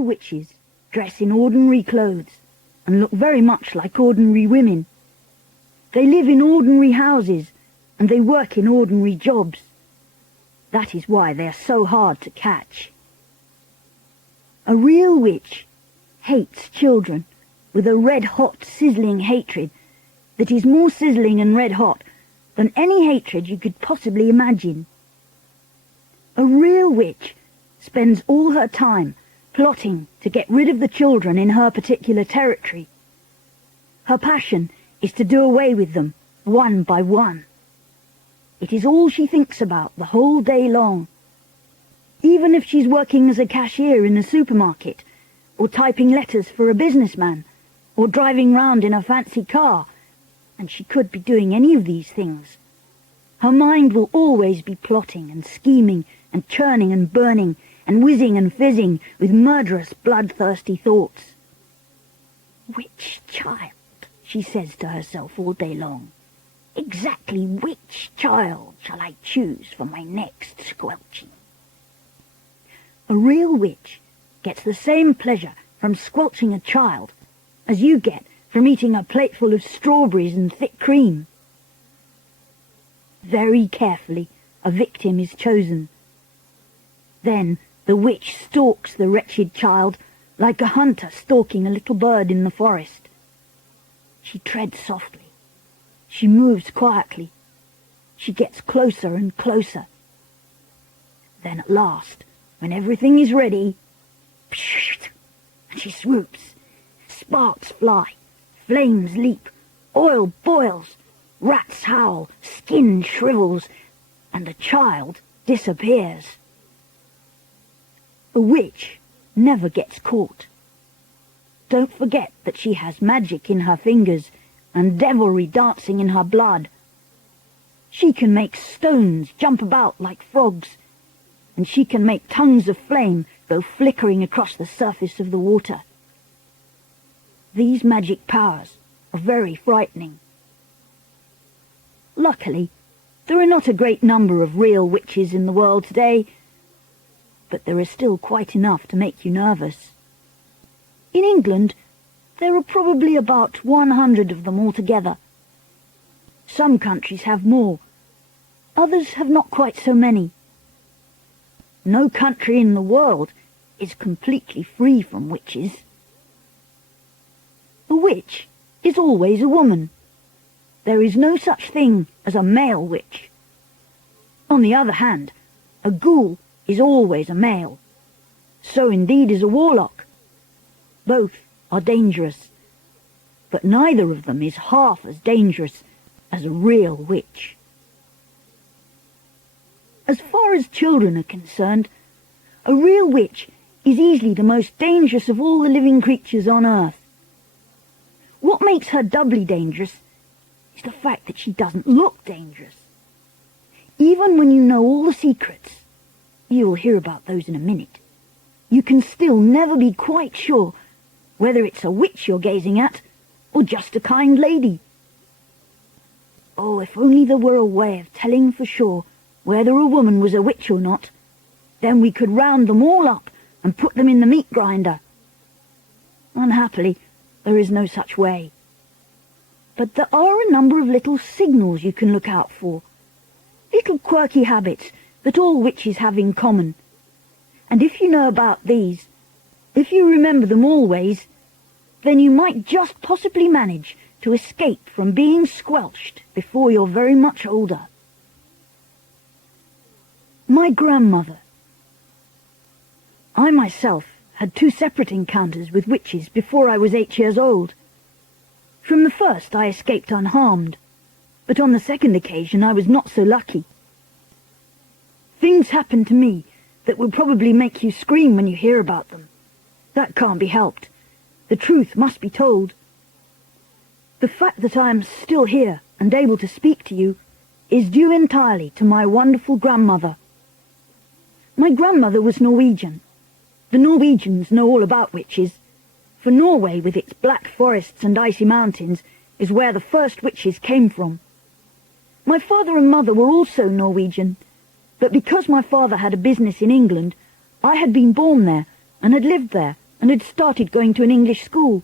real witches dress in ordinary clothes and look very much like ordinary women. They live in ordinary houses and they work in ordinary jobs. That is why they are so hard to catch. A real witch hates children with a red-hot, sizzling hatred that is more sizzling and red-hot than any hatred you could possibly imagine. A real witch spends all her time plotting to get rid of the children in her particular territory. Her passion is to do away with them, one by one. It is all she thinks about the whole day long. Even if she's working as a cashier in a supermarket, or typing letters for a businessman, or driving round in a fancy car, and she could be doing any of these things, her mind will always be plotting and scheming and churning and burning and whizzing and fizzing with murderous, bloodthirsty thoughts. Which child, she says to herself all day long, exactly which child shall I choose for my next squelching? A real witch gets the same pleasure from squelching a child as you get from eating a plateful of strawberries and thick cream. Very carefully a victim is chosen. Then the witch stalks the wretched child like a hunter stalking a little bird in the forest. She treads softly. She moves quietly. She gets closer and closer. Then at last, when everything is ready, and she swoops. Sparks fly, flames leap, oil boils, rats howl, skin shrivels, and the child disappears. The witch never gets caught. Don't forget that she has magic in her fingers and devilry dancing in her blood. She can make stones jump about like frogs, and she can make tongues of flame go flickering across the surface of the water. These magic powers are very frightening. Luckily, there are not a great number of real witches in the world today, but there are still quite enough to make you nervous. In England, there are probably about 100 of them altogether. Some countries have more, others have not quite so many. No country in the world is completely free from witches. A witch is always a woman. There is no such thing as a male witch. On the other hand, a ghoul is always a male. So indeed is a warlock. Both are dangerous, but neither of them is half as dangerous as a real witch. As far as children are concerned, a real witch is easily the most dangerous of all the living creatures on earth. What makes her doubly dangerous is the fact that she doesn't look dangerous. Even when you know all the secrets, you will hear about those in a minute, you can still never be quite sure whether it's a witch you're gazing at or just a kind lady. Oh, if only there were a way of telling for sure whether a woman was a witch or not, then we could round them all up and put them in the meat grinder. Unhappily, there is no such way. But there are a number of little signals you can look out for, little quirky habits that all witches have in common. And if you know about these, if you remember them always, then you might just possibly manage to escape from being squelched before you're very much older. My grandmother. I myself had 2 separate encounters with witches before I was 8 years old. From the first I escaped unharmed, but on the second occasion I was not so lucky. Things happened to me that will probably make you scream when you hear about them. That can't be helped. The truth must be told. The fact that I am still here and able to speak to you is due entirely to my wonderful grandmother. My grandmother was Norwegian. The Norwegians know all about witches, for Norway, with its black forests and icy mountains, is where the first witches came from. My father and mother were also Norwegian, but because my father had a business in England, I had been born there and had lived there and had started going to an English school.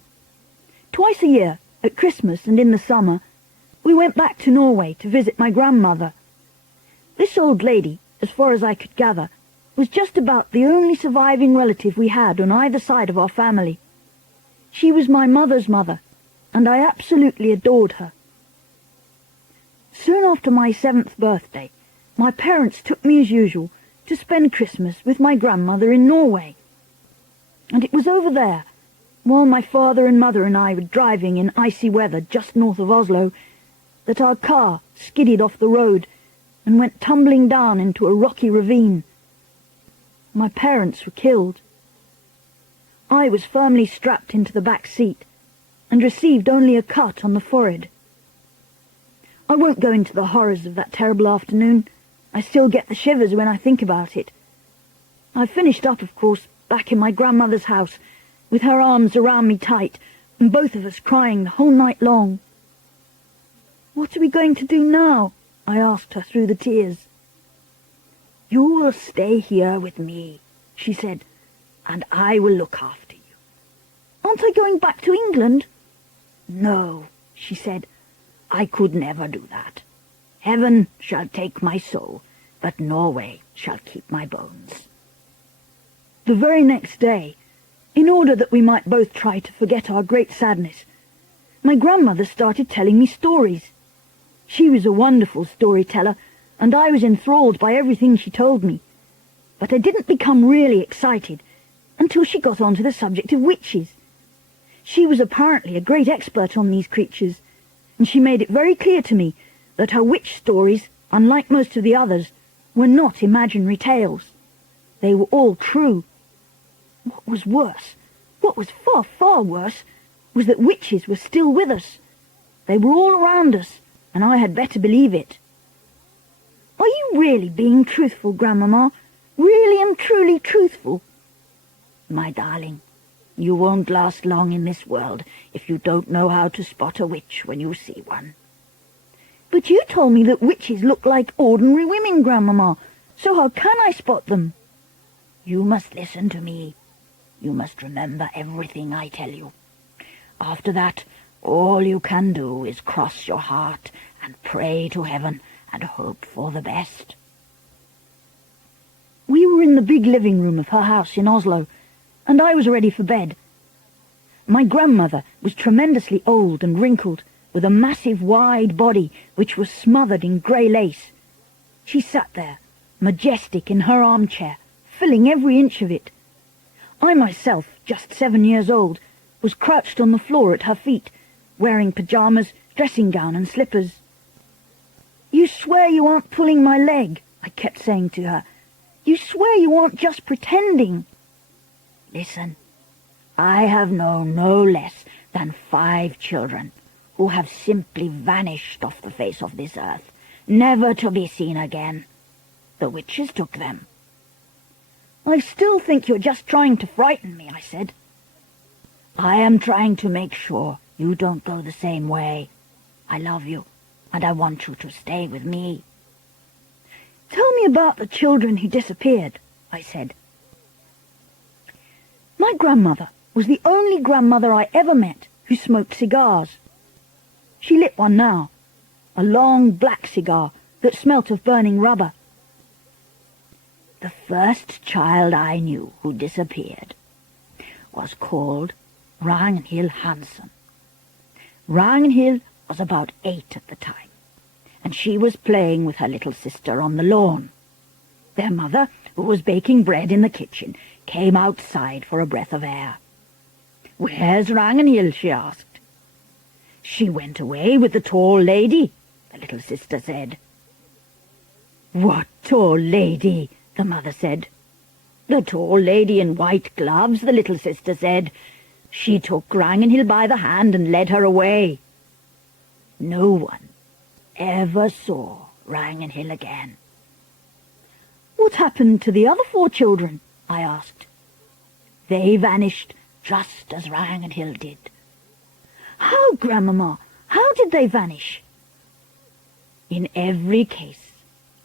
Twice a year, at Christmas and in the summer, we went back to Norway to visit my grandmother. This old lady, as far as I could gather, was just about the only surviving relative we had on either side of our family. She was my mother's mother, and I absolutely adored her. Soon after my 7th birthday, my parents took me as usual to spend Christmas with my grandmother in Norway. And it was over there, while my father and mother and I were driving in icy weather just north of Oslo, that our car skidded off the road and went tumbling down into a rocky ravine. My parents were killed. I was firmly strapped into the back seat and received only a cut on the forehead. I won't go into the horrors of that terrible afternoon. I still get the shivers when I think about it. I finished up, of course, back in my grandmother's house, with her arms around me tight, and both of us crying the whole night long. "What are we going to do now?" I asked her through the tears. "You will stay here with me," she said, "and I will look after you." "Aren't I going back to England?" "No," she said, "I could never do that. Heaven shall take my soul, but Norway shall keep my bones." The very next day, in order that we might both try to forget our great sadness, my grandmother started telling me stories. She was a wonderful storyteller, and I was enthralled by everything she told me. But I didn't become really excited until she got on to the subject of witches. She was apparently a great expert on these creatures, and she made it very clear to me that her witch stories, unlike most of the others, were not imaginary tales. They were all true. What was worse, what was far, far worse, was that witches were still with us. They were all around us, and I had better believe it. "Are you really being truthful, Grandmama? Really and truly truthful?" "My darling, you won't last long in this world if you don't know how to spot a witch when you see one." "But you told me that witches look like ordinary women, Grandmama, so how can I spot them?" "You must listen to me. You must remember everything I tell you. After that, all you can do is cross your heart and pray to heaven and hope for the best." We were in the big living room of her house in Oslo, and I was ready for bed. My grandmother was tremendously old and wrinkled, with a massive wide body which was smothered in grey lace. She sat there, majestic in her armchair, filling every inch of it. I myself, just 7 years old, was crouched on the floor at her feet, wearing pyjamas, dressing gown and slippers. "You swear you aren't pulling my leg," I kept saying to her. "You swear you aren't just pretending." "Listen, I have known no less than 5 children who have simply vanished off the face of this earth, never to be seen again. The witches took them." "I still think you're just trying to frighten me," I said. "I am trying to make sure you don't go the same way. I love you, and I want you to stay with me." "Tell me about the children who disappeared," I said. My grandmother was the only grandmother I ever met who smoked cigars. She lit one now, a long black cigar that smelt of burning rubber. "The first child I knew who disappeared was called Ragnhild Hansen. Ragnhild was about 8 at the time, and she was playing with her little sister on the lawn. Their mother, who was baking bread in the kitchen, came outside for a breath of air. 'Where's Ragnhild?' she asked. 'She went away with the tall lady,' the little sister said. 'What tall lady?' the mother said. 'The tall lady in white gloves,' the little sister said. 'She took Ragnhild by the hand and led her away.' No one ever saw Ragnhild again." "What happened to the other 4 children?" I asked. "They vanished just as Ragnhild did." "How, Grandmama? How did they vanish?" "In every case,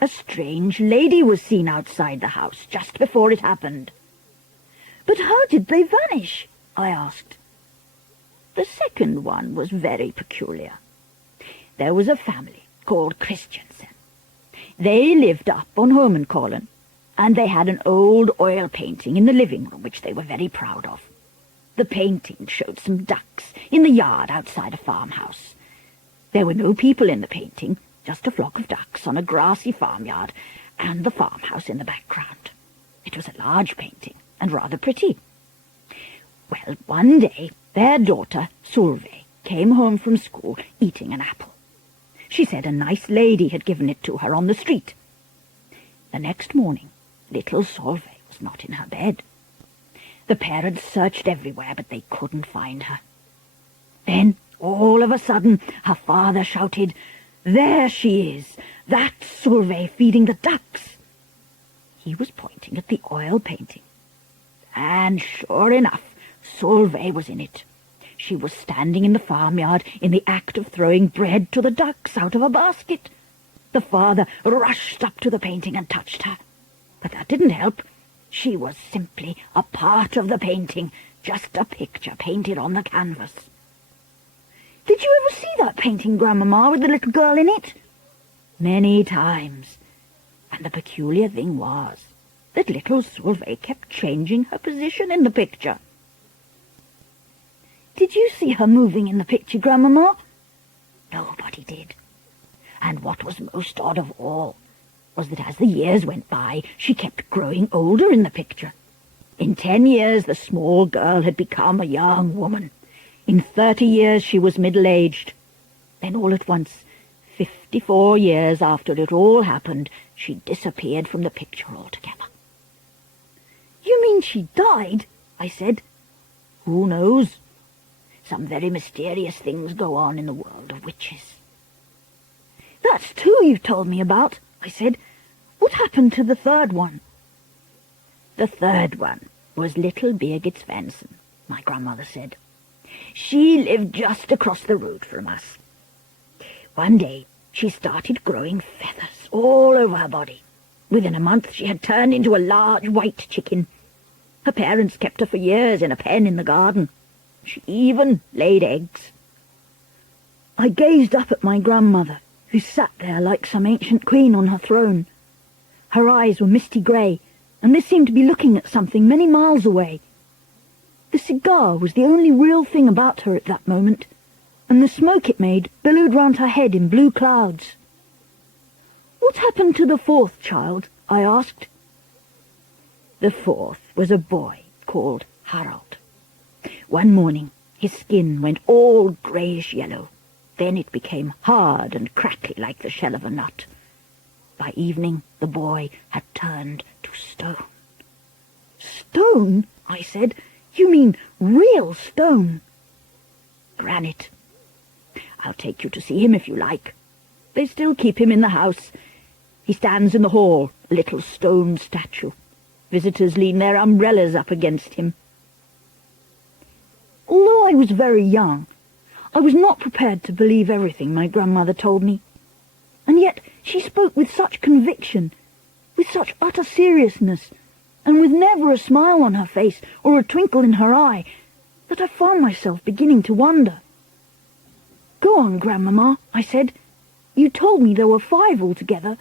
a strange lady was seen outside the house just before it happened. But how did they vanish? I asked. The second one was very peculiar. There was a family called Christiansen. They lived up on Holmenkollen, and they had an old oil painting in the living room which they were very proud of. The painting showed some ducks in the yard outside a farmhouse. There were no people in the painting, just a flock of ducks on a grassy farmyard, and the farmhouse in the background. It was a large painting, and rather pretty. Well, one day their daughter, Solveig, came home from school eating an apple. She said a nice lady had given it to her on the street. The next morning, little Solveig was not in her bed. The parents searched everywhere, but they couldn't find her. Then, all of a sudden, her father shouted, "There she is! That's Solveig feeding the ducks!" He was pointing at the oil painting. And sure enough, Solveig was in it. She was standing in the farmyard in the act of throwing bread to the ducks out of a basket. The father rushed up to the painting and touched her. But that didn't help. She was simply a part of the painting, just a picture painted on the canvas. "Did you ever see that painting, Grandmamma, with the little girl in it?" "Many times. And the peculiar thing was that little Solveig kept changing her position in the picture." "Did you see her moving in the picture, Grandmamma?" Nobody did. And what was most odd of all was that as the years went by, she kept growing older in the picture. In 10 years, the small girl had become a young woman. In 30 years, she was middle-aged. Then all at once, 54 years after it all happened, she disappeared from the picture altogether. "You mean she died?" I said. "Who knows? Some very mysterious things go on in the world of witches." "That's two you've told me about," I said. "What happened to the third one?" "The third one was little Birgit Svensson," my grandmother said. "She lived just across the road from us. One day she started growing feathers all over her body. Within a month she had turned into a large white chicken. Her parents kept her for years in a pen in the garden. She even laid eggs." I gazed up at my grandmother, who sat there like some ancient queen on her throne. Her eyes were misty grey, and they seemed to be looking at something many miles away. The cigar was the only real thing about her at that moment, and the smoke it made billowed round her head in blue clouds. "What happened to the fourth child?" I asked. "The fourth was a boy called Harald. One morning his skin went all greyish-yellow. Then it became hard and crackly like the shell of a nut. By evening the boy had turned to stone." "Stone?" I said. "You mean real stone?" "Granite. I'll take you to see him if you like. They still keep him in the house. He stands in the hall, a little stone statue. Visitors lean their umbrellas up against him." Although I was very young, I was not prepared to believe everything my grandmother told me. And yet she spoke with such conviction, with such utter seriousness, and with never a smile on her face or a twinkle in her eye, that I found myself beginning to wonder. "Go on, Grandmamma," I said. "You told me there were 5 altogether.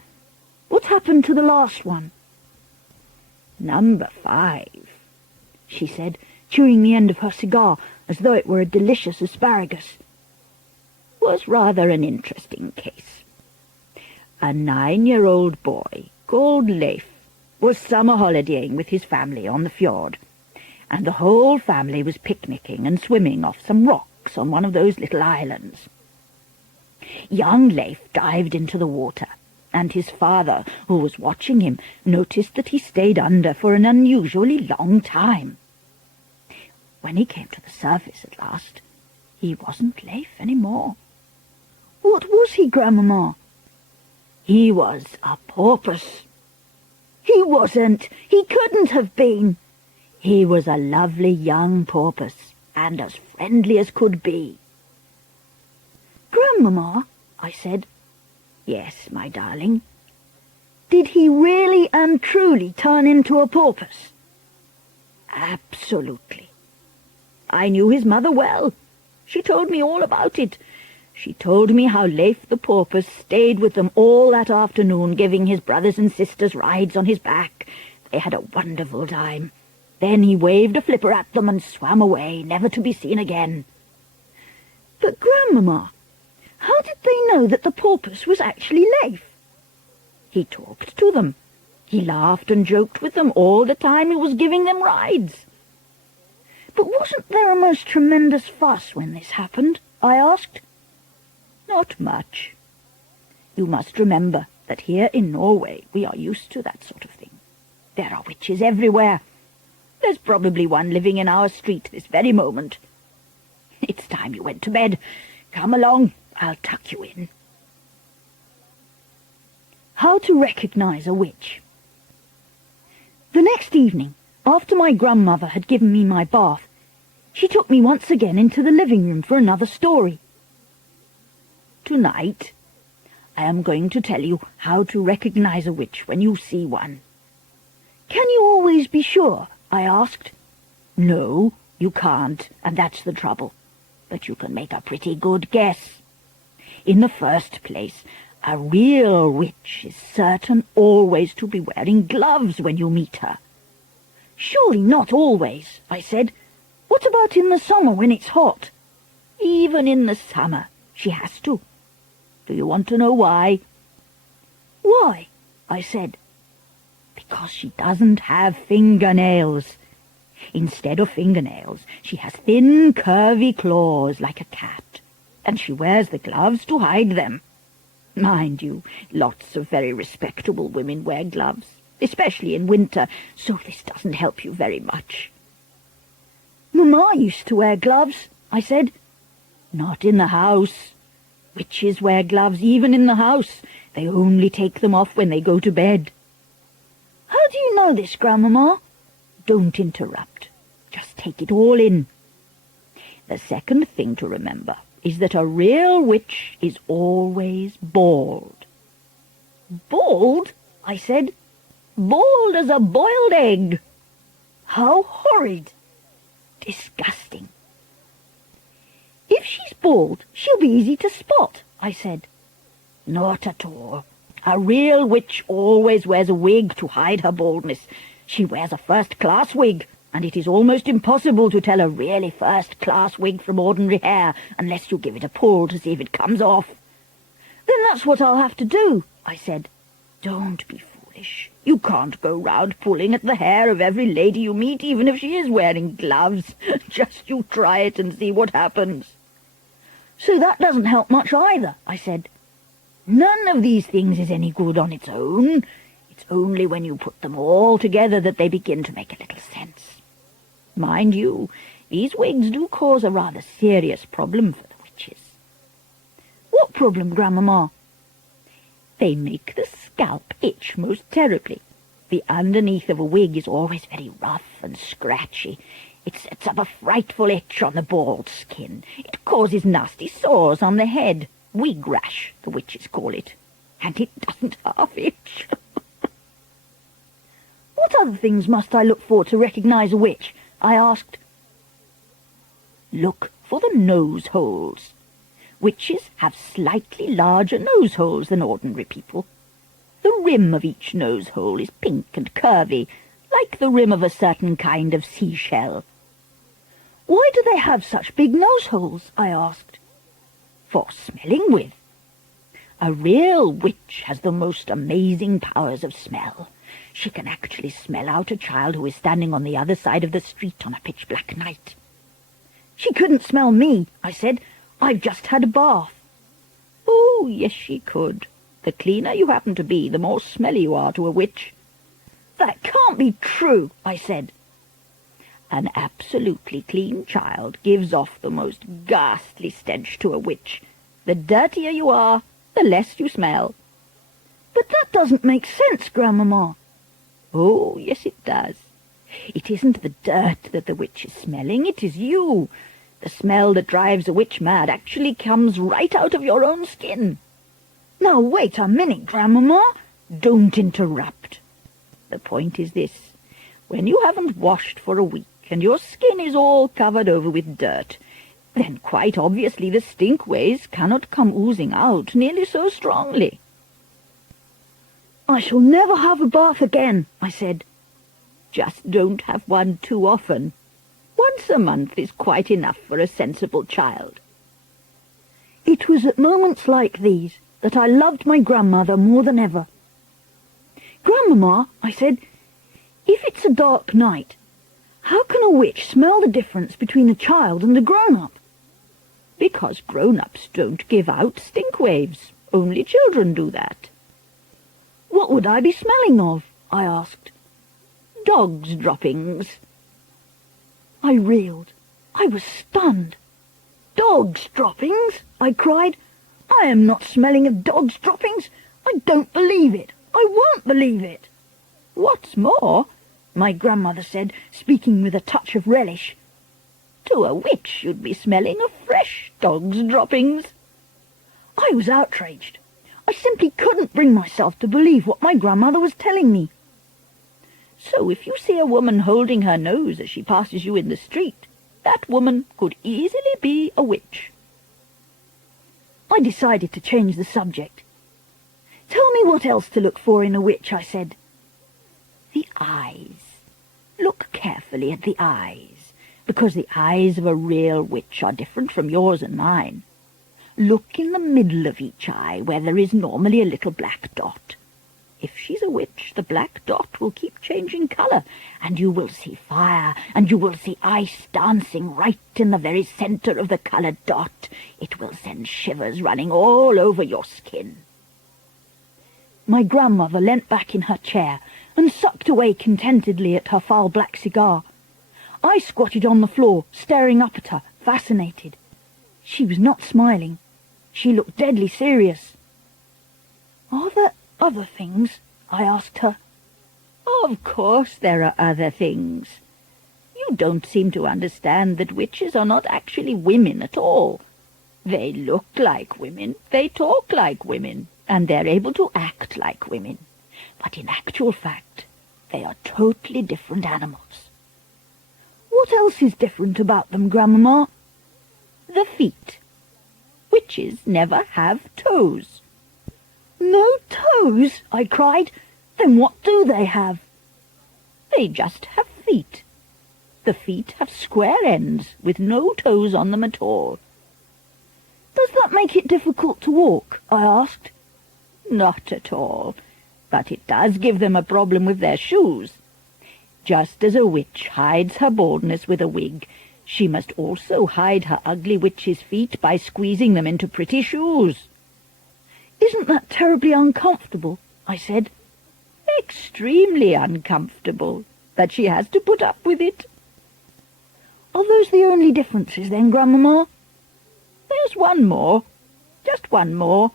What happened to the last one?" "Number 5, she said, chewing the end of her cigar as though it were a delicious asparagus, "was rather an interesting case. A 9-year-old boy called Leif was summer holidaying with his family on the fjord, and the whole family was picnicking and swimming off some rocks on one of those little islands. Young Leif dived into the water, and his father, who was watching him, noticed that he stayed under for an unusually long time. When he came to the surface at last, he wasn't Leif any more." "What was he, Grandmamma?" "He was a porpoise." "He wasn't! He couldn't have been!" "He was a lovely young porpoise, and as friendly as could be." "Grandmamma," I said. "Yes, my darling." "Did he really and truly turn into a porpoise?" Absolutely. I knew his mother well. She told me all about it. She told me how Leif the porpoise stayed with them all that afternoon, giving his brothers and sisters rides on his back. They had a wonderful time. Then he waved a flipper at them and swam away, never to be seen again. But, Grandmamma, how did they know that the porpoise was actually Leif? He talked to them. He laughed and joked with them all the time he was giving them rides. But wasn't there a most tremendous fuss when this happened? I asked. Not much. You must remember that here in Norway we are used to that sort of thing. There are witches everywhere. There's probably one living in our street this very moment. It's time you went to bed. Come along, I'll tuck you in. How to recognize a witch. The next evening, after my grandmother had given me my bath, she took me once again into the living room for another story. Tonight, I am going to tell you how to recognize a witch when you see one. Can you always be sure? I asked. No, you can't, and that's the trouble. But you can make a pretty good guess. In the first place, a real witch is certain always to be wearing gloves when you meet her. Surely not always, I said. What about in the summer when it's hot? Even in the summer, she has to. Do you want to know why? Why? I said. Because she doesn't have fingernails. Instead of fingernails, she has thin, curvy claws like a cat, and she wears the gloves to hide them. Mind you, lots of very respectable women wear gloves, especially in winter, so this doesn't help you very much. Mamma used to wear gloves, I said. Not in the house. Witches wear gloves even in the house. They only take them off when they go to bed. How do you know this, Grandmamma? Don't interrupt. Just take it all in. The second thing to remember is that a real witch is always bald. Bald? I said. Bald as a boiled egg. How horrid. Disgusting. If she's bald, she'll be easy to spot, I said. Not at all. A real witch always wears a wig to hide her baldness. She wears a first-class wig, and it is almost impossible to tell a really first-class wig from ordinary hair unless you give it a pull to see if it comes off. Then that's what I'll have to do, I said. Don't be foolish. You can't go round pulling at the hair of every lady you meet, even if she is wearing gloves. Just you try it and see what happens. So that doesn't help much either, I said. None of these things is any good on its own. It's only when you put them all together that they begin to make a little sense. Mind you, these wigs do cause a rather serious problem for the witches. What problem, Grandmamma? They make the scalp itch most terribly. The underneath of a wig is always very rough and scratchy. It sets up a frightful itch on the bald skin. It causes nasty sores on the head. Wig rash, the witches call it. And it doesn't half itch. What other things must I look for to recognize a witch? I asked. Look for the nose holes. Witches have slightly larger nose holes than ordinary people. The rim of each nose hole is pink and curvy, like the rim of a certain kind of seashell. Why do they have such big nose holes? I asked. For smelling with. A real witch has the most amazing powers of smell. She can actually smell out a child who is standing on the other side of the street on a pitch-black night. She couldn't smell me, I said. I've just had a bath. Oh, yes, she could. The cleaner you happen to be, the more smelly you are to a witch. That can't be true, I said. An absolutely clean child gives off the most ghastly stench to a witch. The dirtier you are, the less you smell. But that doesn't make sense, Grandmamma. Oh, yes, it does. It isn't the dirt that the witch is smelling, it is you. The smell that drives a witch mad actually comes right out of your own skin. Now, wait a minute, Grandmamma. Don't interrupt. The point is this. When you haven't washed for a week and your skin is all covered over with dirt, then quite obviously the stink waves cannot come oozing out nearly so strongly." "I shall never have a bath again," I said. "Just don't have one too often. Once a month is quite enough for a sensible child." It was at moments like these that I loved my grandmother more than ever. "Grandmama," I said, "if it's a dark night, how can a witch smell the difference between a child and a grown-up?" "Because grown-ups don't give out stink waves. Only children do that." "What would I be smelling of?" I asked. "Dogs' droppings." I reeled. I was stunned. "Dogs' droppings?" I cried. "I am not smelling of dogs' droppings. I don't believe it. I won't believe it." "What's more," my grandmother said, speaking with a touch of relish, "to a witch you'd be smelling of fresh dog's droppings." I was outraged. I simply couldn't bring myself to believe what my grandmother was telling me. "So if you see a woman holding her nose as she passes you in the street, that woman could easily be a witch." I decided to change the subject. "Tell me what else to look for in a witch," I said. "The eyes. Look carefully at the eyes, because the eyes of a real witch are different from yours and mine. Look in the middle of each eye, where there is normally a little black dot. If she's a witch, the black dot will keep changing colour, and you will see fire, and you will see ice dancing right in the very centre of the coloured dot. It will send shivers running all over your skin." My grandmother leant back in her chair and sucked away contentedly at her foul black cigar. I squatted on the floor, staring up at her, fascinated. She was not smiling. She looked deadly serious. "Are there other things?" I asked her. "Of course there are other things. You don't seem to understand that witches are not actually women at all. They look like women, they talk like women, and they're able to act like women. But in actual fact, they are totally different animals." "What else is different about them, Grandmama?" "The feet. Witches never have toes." "No toes?" I cried. "Then what do they have?" "They just have feet. The feet have square ends with no toes on them at all." "Does that make it difficult to walk?" I asked. "Not at all, but it does give them a problem with their shoes. Just as a witch hides her baldness with a wig, she must also hide her ugly witch's feet by squeezing them into pretty shoes." "Isn't that terribly uncomfortable?" I said. "Extremely uncomfortable, but she has to put up with it." "Are those the only differences then, Grandmama?" "There's one more, just one more."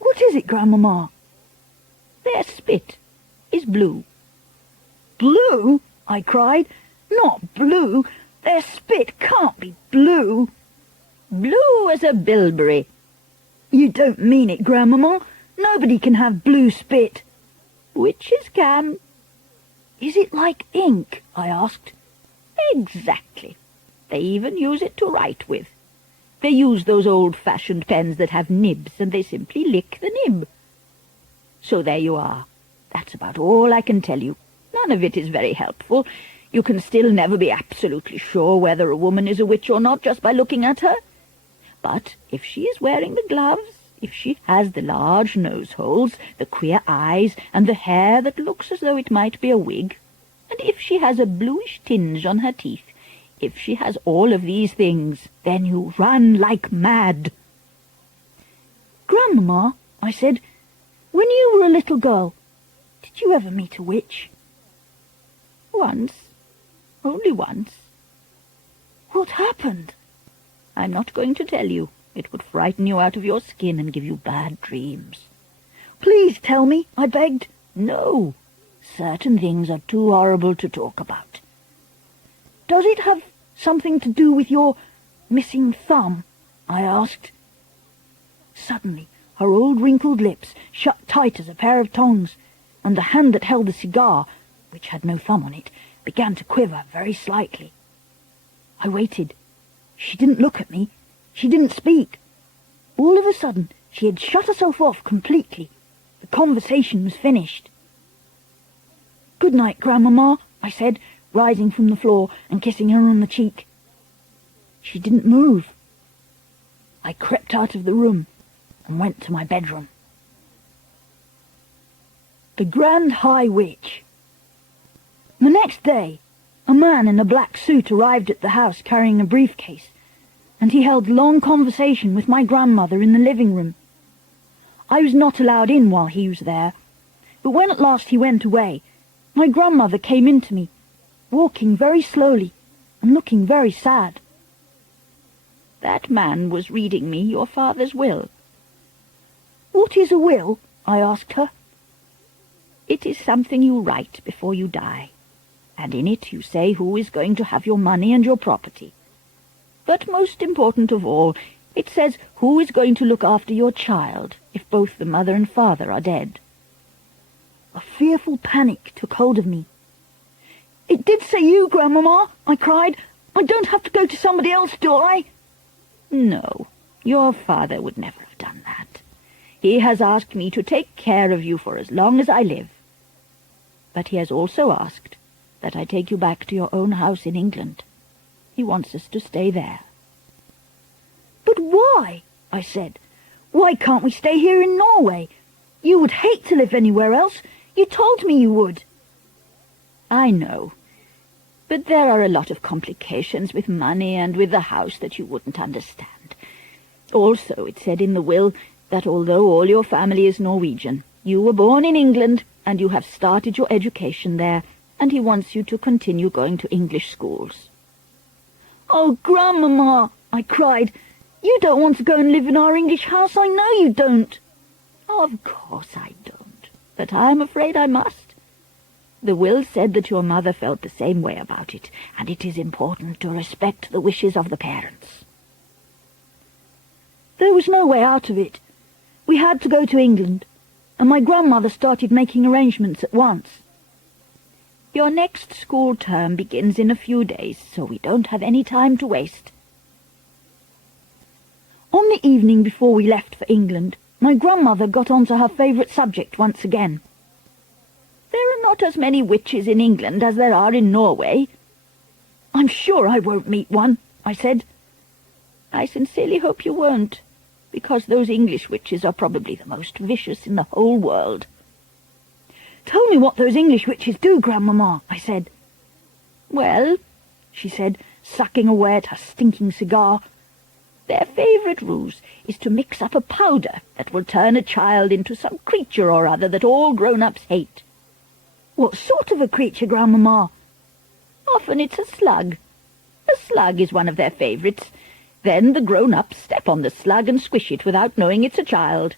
"What is it, Grandmama?" "Their spit is blue." "Blue?" I cried. "Not blue. Their spit can't be blue." "Blue as a bilberry." "You don't mean it, Grandmama. Nobody can have blue spit." "Witches can." "Is it like ink?" I asked. "Exactly. They even use it to write with. They use those old-fashioned pens that have nibs, and they simply lick the nib. So there you are. That's about all I can tell you. None of it is very helpful. You can still never be absolutely sure whether a woman is a witch or not just by looking at her. But if she is wearing the gloves, if she has the large nose holes, the queer eyes, and the hair that looks as though it might be a wig, and if she has a bluish tinge on her teeth, if she has all of these things, then you run like mad." "Grandmama," I said, "when you were a little girl, did you ever meet a witch?" "Once. Only once." "What happened?" "I'm not going to tell you. It would frighten you out of your skin and give you bad dreams." "Please tell me," I begged. "No. Certain things are too horrible to talk about." "Does it have something to do with your missing thumb?" I asked. Suddenly her old wrinkled lips shut tight as a pair of tongs, and the hand that held the cigar which had no thumb on it, began to quiver very slightly. I waited. She didn't look at me. She didn't speak. All of a sudden, she had shut herself off completely. The conversation was finished. "Good night, Grandmamma," I said, rising from the floor and kissing her on the cheek. She didn't move. I crept out of the room and went to my bedroom. The Grand High Witch. The next day, a man in a black suit arrived at the house carrying a briefcase, and he held long conversation with my grandmother in the living room. I was not allowed in while he was there, but when at last he went away, my grandmother came in to me, walking very slowly and looking very sad. "That man was reading me your father's will." "What is a will?" I asked her. "It is something you write before you die, and in it you say who is going to have your money and your property. But most important of all, it says who is going to look after your child if both the mother and father are dead." A fearful panic took hold of me. "It did say you, Grandmamma," I cried. "I don't have to go to somebody else, do I?" "No, your father would never have done that. He has asked me to take care of you for as long as I live. But he has also asked that I take you back to your own house in England. He wants us to stay there." "But why?" I said. "Why can't we stay here in Norway? You would hate to live anywhere else. You told me you would." "I know. But there are a lot of complications with money and with the house that you wouldn't understand. Also, it said in the will that although all your family is Norwegian, you were born in England and you have started your education there, and he wants you to continue going to English schools." "Oh, Grandmamma," I cried, "you don't want to go and live in our English house. I know you don't." "Of course I don't, but I'm afraid I must. The will said that your mother felt the same way about it, and it is important to respect the wishes of the parents." There was no way out of it. We had to go to England, and my grandmother started making arrangements at once. "Your next school term begins in a few days, so we don't have any time to waste." On the evening before we left for England, my grandmother got on to her favourite subject once again. "There are not as many witches in England as there are in Norway." "I'm sure I won't meet one," I said. "I sincerely hope you won't, because those English witches are probably the most vicious in the whole world." "Tell me what those English witches do, Grandmamma," I said. "Well," she said, sucking away at her stinking cigar, "their favourite ruse is to mix up a powder that will turn a child into some creature or other that all grown-ups hate." "What sort of a creature, Grandmamma?" "Often it's a slug. A slug is one of their favourites. Then the grown-ups step on the slug and squish it without knowing it's a child."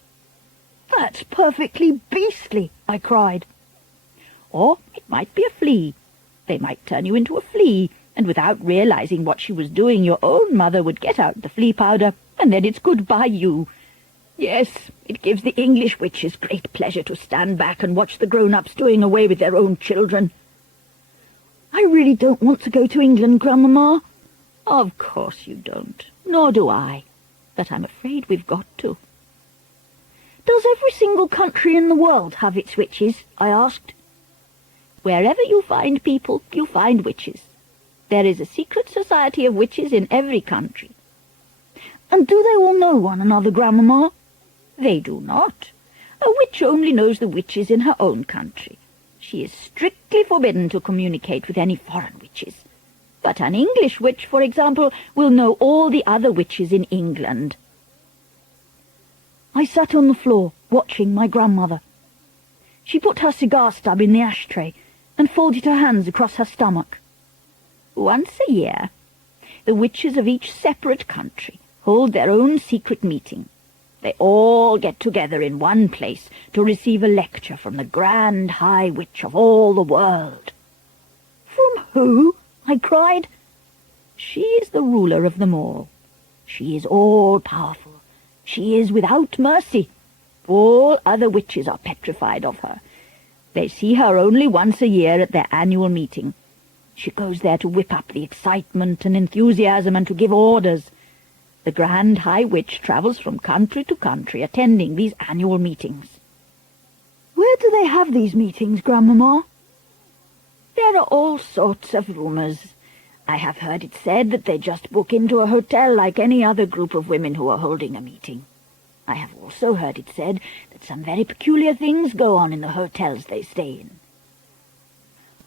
"That's perfectly beastly," I cried. "Or it might be a flea. They might turn you into a flea, and without realizing what she was doing, your own mother would get out the flea powder, and then it's goodbye you. Yes, it gives the English witches great pleasure to stand back and watch the grown-ups doing away with their own children." "I really don't want to go to England, Grandmamma." "Of course you don't, nor do I, but I'm afraid we've got to." "Does every single country in the world have its witches?" I asked. "Wherever you find people, you find witches. There is a secret society of witches in every country." "And do they all know one another, Grandmamma?" "They do not. A witch only knows the witches in her own country. She is strictly forbidden to communicate with any foreign witches. But an English witch, for example, will know all the other witches in England." I sat on the floor, watching my grandmother. She put her cigar stub in the ashtray and folded her hands across her stomach. "Once a year, the witches of each separate country hold their own secret meeting. They all get together in one place to receive a lecture from the Grand High Witch of all the world." "From who?" I cried. "She is the ruler of them all. She is all-powerful. She is without mercy. All other witches are petrified of her. They see her only once a year at their annual meeting. She goes there to whip up the excitement and enthusiasm and to give orders. The Grand High Witch travels from country to country attending these annual meetings. Where do they have these meetings, Grandmamma? There are all sorts of rumours. I have heard it said that they just book into a hotel like any other group of women who are holding a meeting. I have also heard it said that some very peculiar things go on in the hotels they stay in.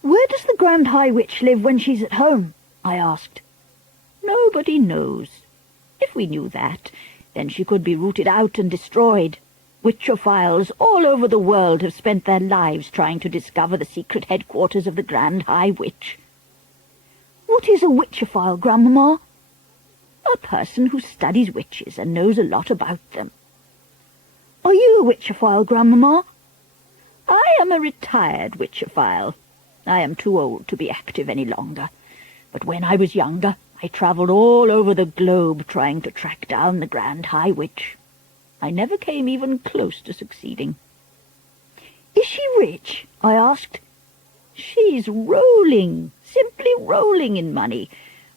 Where does the Grand High Witch live when she's at home? I asked. Nobody knows. If we knew that, then she could be rooted out and destroyed. Witchophiles all over the world have spent their lives trying to discover the secret headquarters of the Grand High Witch. What is a witchophile, Grandmamma? A person who studies witches and knows a lot about them. Are you a witchophile, Grandmamma? I am a retired witchophile. I am too old to be active any longer. But when I was younger, I travelled all over the globe trying to track down the Grand High Witch. I never came even close to succeeding. Is she rich? I asked. She's rolling, simply rolling in money.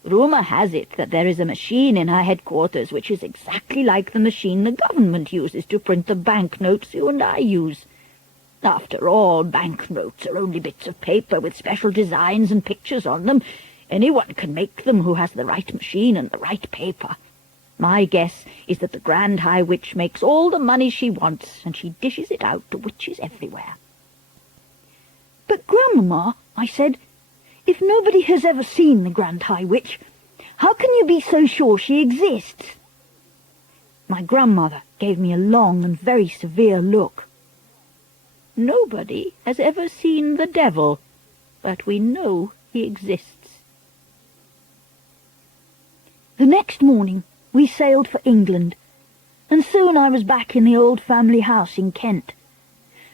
Rumour has it that there is a machine in her headquarters which is exactly like the machine the government uses to print the banknotes you and I use. After all, banknotes are only bits of paper with special designs and pictures on them. Anyone can make them who has the right machine and the right paper. My guess is that the Grand High Witch makes all the money she wants, and she dishes it out to witches everywhere. But, Grandmamma, I said, if nobody has ever seen the Grand High Witch, how can you be so sure she exists? My grandmother gave me a long and very severe look. Nobody has ever seen the devil, but we know he exists. The next morning we sailed for England, and soon I was back in the old family house in Kent,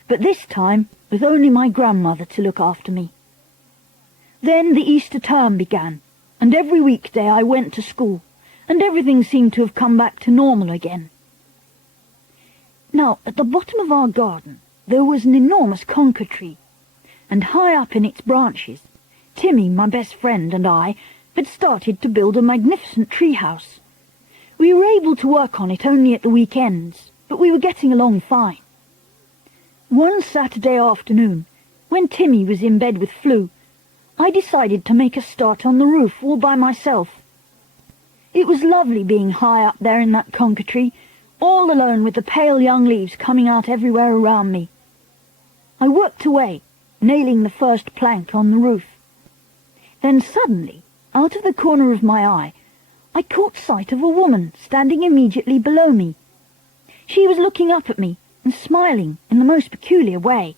but this time with only my grandmother to look after me. Then the Easter term began, and every weekday I went to school, and everything seemed to have come back to normal again. Now, at the bottom of our garden there was an enormous conker tree, and high up in its branches, Timmy, my best friend, and I had started to build a magnificent tree house. We were able to work on it only at the weekends, but we were getting along fine. One Saturday afternoon, when Timmy was in bed with flu, I decided to make a start on the roof all by myself. It was lovely being high up there in that conker tree, all alone with the pale young leaves coming out everywhere around me. I worked away, nailing the first plank on the roof. Then suddenly, out of the corner of my eye, I caught sight of a woman standing immediately below me. She was looking up at me and smiling in the most peculiar way.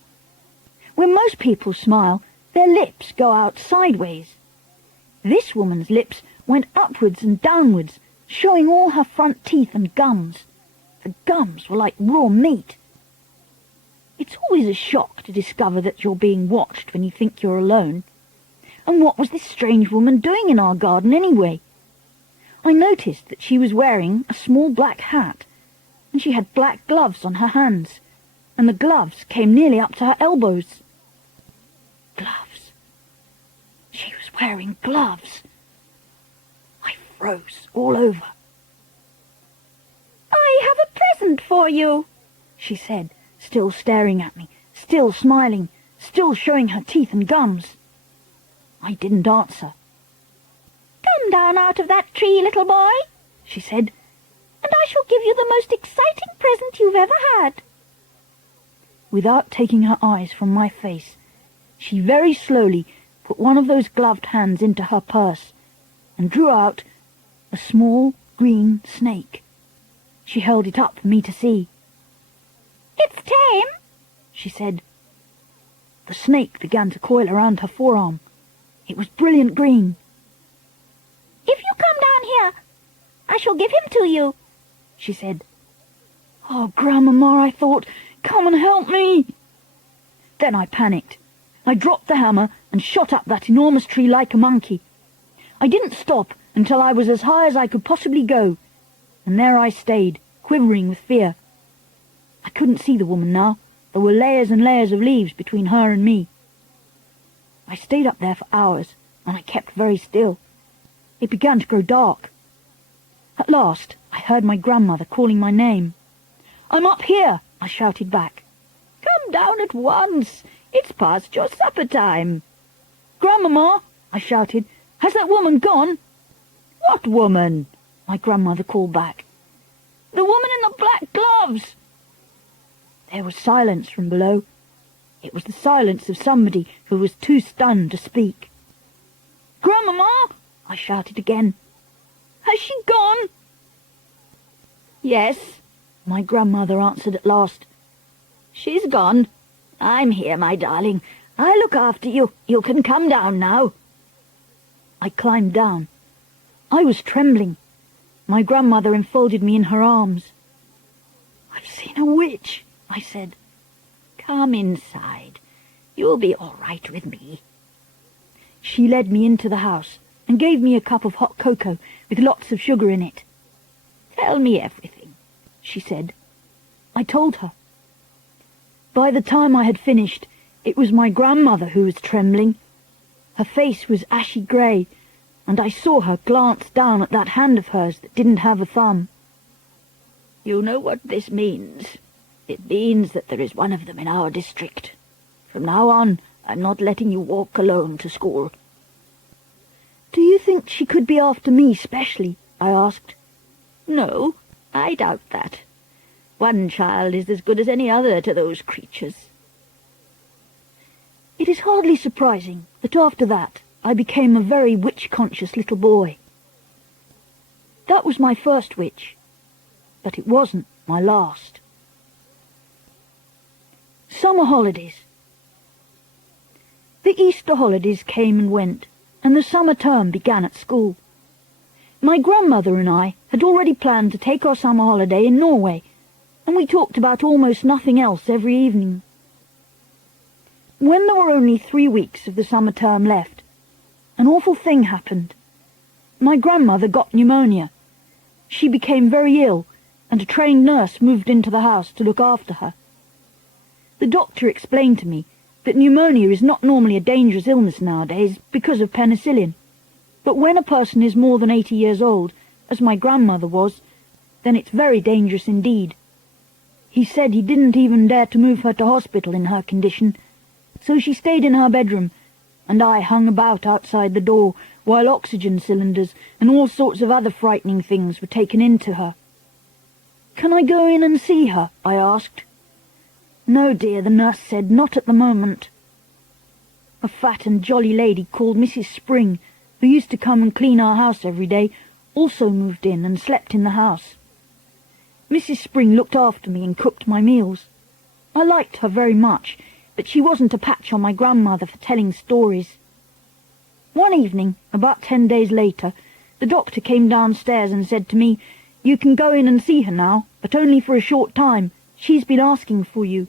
When most people smile, their lips go out sideways. This woman's lips went upwards and downwards, showing all her front teeth and gums. The gums were like raw meat. It's always a shock to discover that you're being watched when you think you're alone. And what was this strange woman doing in our garden anyway? I noticed that she was wearing a small black hat, and she had black gloves on her hands, and the gloves came nearly up to her elbows. Gloves. She was wearing gloves. I froze all over. "I have a present for you," she said, still staring at me, still smiling, still showing her teeth and gums. I didn't answer. "Come down out of that tree, little boy," she said, "and I shall give you the most exciting present you've ever had." Without taking her eyes from my face, she very slowly put one of those gloved hands into her purse and drew out a small green snake. She held it up for me to see. "It's tame," she said. The snake began to coil around her forearm. It was brilliant green. "If you come down here, I shall give him to you," she said. "Oh, Grandmamma," I thought, "come and help me." Then I panicked. I dropped the hammer and shot up that enormous tree like a monkey. I didn't stop until I was as high as I could possibly go, and there I stayed, quivering with fear. I couldn't see the woman now, There were layers and layers of leaves between her and me. I stayed up there for hours, and I kept very still. It began to grow dark. At last, I heard my grandmother calling my name. "I'm up here," I shouted back. "Come down at once. It's past your supper time." "Grandmama," I shouted, "has that woman gone?" "What woman?" my grandmother called back. "The woman in the black gloves." There was silence from below. It was the silence of somebody who was too stunned to speak. "Grandmama," I shouted again, "has she gone?" "Yes," my grandmother answered at last. "She's gone. I'm here, my darling. I'll look after you. You can come down now." I climbed down. I was trembling. My grandmother enfolded me in her arms. "I've seen a witch," I said. "Come inside. You'll be all right with me." She led me into the house and gave me a cup of hot cocoa with lots of sugar in it. "Tell me everything," she said. I told her. By the time I had finished, it was my grandmother who was trembling. Her face was ashy grey, and I saw her glance down at that hand of hers that didn't have a thumb. "You know what this means? It means that there is one of them in our district. From now on, I'm not letting you walk alone to school." "Do you think she could be after me specially?" I asked. "No, I doubt that. One child is as good as any other to those creatures." It is hardly surprising that after that I became a very witch-conscious little boy. That was my first witch, but it wasn't my last. Summer holidays. The Easter holidays came and went, and the summer term began at school. My grandmother and I had already planned to take our summer holiday in Norway, and we talked about almost nothing else every evening. When there were only 3 weeks of the summer term left, an awful thing happened. My grandmother got pneumonia. She became very ill, and a trained nurse moved into the house to look after her. The doctor explained to me that pneumonia is not normally a dangerous illness nowadays because of penicillin, but when a person is more than 80 years old, as my grandmother was, then it's very dangerous indeed. He said he didn't even dare to move her to hospital in her condition, so she stayed in her bedroom, and I hung about outside the door while oxygen cylinders and all sorts of other frightening things were taken into her. "Can I go in and see her?" I asked. "No, dear," the nurse said, "not at the moment." A fat and jolly lady called Mrs. Spring, who used to come and clean our house every day, also moved in and slept in the house. Mrs. Spring looked after me and cooked my meals. I liked her very much, but she wasn't a patch on my grandmother for telling stories. One evening, about 10 days later, the doctor came downstairs and said to me, "You can go in and see her now, but only for a short time. She's been asking for you."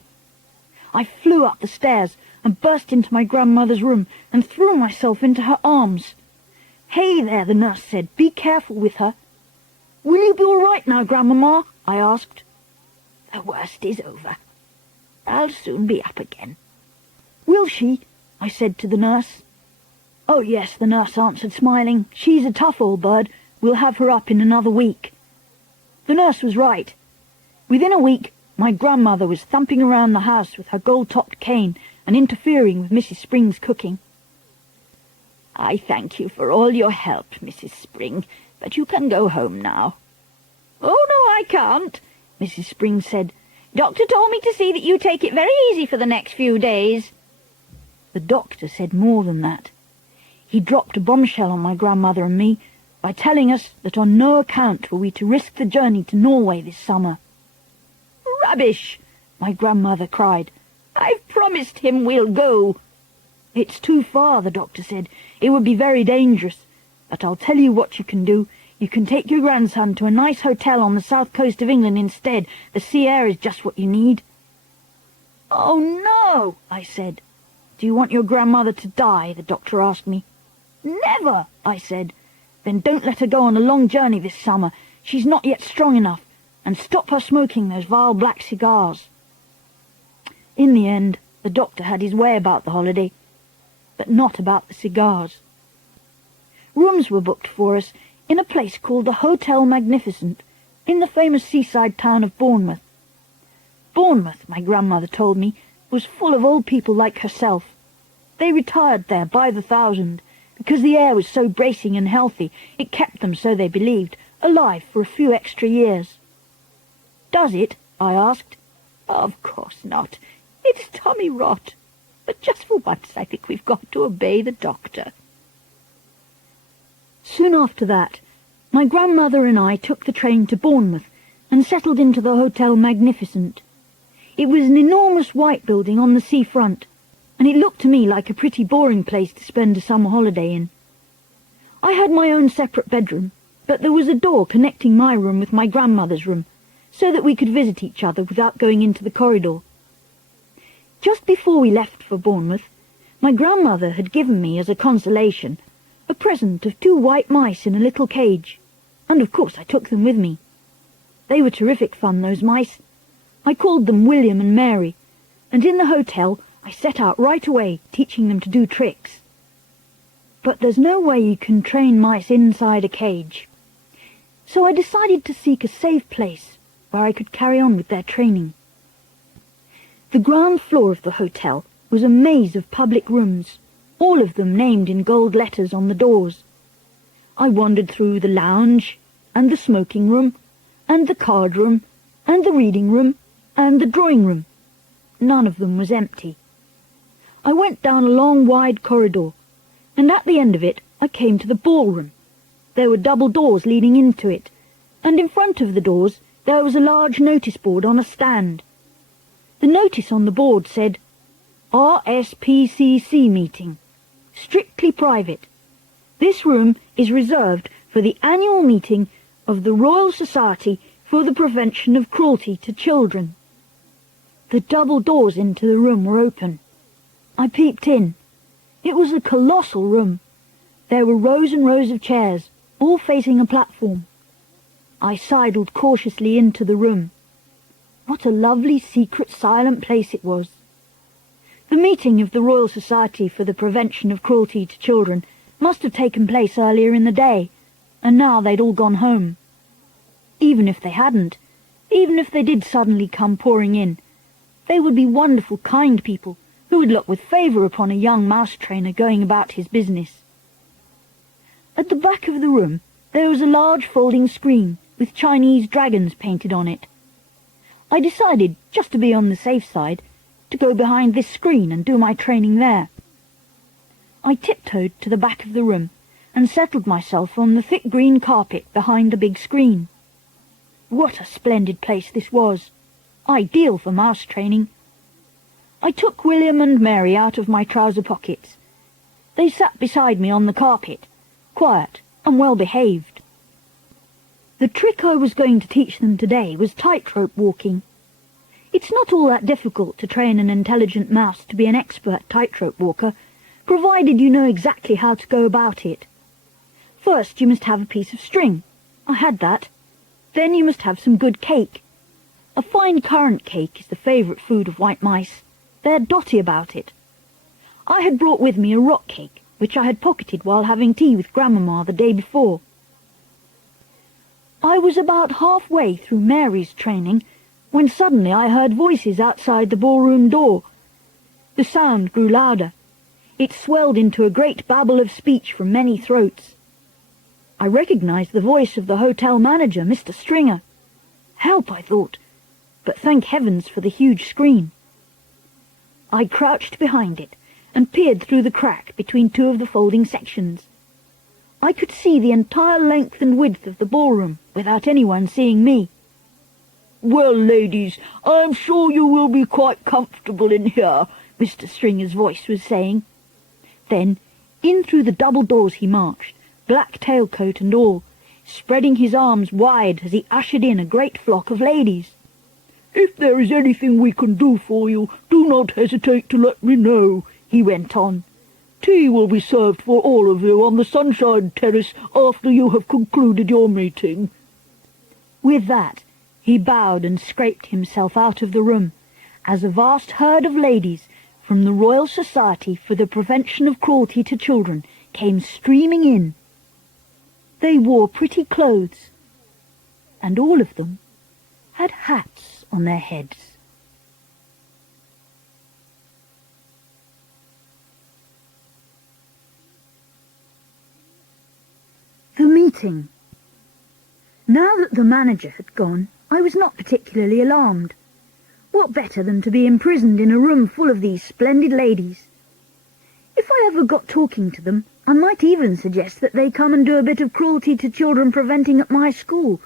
I flew up the stairs and burst into my grandmother's room and threw myself into her arms. "Hey there," the nurse said, "be careful with her." "Will you be all right now, Grandmama?" I asked. "The worst is over. I'll soon be up again." "Will she?" I said to the nurse. "Oh, yes," the nurse answered, smiling. "She's a tough old bird. We'll have her up in another week." The nurse was right. Within a week, my grandmother was thumping around the house with her gold-topped cane and interfering with Mrs. Spring's cooking. "I thank you for all your help, Mrs. Spring, but you can go home now." "Oh, no, I can't," Mrs. Spring said. "Doctor told me to see that you take it very easy for the next few days." The doctor said more than that. He dropped a bombshell on my grandmother and me by telling us that on no account were we to risk the journey to Norway this summer. "Rubbish!" my grandmother cried. "I've promised him we'll go." "It's too far," the doctor said. "It would be very dangerous. But I'll tell you what you can do. You can take your grandson to a nice hotel on the south coast of England instead. The sea air is just what you need." "Oh, no," I said. "Do you want your grandmother to die?" the doctor asked me. "Never," I said. "Then don't let her go on a long journey this summer. She's not yet strong enough. And stop her smoking those vile black cigars." In the end, the doctor had his way about the holiday, but not about the cigars. Rooms were booked for us in a place called the Hotel Magnificent in the famous seaside town of Bournemouth. Bournemouth, my grandmother told me, was full of old people like herself. They retired there by the thousand, because the air was so bracing and healthy it kept them, so they believed, alive for a few extra years. "Does it?" I asked. "Of course not. It's tummy rot. But just for once I think we've got to obey the doctor." Soon after that, my grandmother and I took the train to Bournemouth and settled into the Hotel Magnificent. It was an enormous white building on the seafront, and it looked to me like a pretty boring place to spend a summer holiday in. I had my own separate bedroom, but there was a door connecting my room with my grandmother's room, so that we could visit each other without going into the corridor. Just before we left for Bournemouth, my grandmother had given me, as a consolation, a present of 2 white mice in a little cage, and of course I took them with me. They were terrific fun, those mice. I called them William and Mary, and in the hotel I set out right away, teaching them to do tricks. But there's no way you can train mice inside a cage, so I decided to seek a safe place where I could carry on with their training. The ground floor of the hotel was a maze of public rooms, all of them named in gold letters on the doors. I wandered through the lounge, and the smoking room, and the card room, and the reading room, and the drawing room. None of them was empty. I went down a long, wide corridor, and at the end of it I came to the ballroom. There were double doors leading into it, and in front of the doors there was a large notice board on a stand. The notice on the board said, "RSPCC meeting. Strictly private. This room is reserved for the annual meeting of the Royal Society for the Prevention of Cruelty to Children." The double doors into the room were open. I peeped in. It was a colossal room. There were rows and rows of chairs, all facing a platform. I sidled cautiously into the room. What a lovely, secret, silent place it was. The meeting of the Royal Society for the Prevention of Cruelty to Children must have taken place earlier in the day, and now they'd all gone home. Even if they hadn't, even if they did suddenly come pouring in, they would be wonderful, kind people who would look with favour upon a young mouse trainer going about his business. At the back of the room there was a large folding screen with Chinese dragons painted on it. I decided, just to be on the safe side, to go behind this screen and do my training there. I tiptoed to the back of the room and settled myself on the thick green carpet behind the big screen. What a splendid place this was! Ideal for mouse training. I took William and Mary out of my trouser pockets. They sat beside me on the carpet, quiet and well behaved. The trick I was going to teach them today was tightrope walking. It's not all that difficult to train an intelligent mouse to be an expert tightrope walker, provided you know exactly how to go about it. First, you must have a piece of string. I had that. Then you must have some good cake. A fine currant cake is the favourite food of white mice. They're dotty about it. I had brought with me a rock cake, which I had pocketed while having tea with Grandmama the day before. I was about halfway through Mary's training when suddenly I heard voices outside the ballroom door. The sound grew louder. It swelled into a great babble of speech from many throats. I recognized the voice of the hotel manager, Mr. Stringer. Help, I thought, but thank heavens for the huge screen. I crouched behind it and peered through the crack between 2 of the folding sections. I could see the entire length and width of the ballroom without anyone seeing me. "Well, ladies, I'm sure you will be quite comfortable in here," Mr. Stringer's voice was saying. Then, in through the double doors he marched, black tailcoat and all, spreading his arms wide as he ushered in a great flock of ladies. "If there is anything we can do for you, do not hesitate to let me know," he went on. "Tea will be served for all of you on the sunshine terrace after you have concluded your meeting." With that, he bowed and scraped himself out of the room, as a vast herd of ladies from the Royal Society for the Prevention of Cruelty to Children came streaming in. They wore pretty clothes, and all of them had hats on their heads. The meeting. Now that the manager had gone, I was not particularly alarmed. What better than to be imprisoned in a room full of these splendid ladies? If I ever got talking to them, I might even suggest that they come and do a bit of cruelty to children preventing at my school.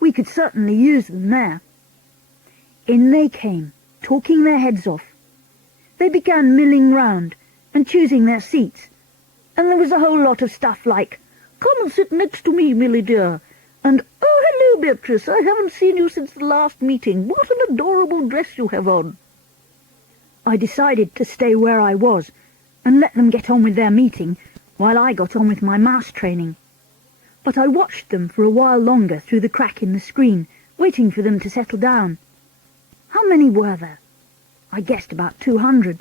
We could certainly use them there. In they came, talking their heads off. They began milling round and choosing their seats, and there was a whole lot of stuff like, "Come and sit next to me, Millie dear," and "Oh, hello, Beatrice, I haven't seen you since the last meeting. What an adorable dress you have on." I decided to stay where I was and let them get on with their meeting while I got on with my mouse training. But I watched them for a while longer through the crack in the screen, waiting for them to settle down. How many were there? I guessed about 200.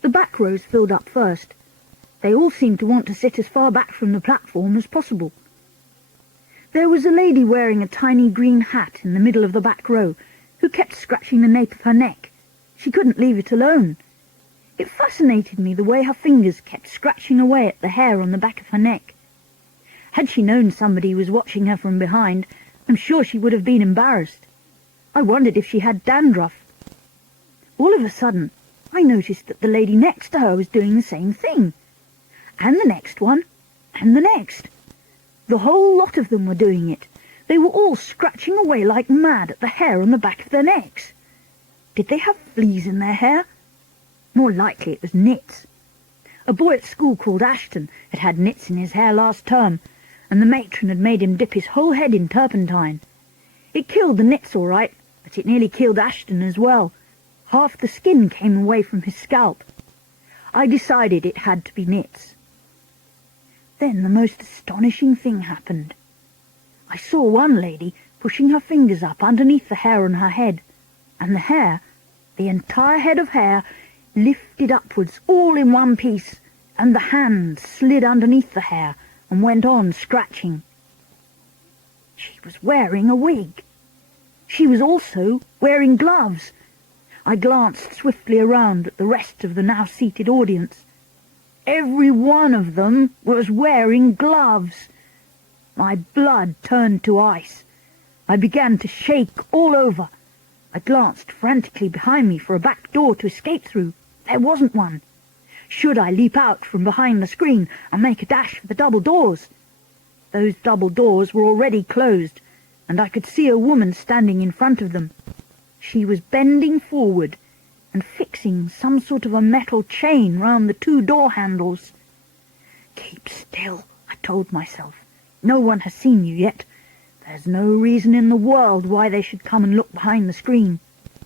The back rows filled up first. They all seemed to want to sit as far back from the platform as possible. There was a lady wearing a tiny green hat in the middle of the back row, who kept scratching the nape of her neck. She couldn't leave it alone. It fascinated me the way her fingers kept scratching away at the hair on the back of her neck. Had she known somebody was watching her from behind, I'm sure she would have been embarrassed. I wondered if she had dandruff. All of a sudden, I noticed that the lady next to her was doing the same thing. And the next one, and the next. The whole lot of them were doing it. They were all scratching away like mad at the hair on the back of their necks. Did they have fleas in their hair? More likely it was nits. A boy at school called Ashton had had nits in his hair last term, and the matron had made him dip his whole head in turpentine. It killed the nits all right, but it nearly killed Ashton as well. Half the skin came away from his scalp. I decided it had to be nits. Then the most astonishing thing happened. I saw one lady pushing her fingers up underneath the hair on her head, and the hair, the entire head of hair, lifted upwards all in one piece, and the hand slid underneath the hair and went on scratching. She was wearing a wig. She was also wearing gloves. I glanced swiftly around at the rest of the now seated audience. Every one of them was wearing gloves. My blood turned to ice. I began to shake all over. I glanced frantically behind me for a back door to escape through. There wasn't one. Should I leap out from behind the screen and make a dash for the double doors? Those double doors were already closed, and I could see a woman standing in front of them. She was bending forward and fixing some sort of a metal chain round the two door handles. "Keep still," I told myself. "No one has seen you yet. There's no reason in the world why they should come and look behind the screen.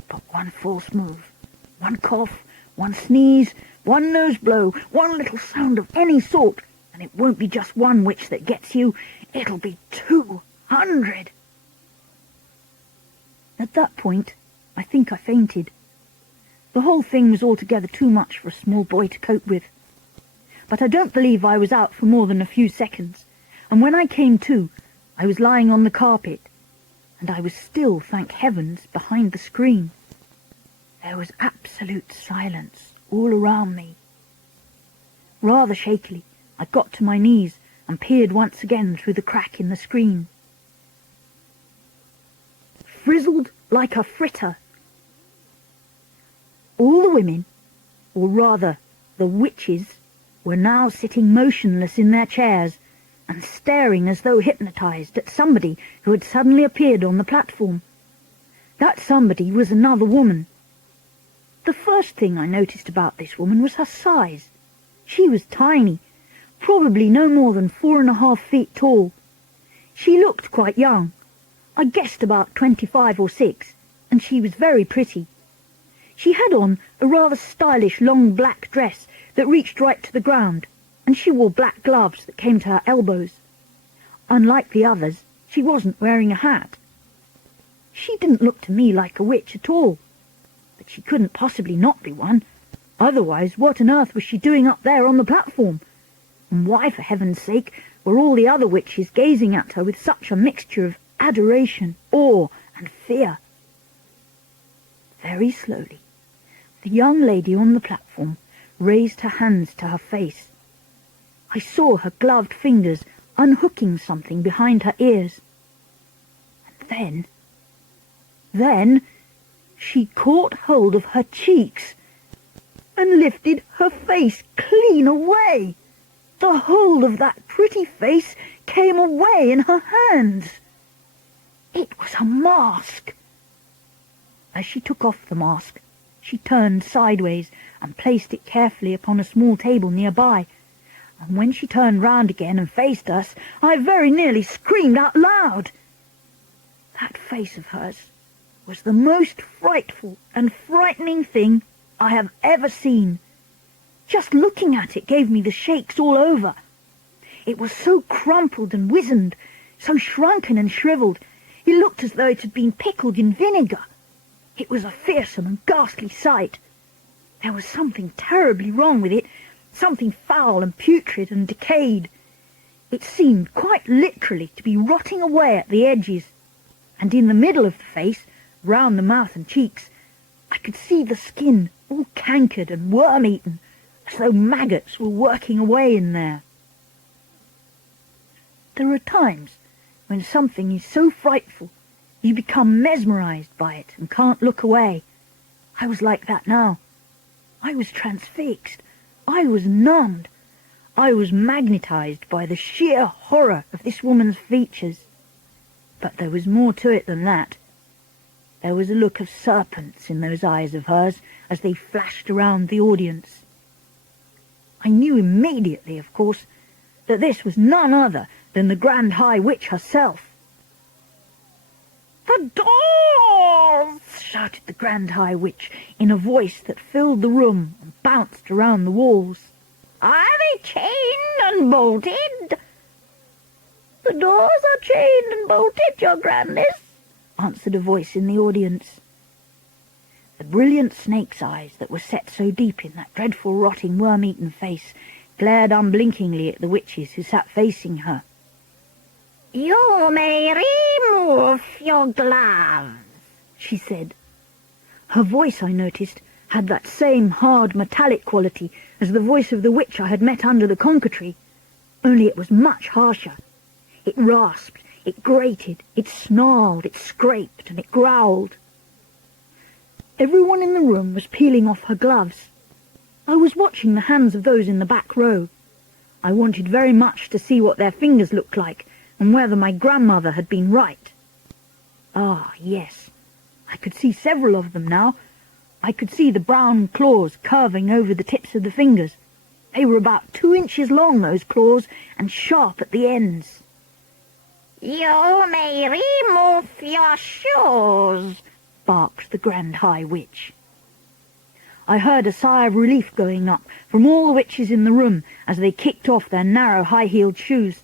But one false move, one cough, one sneeze, one nose blow, one little sound of any sort, and it won't be just one witch that gets you. It'll be 200. At that point, I think I fainted. The whole thing was altogether too much for a small boy to cope with. But I don't believe I was out for more than a few seconds, and when I came to, I was lying on the carpet, and I was still, thank heavens, behind the screen. There was absolute silence all around me. Rather shakily, I got to my knees and peered once again through the crack in the screen. Frizzled like a fritter. All the women, or rather the witches, were now sitting motionless in their chairs and staring as though hypnotized at somebody who had suddenly appeared on the platform. That somebody was another woman. The first thing I noticed about this woman was her size. She was tiny, probably no more than 4.5 feet tall. She looked quite young. I guessed about 25 or 6, and she was very pretty. She had on a rather stylish long black dress that reached right to the ground, and she wore black gloves that came to her elbows. Unlike the others, she wasn't wearing a hat. She didn't look to me like a witch at all, but that she couldn't possibly not be one. Otherwise, what on earth was she doing up there on the platform? And why, for heaven's sake, were all the other witches gazing at her with such a mixture of adoration, awe, and fear? Very slowly, the young lady on the platform raised her hands to her face. I saw her gloved fingers unhooking something behind her ears. And then she caught hold of her cheeks and lifted her face clean away. The whole of that pretty face came away in her hands. It was a mask. As she took off the mask, she turned sideways and placed it carefully upon a small table nearby. And when she turned round again and faced us, I very nearly screamed out loud. That face of hers was the most frightful and frightening thing I have ever seen. Just looking at it gave me the shakes all over. It was so crumpled and wizened, so shrunken and shriveled, it looked as though it had been pickled in vinegar. It was a fearsome and ghastly sight. There was something terribly wrong with it, something foul and putrid and decayed. It seemed quite literally to be rotting away at the edges, and in the middle of the face, round the mouth and cheeks, I could see the skin all cankered and worm-eaten, as though maggots were working away in there. There are times when something is so frightful you become mesmerized by it and can't look away. I was like that now. I was transfixed. I was numbed. I was magnetized by the sheer horror of this woman's features. But there was more to it than that. There was a look of serpents in those eyes of hers as they flashed around the audience. I knew immediately, of course, that this was none other than the Grand High Witch herself. "The doors!" shouted the Grand High Witch in a voice that filled the room and bounced around the walls. "Are they chained and bolted?" "The doors are chained and bolted, your grandness," answered a voice in the audience. The brilliant snake's eyes that were set so deep in that dreadful rotting worm-eaten face glared unblinkingly at the witches who sat facing her. "You may remove your gloves," she said. Her voice, I noticed, had that same hard metallic quality as the voice of the witch I had met under the conker tree, only it was much harsher. It rasped, it grated, it snarled, it scraped, and it growled. Everyone in the room was peeling off her gloves. I was watching the hands of those in the back row. I wanted very much to see what their fingers looked like, and whether my grandmother had been right. Ah, yes, I could see several of them now. I could see the brown claws curving over the tips of the fingers. They were about 2 inches long, those claws, and sharp at the ends. "You may remove your shoes," barked the Grand High Witch. I heard a sigh of relief going up from all the witches in the room as they kicked off their narrow high-heeled shoes.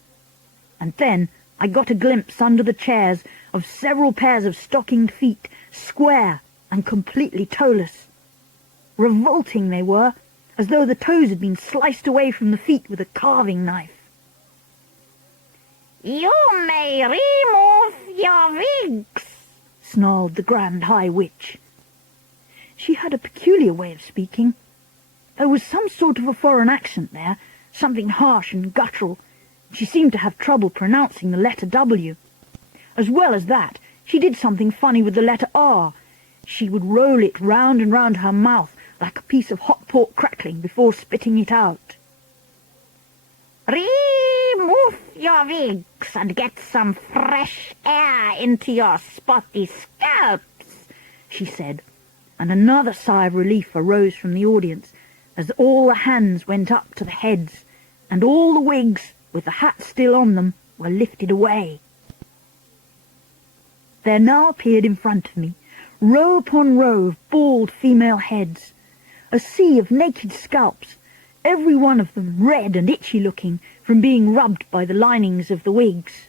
And then I got a glimpse under the chairs of several pairs of stockinged feet, square and completely toeless. Revolting they were, as though the toes had been sliced away from the feet with a carving knife. "You may remove your wigs," snarled the Grand High Witch. She had a peculiar way of speaking. There was some sort of a foreign accent there, something harsh and guttural. She seemed to have trouble pronouncing the letter W. As well as that, she did something funny with the letter R. She would roll it round and round her mouth like a piece of hot pork crackling before spitting it out. "Remove your wigs and get some fresh air into your spotty scalps," she said, and another sigh of relief arose from the audience as all the hands went up to the heads, and all the wigs, with the hats still on them, were lifted away. There now appeared in front of me, row upon row of bald female heads, a sea of naked scalps, every one of them red and itchy-looking from being rubbed by the linings of the wigs.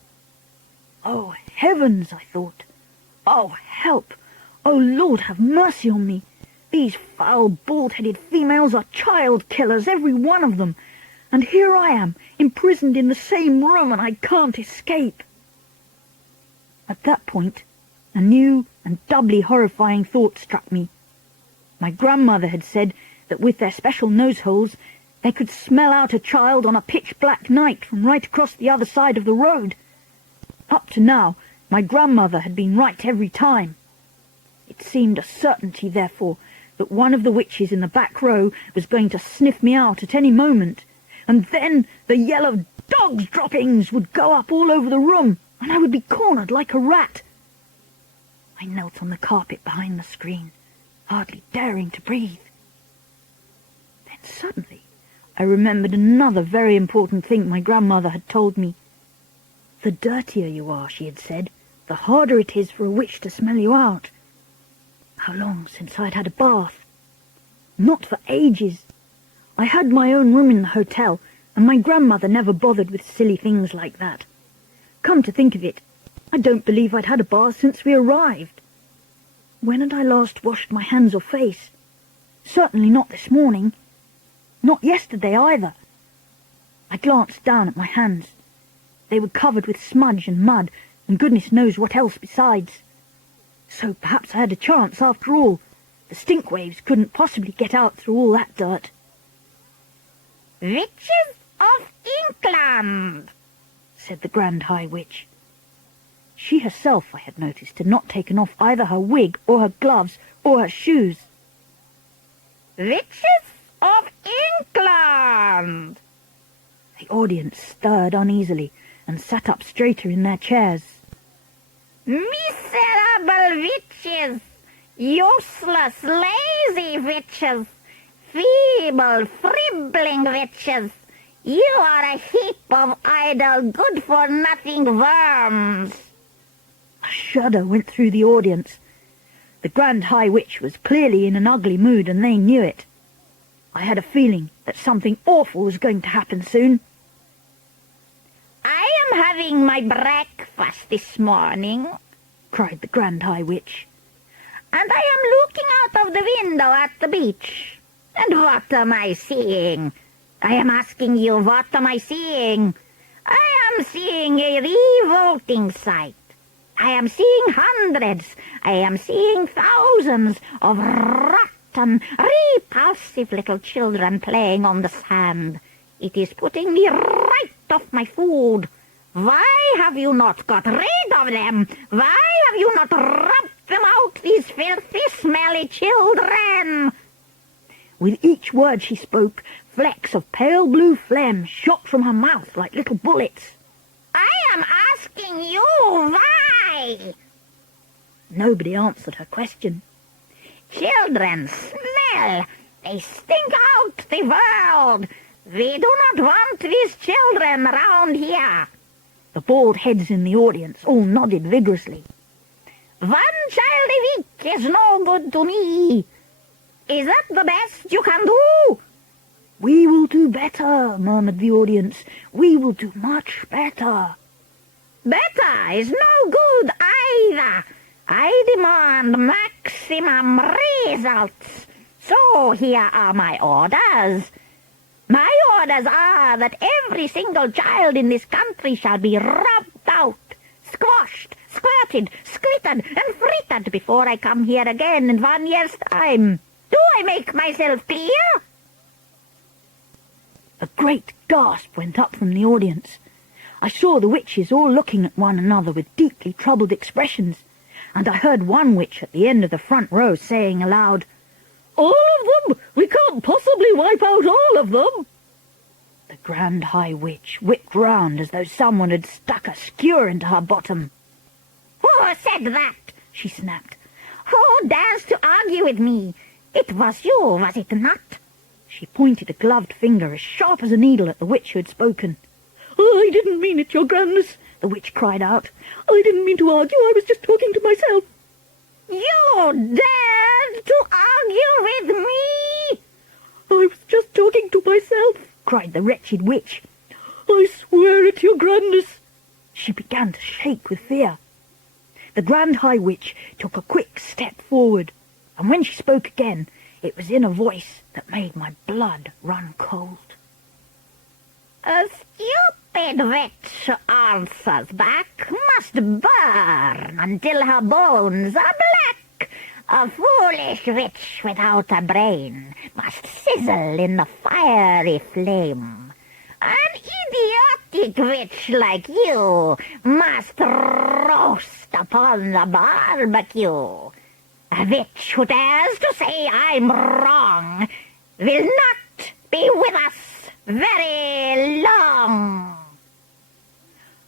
Oh, heavens, I thought. Oh, help! Oh, Lord, have mercy on me! These foul, bald-headed females are child-killers, every one of them, and here I am, imprisoned in the same room, and I can't escape." At that point, a new and doubly horrifying thought struck me. My grandmother had said that with their special nose-holes they could smell out a child on a pitch-black night from right across the other side of the road. Up to now, my grandmother had been right every time. It seemed a certainty, therefore, that one of the witches in the back row was going to sniff me out at any moment, and then the yell of "Dogs' droppings" would go up all over the room, and I would be cornered like a rat. I knelt on the carpet behind the screen, hardly daring to breathe. Then suddenly I remembered another very important thing my grandmother had told me. "The dirtier you are," she had said, "the harder it is for a witch to smell you out." How long since I'd had a bath? Not for ages. I had my own room in the hotel, and my grandmother never bothered with silly things like that. Come to think of it, I don't believe I'd had a bath since we arrived. When had I last washed my hands or face? Certainly not this morning. Not yesterday either. I glanced down at my hands. They were covered with smudge and mud, and goodness knows what else besides. So perhaps I had a chance after all. The stink waves couldn't possibly get out through all that dirt. "Witches of England," said the Grand High Witch. She herself, I had noticed, had not taken off either her wig or her gloves or her shoes. "Witches of England!" The audience stirred uneasily and sat up straighter in their chairs. "Miserable witches! Useless, lazy witches! Feeble, fribbling witches! You are a heap of idle, good-for-nothing worms!" A shudder went through the audience. The Grand High Witch was clearly in an ugly mood, and they knew it. I had a feeling that something awful was going to happen soon. "I am having my breakfast this morning," cried the Grand High Witch, "and I am looking out of the window at the beach. And what am I seeing? I am asking you, what am I seeing? I am seeing a revolting sight. I am seeing hundreds, I am seeing thousands of rotten, repulsive little children playing on the sand. It is putting me right off my food. Why have you not got rid of them? Why have you not rubbed them out, these filthy, smelly children?" With each word she spoke, flecks of pale blue phlegm shot from her mouth like little bullets. "I am asking you why?" Nobody answered her question. "Children smell. They stink out the world. We do not want these children around here." The bald heads in the audience all nodded vigorously. "One child a week is no good to me. Is that the best you can do?" "We will do better," murmured the audience. "We will do much better." "Better is no good either. I demand maximum results. So here are my orders. My orders are that every single child in this country shall be rubbed out, squashed, squirted, squirted, and frittered before I come here again in 1 year's time. Do I make myself clear?" A great gasp went up from the audience. I saw the witches all looking at one another with deeply troubled expressions, and I heard one witch at the end of the front row saying aloud, "All of them? We can't possibly wipe out all of them." The Grand High Witch whipped round as though someone had stuck a skewer into her bottom. "Who said that?" she snapped. "Who dares to argue with me? It was you, was it not?" She pointed a gloved finger as sharp as a needle at the witch who had spoken. "I didn't mean it, your grandness," the witch cried out. "I didn't mean to argue, I was just talking to myself." "You dared to argue with me?" "I was just talking to myself," cried the wretched witch. "I swear it, your grandness." She began to shake with fear. The Grand High Witch took a quick step forward, and when she spoke again, It was in a voice that made my blood run cold. "A stupid witch who answers back must burn until her bones are black. A foolish witch without a brain must sizzle in the fiery flame. An idiotic witch like you must roast upon the barbecue. A witch who dares to say I'm wrong will not be with us very long."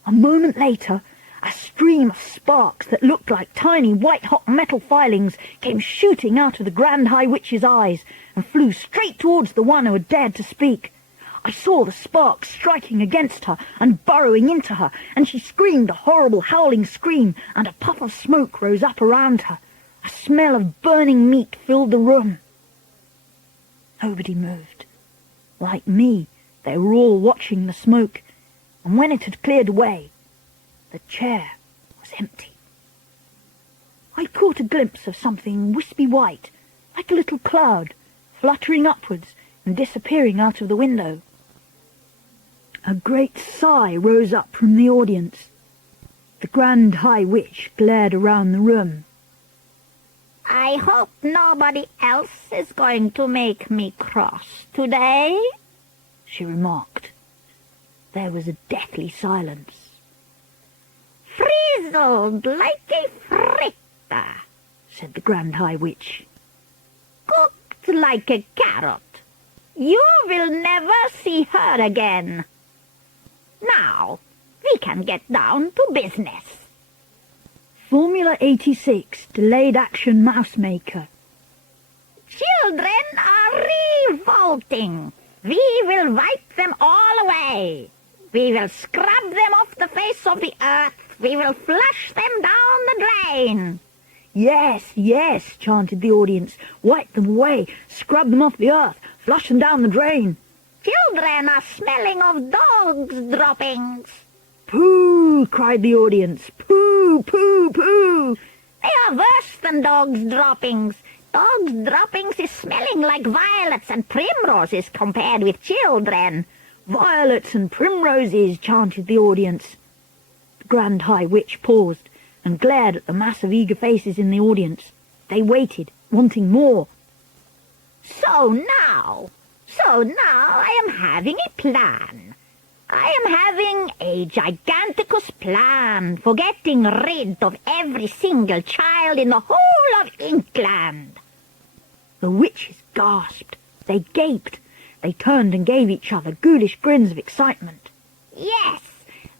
A moment later, a stream of sparks that looked like tiny white-hot metal filings came shooting out of the Grand High Witch's eyes and flew straight towards the one who had dared to speak. I saw the sparks striking against her and burrowing into her, and she screamed a horrible howling scream, and a puff of smoke rose up around her. A smell of burning meat filled the room. Nobody moved. Like me, they were all watching the smoke, and when it had cleared away, the chair was empty. I caught a glimpse of something wispy white, like a little cloud, fluttering upwards and disappearing out of the window. A great sigh rose up from the audience. The Grand High Witch glared around the room. "I hope nobody else is going to make me cross today," she remarked. There was a deathly silence. "Frizzled like a fritter," said the Grand High Witch. "Cooked like a carrot. You will never see her again. Now, we can get down to business." Formula 86, Delayed Action Mousemaker. "Children are revolting. We will wipe them all away. We will scrub them off the face of the earth. We will flush them down the drain." "Yes, yes," chanted the audience. "Wipe them away, scrub them off the earth, flush them down the drain." "Children are smelling of dogs' droppings." "Pooh!" cried the audience. "Pooh, pooh, pooh!" "They are worse than dogs' droppings. Dogs' droppings is smelling like violets and primroses compared with children." "Violets and primroses," chanted the audience. The Grand High Witch paused and glared at the mass of eager faces in the audience. They waited, wanting more. So now I am having a plan. I am having a giganticus plan for getting rid of every single child in the whole of England." The witches gasped. They gaped. They turned and gave each other ghoulish grins of excitement. "Yes,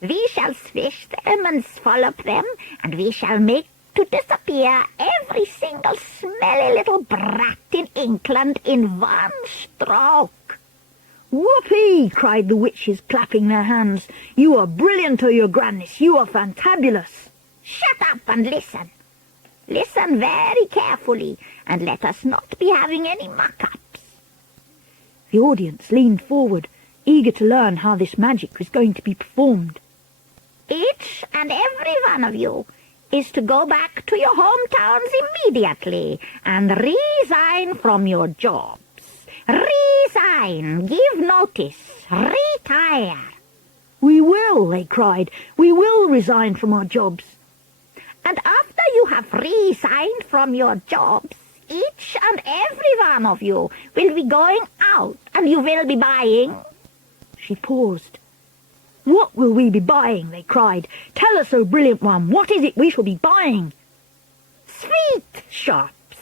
we shall swish them and swallow them, and we shall make to disappear every single smelly little brat in England in one stroke." "Whoopee!" cried the witches, clapping their hands. "You are brilliant, O your grandness. You are fantabulous." "Shut up and listen. Listen very carefully, and let us not be having any muck-ups." The audience leaned forward, eager to learn how this magic was going to be performed. "Each and every one of you is to go back to your hometowns immediately and resign from your jobs. Resign, give notice, retire." "We will," they cried. "We will resign from our jobs." "And after you have resigned from your jobs, each and every one of you will be going out, and you will be buying—" She paused. "What will we be buying?" they cried. "Tell us, O brilliant one, what is it we shall be buying?" "Sweet shops.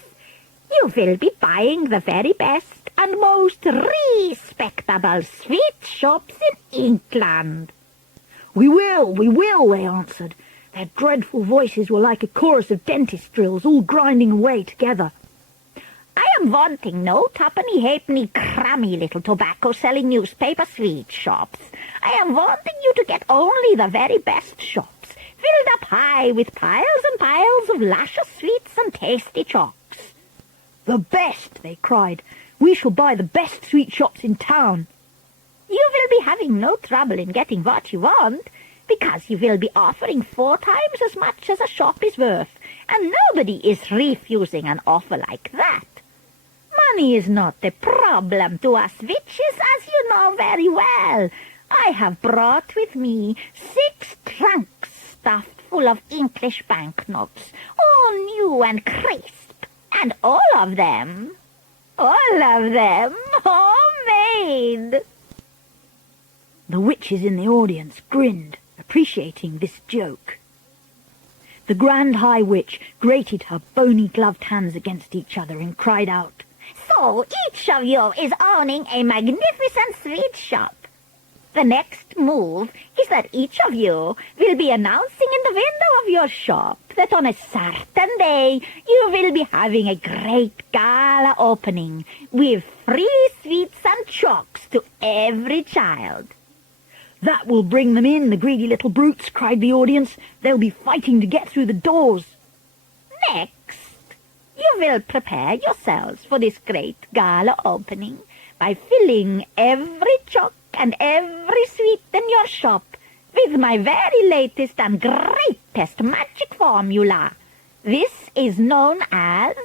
You will be buying the very best and most respectable sweet shops in England." We will, they answered. Their dreadful voices were like a chorus of dentist drills, all grinding away together. "I am wanting no twopenny halfpenny crummy little tobacco-selling newspaper sweet shops. I am wanting you to get only the very best shops, filled up high with piles and piles of luscious sweets and tasty chocks." "The best!" they cried. "We shall buy the best sweet shops in town." "You will be having no trouble in getting what you want, because you will be offering 4 times as much as a shop is worth, and nobody is refusing an offer like that. Money is not a problem to us witches, as you know very well. I have brought with me 6 trunks stuffed full of English banknotes, all new and crisp, and all of them homemade. The witches in the audience grinned, appreciating this joke. The Grand High Witch grated her bony gloved hands against each other and cried out, So each of you is owning a magnificent sweet shop. The next move is that each of you will be announcing in the window of your shop that on a certain day you will be having a great gala opening with free sweets and chocks to every child. That will bring them in, the greedy little brutes, cried the audience. They'll be fighting to get through the doors. Next, you will prepare yourselves for this great gala opening by filling every choc and every sweet in your shop with my very latest and greatest magic formula. This is known as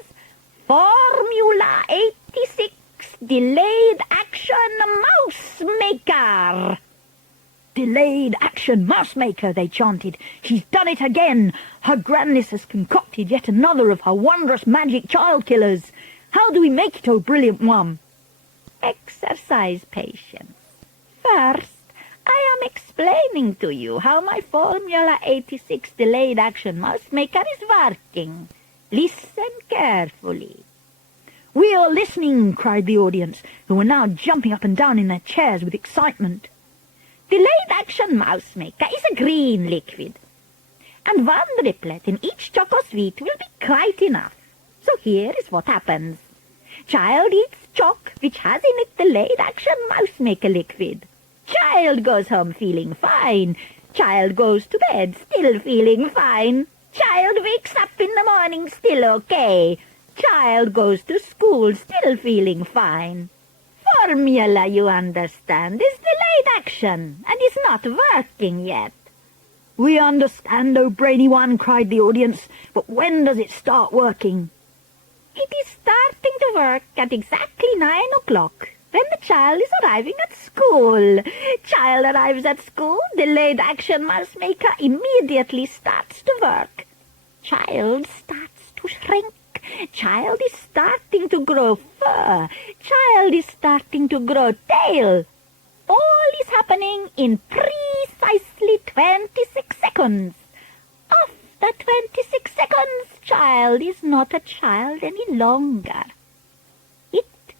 Formula 86 Delayed Action Mouse Maker. Delayed Action Mouse Maker, they chanted. She's done it again. Her grandness has concocted yet another of her wondrous magic child killers. How do we make it, oh brilliant one? Exercise patience. First, I am explaining to you how my Formula 86 Delayed Action Mouse Maker is working. Listen carefully. We are listening, cried the audience, who were now jumping up and down in their chairs with excitement. Delayed Action Mouse Maker is a green liquid, and 1 driplet in each choco sweet will be quite enough. So here is what happens. Child eats choc, which has in it Delayed Action Mouse Maker liquid. Child goes home feeling fine. Child goes to bed still feeling fine. Child wakes up in the morning still okay. Child goes to school still feeling fine. Formula, you understand, is delayed action, and is not working yet. We understand, oh brainy one, cried the audience, but when does it start working? It is starting to work at exactly 9 o'clock, when the child is arriving at school. Child arrives at school, delayed action mouse maker immediately starts to work. Child starts to shrink. Child is starting to grow fur. Child is starting to grow tail. All is happening in precisely 26 seconds. After 26 seconds, child is not a child any longer. It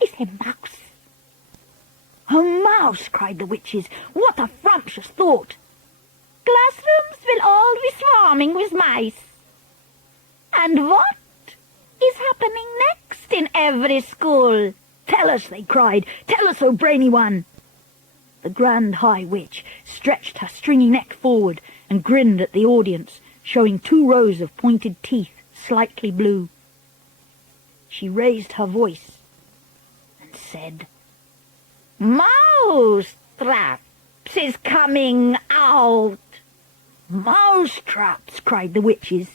is a mouse. A mouse, cried the witches. What a frumptuous thought! Classrooms will all be swarming with mice. And what is happening next in every school? Tell us, they cried. Tell us, oh brainy one. The Grand High Witch stretched her stringy neck forward and grinned at the audience, showing 2 rows of pointed teeth, slightly blue. She raised her voice and said, Mouse traps is coming out. Mouse traps, cried the witches.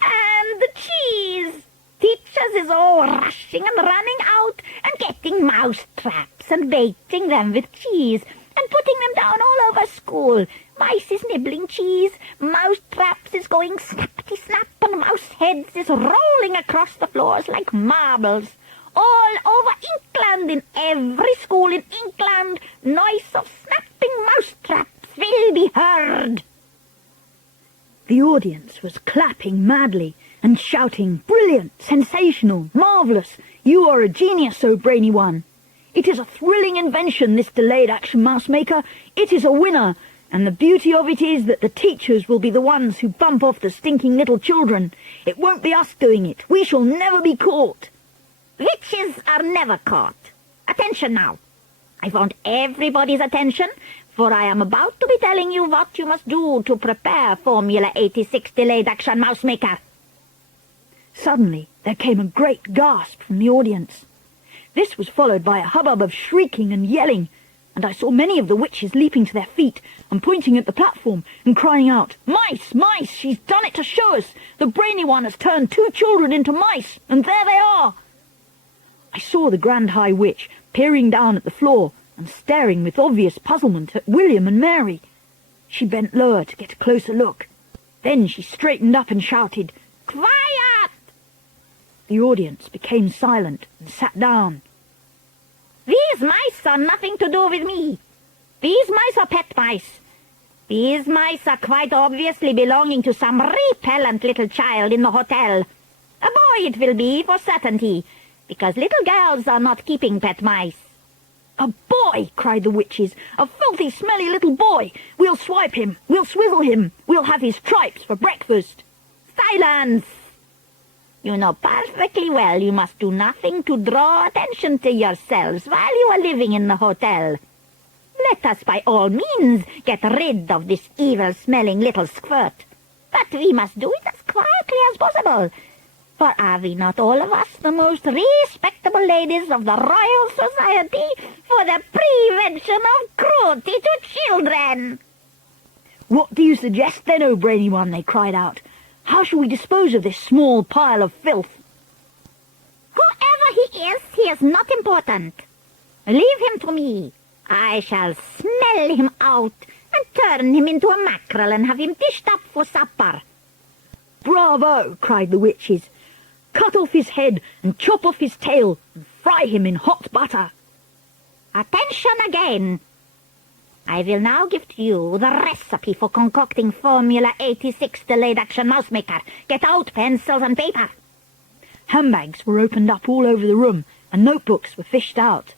And the cheese. Teachers is all rushing and running out and getting mouse traps and baiting them with cheese and putting them down all over school. Mice is nibbling cheese, mouse traps is going snappity-snap, and mouse heads is rolling across the floors like marbles. All over England, in every school in England, noise of snapping mouse traps will be heard. The audience was clapping madly and shouting, Brilliant, sensational, marvellous, you are a genius, oh brainy one. It is a thrilling invention, this delayed action mouse maker. It is a winner, and the beauty of it is that the teachers will be the ones who bump off the stinking little children. It won't be us doing it. We shall never be caught. Witches are never caught. Attention now. I want everybody's attention, for I am about to be telling you what you must do to prepare Formula 86 Delayed Action Mouse Maker. Suddenly there came a great gasp from the audience. This was followed by a hubbub of shrieking and yelling, and I saw many of the witches leaping to their feet and pointing at the platform and crying out, Mice, mice, she's done it to show us. The brainy one has turned 2 children into mice, and there they are. I saw the Grand High Witch peering down at the floor and staring with obvious puzzlement at William and Mary. She bent lower to get a closer look. Then she straightened up and shouted, "Quiet!" The audience became silent and sat down. "These mice are nothing to do with me. These mice are pet mice. These mice are quite obviously belonging to some repellent little child in the hotel. A boy it will be, for certainty, because little girls are not keeping pet mice." "A boy!" cried the witches. "A filthy, smelly little boy! We'll swipe him! We'll swizzle him! We'll have his tripes for breakfast!" "Silence! You know perfectly well you must do nothing to draw attention to yourselves while you are living in the hotel. Let us by all means get rid of this evil-smelling little squirt. But we must do it as quietly as possible. For are we not all of us the most respectable ladies of the Royal Society for the prevention of cruelty to children?" "What do you suggest then, O brainy one?" they cried out. "How shall we dispose of this small pile of filth?" "Whoever he is not important. Leave him to me. I shall smell him out and turn him into a mackerel and have him dished up for supper." "Bravo!" cried the witches. "Cut off his head and chop off his tail and fry him in hot butter." "Attention again! I will now give to you the recipe for concocting Formula 86 Delayed Action Mouse Maker. Get out pencils and paper." Handbags were opened up all over the room, and notebooks were fished out.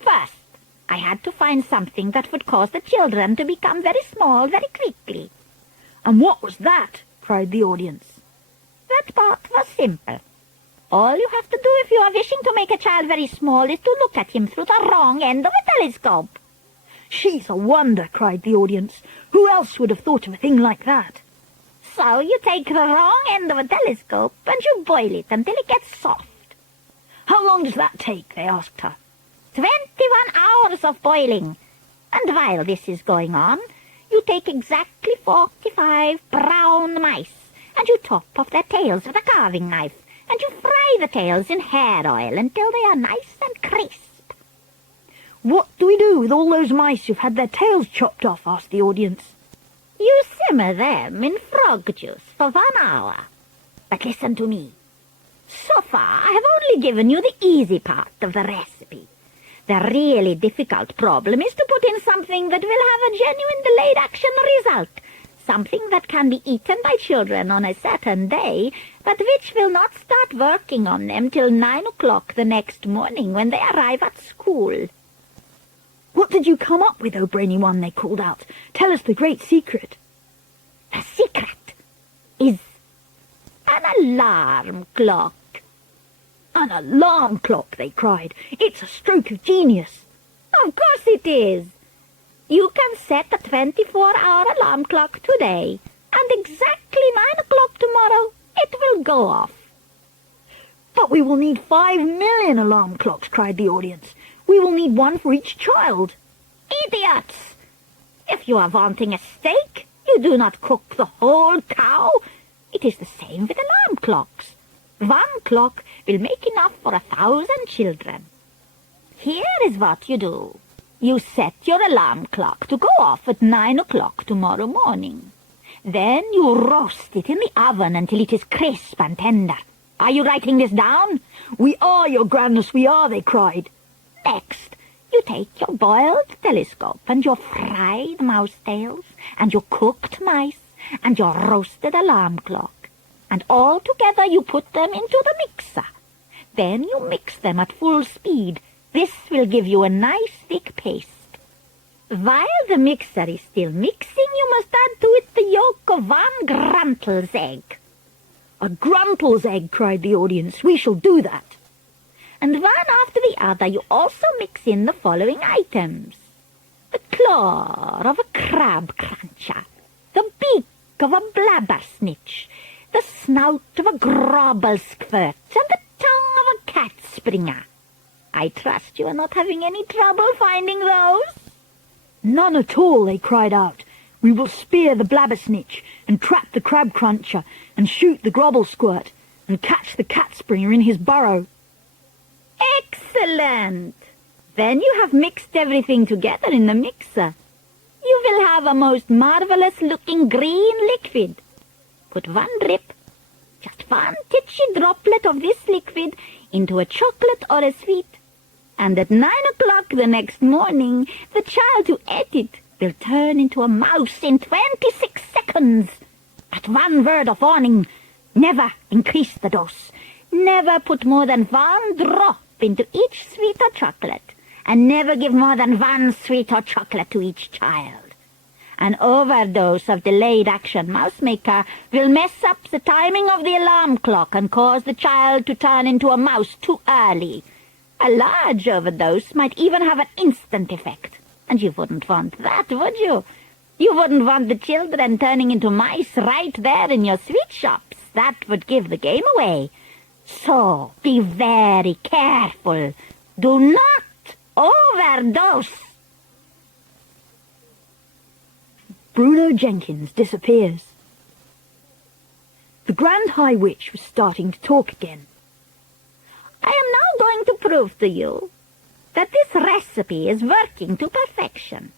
"First, I had to find something that would cause the children to become very small very quickly." "And what was that?" cried the audience. That part was simple. All you have to do if you are wishing to make a child very small is to look at him through the wrong end of a telescope. "She's a wonder," cried the audience. "Who else would have thought of a thing like that?" So you take the wrong end of a telescope and you boil it until it gets soft. "How long does that take?" they asked her. 21 hours of boiling. And while this is going on, you take exactly 45 brown mice, and you top off their tails with a carving knife, and you fry the tails in hair oil until they are nice and crisp. "What do we do with all those mice who've had their tails chopped off?" asked the audience. You simmer them in frog juice for 1 hour. But listen to me. So far, I have only given you the easy part of the recipe. The really difficult problem is to put in something that will have a genuine delayed action result, something that can be eaten by children on a certain day, but which will not start working on them till 9 o'clock the next morning when they arrive at school. "What did you come up with, O brainy one?" they called out. "Tell us the great secret." The secret is an alarm clock. "An alarm clock!" they cried. "It's a stroke of genius." Of course it is. You can set a 24-hour alarm clock today, and exactly 9 o'clock tomorrow it will go off. "But we will need 5 million alarm clocks," cried the audience. "We will need one for each child." Idiots! If you are wanting a steak, you do not cook the whole cow. It is the same with alarm clocks. 1 clock will make enough for 1,000 children. Here is what you do. You set your alarm clock to go off at 9 o'clock tomorrow morning. Then you roast it in the oven until it is crisp and tender. Are you writing this down? "We are, your grandness, we are," they cried. Next, you take your boiled telescope and your fried mouse tails and your cooked mice and your roasted alarm clock, and all together you put them into the mixer. Then you mix them at full speed. This will give you a nice thick paste. While the mixer is still mixing, you must add to it the yolk of 1 gruntle's egg. "A gruntle's egg!" cried the audience. "We shall do that." And one after the other you also mix in the following items: the claw of a crab cruncher, the beak of a blabber snitch, the snout of a grobble squirt, and the tongue of a cat springer. I trust you are not having any trouble finding those? "None at all," they cried out. "We will spear the blabber snitch, and trap the crab cruncher, and shoot the grobble squirt, and catch the cat springer in his burrow." Excellent! Then you have mixed everything together in the mixer. You will have a most marvelous-looking green liquid. Put one drip, just one titchy droplet of this liquid, into a chocolate or a sweet, and at 9 o'clock the next morning, the child who ate it will turn into a mouse in 26 seconds. But one word of warning, never increase the dose. Never put more than 1 drop into each sweet or chocolate, and never give more than 1 sweet or chocolate to each child. An overdose of delayed action mouse maker will mess up the timing of the alarm clock and cause the child to turn into a mouse too early. A large overdose might even have an instant effect, and you wouldn't want that, would you? You wouldn't want the children turning into mice right there in your sweet shops. That would give the game away. So, be very careful. Do not overdose. Bruno Jenkins disappears. The Grand High Witch was starting to talk again. I am now going to prove to you that this recipe is working to perfection.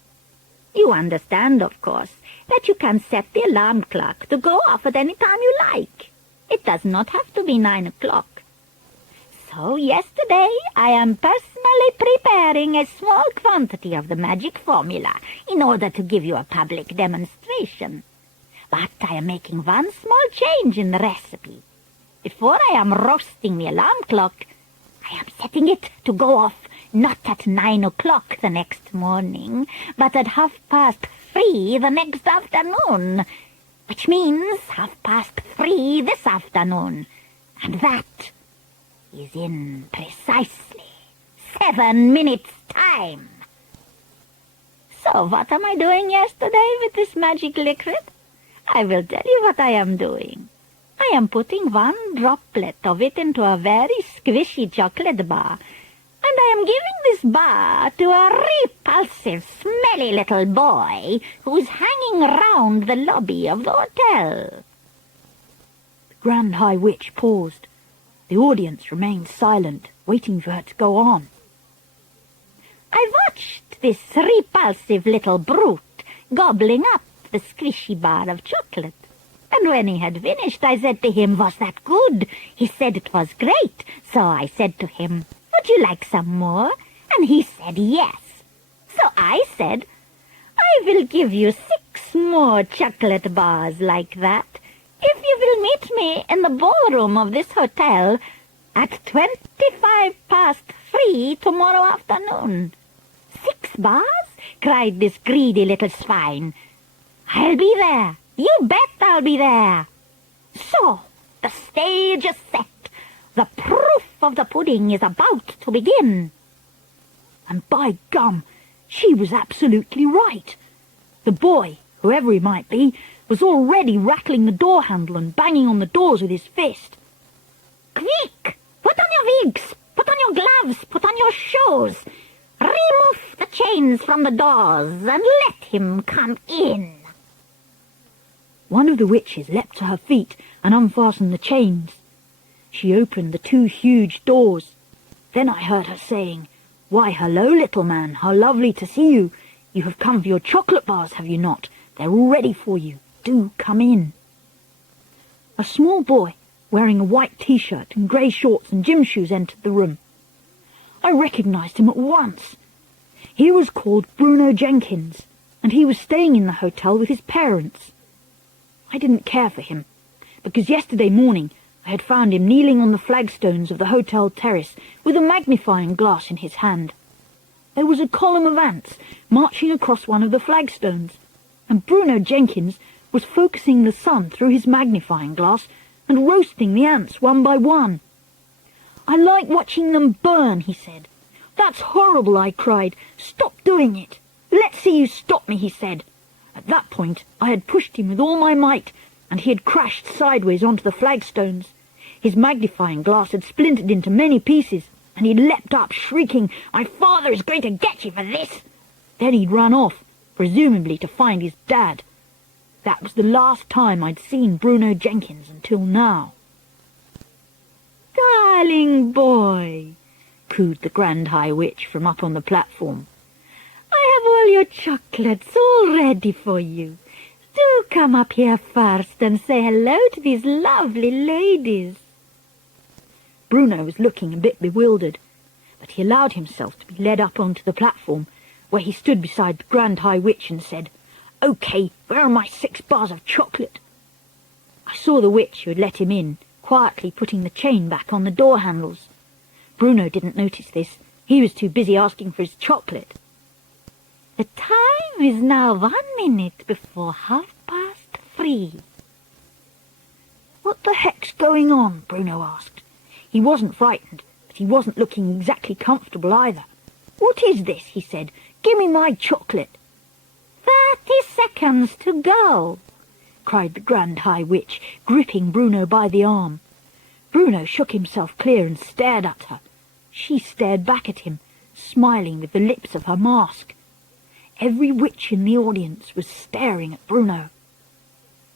You understand, of course, that you can set the alarm clock to go off at any time you like. It does not have to be 9 o'clock. So yesterday I am personally preparing a small quantity of the magic formula in order to give you a public demonstration. But I am making one small change in the recipe. Before I am roasting the alarm clock, I am setting it to go off not at 9 o'clock the next morning, but at 3:30 the next afternoon, which means 3:30 this afternoon, and that is in precisely 7 minutes' time. So what am I doing yesterday with this magic liquid? I will tell you what I am doing. I am putting 1 droplet of it into a very squishy chocolate bar, and I am giving this bar to a repulsive, smelly little boy who's hanging around the lobby of the hotel. The Grand High Witch paused. The audience remained silent, waiting for her to go on. I watched this repulsive little brute gobbling up the squishy bar of chocolate. And when he had finished, I said to him, "Was that good?" He said it was great. So I said to him, "Would you like some more?" And he said yes. So I said, "I will give you 6 more chocolate bars like that if you will meet me in the ballroom of this hotel at 3:25 tomorrow afternoon." 6 bars? Cried this greedy little swine. "I'll be there. You bet I'll be there." So, the stage is set. The proof of the pudding is about to begin. And by gum, she was absolutely right. The boy, whoever he might be, was already rattling the door handle and banging on the doors with his fist. "Quick! Put on your wigs! Put on your gloves! Put on your shoes! Remove the chains from the doors and let him come in." One of the witches leapt to her feet and unfastened the chains. She opened the 2 huge doors. Then I heard her saying, "Why, hello, little man, how lovely to see you. You have come for your chocolate bars, have you not? They're all ready for you. Do come in." A small boy, wearing a white T-shirt and grey shorts and gym shoes, entered the room. I recognized him at once. He was called Bruno Jenkins, and he was staying in the hotel with his parents. I didn't care for him, because yesterday morning I had found him kneeling on the flagstones of the hotel terrace with a magnifying glass in his hand. There was a column of ants marching across one of the flagstones, and Bruno Jenkins was focusing the sun through his magnifying glass and roasting the ants one by one. "I like watching them burn," he said. "That's horrible," I cried. "Stop doing it." "Let's see you stop me," he said. At that point I had pushed him with all my might, and he had crashed sideways onto the flagstones. His magnifying glass had splintered into many pieces, and he leapt up, shrieking, "My father is going to get you for this!" Then he'd run off, presumably to find his dad. That was the last time I'd seen Bruno Jenkins until now. "Darling boy, cooed the Grand High Witch from up on the platform. "I have all your chocolates all ready for you. Do come up here first and say hello to these lovely ladies." Bruno was looking a bit bewildered, but he allowed himself to be led up onto the platform, where he stood beside the Grand High Witch and said, "OK, where are my 6 bars of chocolate?" I saw the witch who had let him in, quietly putting the chain back on the door handles. Bruno didn't notice this. He was too busy asking for his chocolate. "The time is now 1 minute before 3:30. "What the heck's going on?" Bruno asked. He wasn't frightened, but he wasn't looking exactly comfortable either. "What is this?" he said. "Give me my chocolate." 30 seconds to go," cried the Grand High Witch, gripping Bruno by the arm. Bruno shook himself clear and stared at her. She stared back at him, smiling with the lips of her mask. Every witch in the audience was staring at Bruno.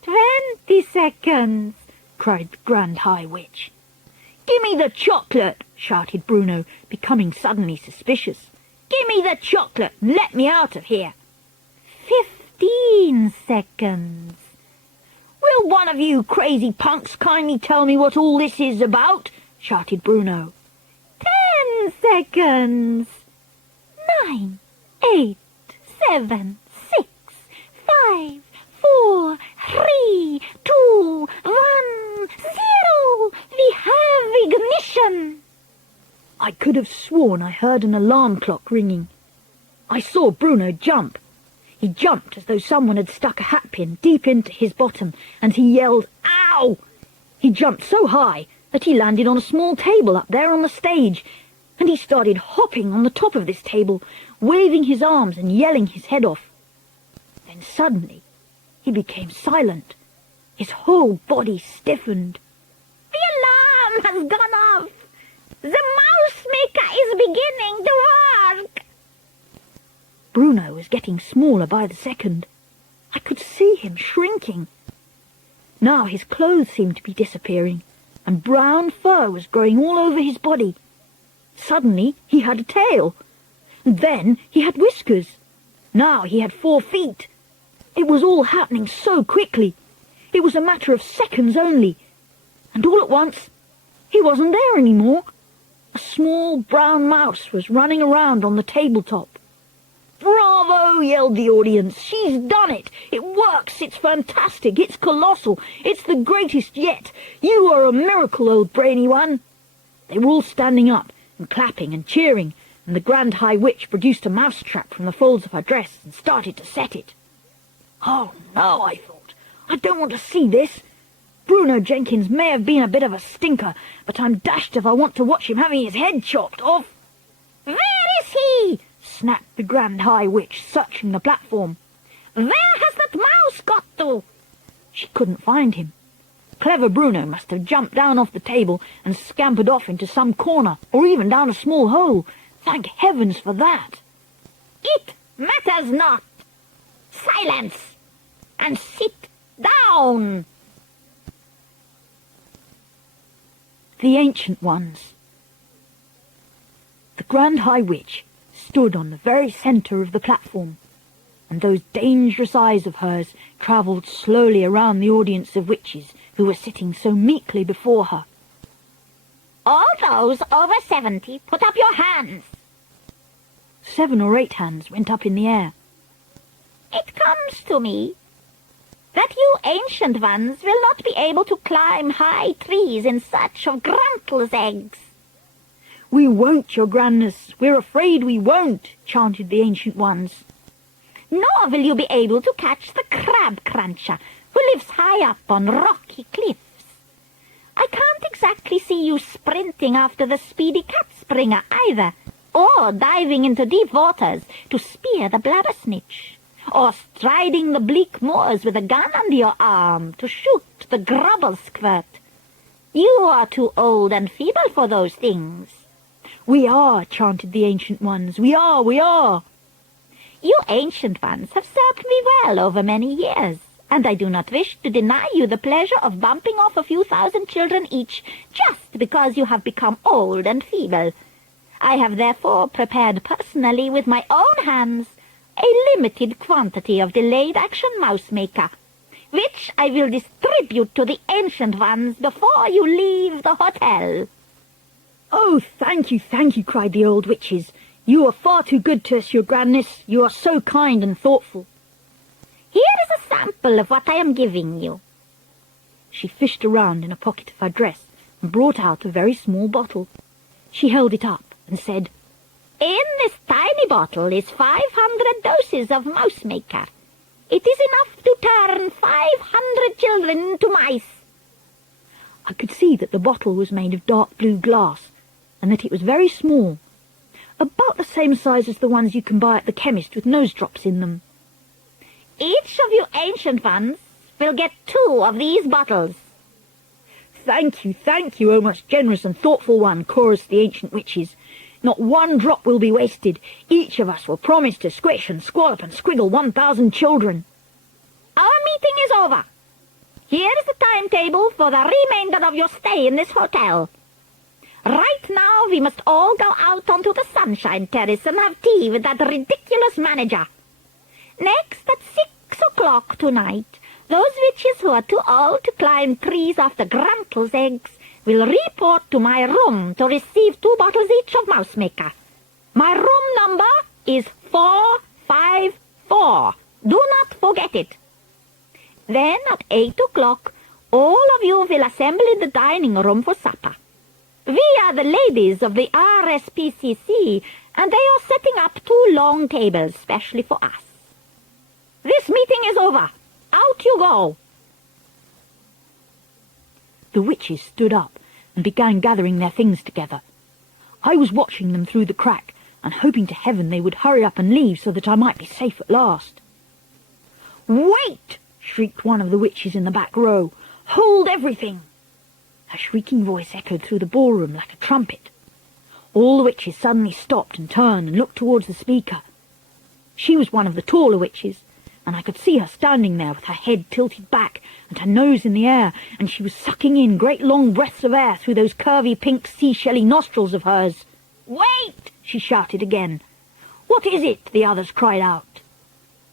20 seconds, cried the Grand High Witch. "Give me the chocolate!" shouted Bruno, becoming suddenly suspicious. "Give me the chocolate and let me out of here!" 15 seconds. "Will one of you crazy punks kindly tell me what all this is about?" shouted Bruno. 10 seconds. 9, 8, 7, 6, 5, 4, 3, 2, 1, 0! We have ignition! I could have sworn I heard an alarm clock ringing. I saw Bruno jump. He jumped as though someone had stuck a hatpin deep into his bottom, and he yelled, "Ow!" He jumped so high that he landed on a small table up there on the stage, and he started hopping on the top of this table, waving his arms and yelling his head off. Then suddenly he became silent. His whole body stiffened. "The alarm has gone off! The mouse maker is beginning to work!" Bruno was getting smaller by the second. I could see him shrinking. Now his clothes seemed to be disappearing, and brown fur was growing all over his body. Suddenly he had a tail. And then he had whiskers. Now he had 4 feet. It was all happening so quickly. It was a matter of seconds only. And all at once, he wasn't there anymore. A small brown mouse was running around on the tabletop. "Bravo!" yelled the audience. "She's done it! It works! It's fantastic! It's colossal! It's the greatest yet! You are a miracle, old brainy one!" They were all standing up and clapping and cheering, and the Grand High Witch produced a mousetrap from the folds of her dress and started to set it. "Oh, no," I thought. "I don't want to see this. Bruno Jenkins may have been a bit of a stinker, but I'm dashed if I want to watch him having his head chopped off." "Where is he?" snapped the Grand High Witch, searching the platform. "Where has that mouse got to?" She couldn't find him. Clever Bruno must have jumped down off the table and scampered off into some corner, or even down a small hole. Thank heavens for that. "It matters not. Silence! And sit down!" The Ancient Ones. The Grand High Witch stood on the very centre of the platform, and those dangerous eyes of hers travelled slowly around the audience of witches who were sitting so meekly before her. "All those over 70, put up your hands." 7 or 8 hands went up in the air. "It comes to me that you ancient ones will not be able to climb high trees in search of gruntles' eggs." "We won't, your grandness, we're afraid we won't," chanted the ancient ones. "Nor will you be able to catch the crab cruncher who lives high up on rocky cliffs. I can't exactly see you sprinting after the speedy cat springer either, or diving into deep waters to spear the blabbersnitch, or striding the bleak moors with a gun under your arm to shoot the grubble squirt. You are too old and feeble for those things." "We are," chanted the ancient ones. "We are, we are." "You ancient ones have served me well over many years, and I do not wish to deny you the pleasure of bumping off a few thousand children each just because you have become old and feeble. I have therefore prepared personally with my own hands a limited quantity of delayed action mouse maker, which I will distribute to the ancient ones before you leave the hotel." "Oh, thank you," cried the old witches. "You are far too good to us, your grandness. You are so kind and thoughtful." "Here is a sample of what I am giving you." She fished around in a pocket of her dress and brought out a very small bottle. She held it up and said, "In this tiny bottle is 500 doses of mouse maker. It is enough to turn 500 children into mice." I could see that the bottle was made of dark blue glass, and that it was very small, about the same size as the ones you can buy at the chemist with nose drops in them. "Each of you ancient ones will get 2 of these bottles." Thank you, O most generous and thoughtful one," chorused the ancient witches. "Not one drop will be wasted. Each of us will promise to squish and squallop and squiggle 1,000 children." "Our meeting is over. Here is the timetable for the remainder of your stay in this hotel. Right now we must all go out onto the Sunshine Terrace and have tea with that ridiculous manager. Next, at 6 o'clock tonight, those witches who are too old to climb trees after Gruntle's eggs will report to my room to receive 2 bottles each of mouse maker. My room number is 454. Do not forget it. Then at 8 o'clock, all of you will assemble in the dining room for supper. We are the ladies of the RSPCC, and they are setting up 2 long tables specially for us. This meeting is over. Out you go." The witches stood up and began gathering their things together. I was watching them through the crack and hoping to heaven they would hurry up and leave so that I might be safe at last. "Wait!" shrieked one of the witches in the back row. "Hold everything!" Her shrieking voice echoed through the ballroom like a trumpet. All the witches suddenly stopped and turned and looked towards the speaker. She was one of the taller witches, and I could see her standing there with her head tilted back and her nose in the air, and she was sucking in great long breaths of air through those curvy pink seashelly nostrils of hers. "Wait!" she shouted again. "What is it?" the others cried out.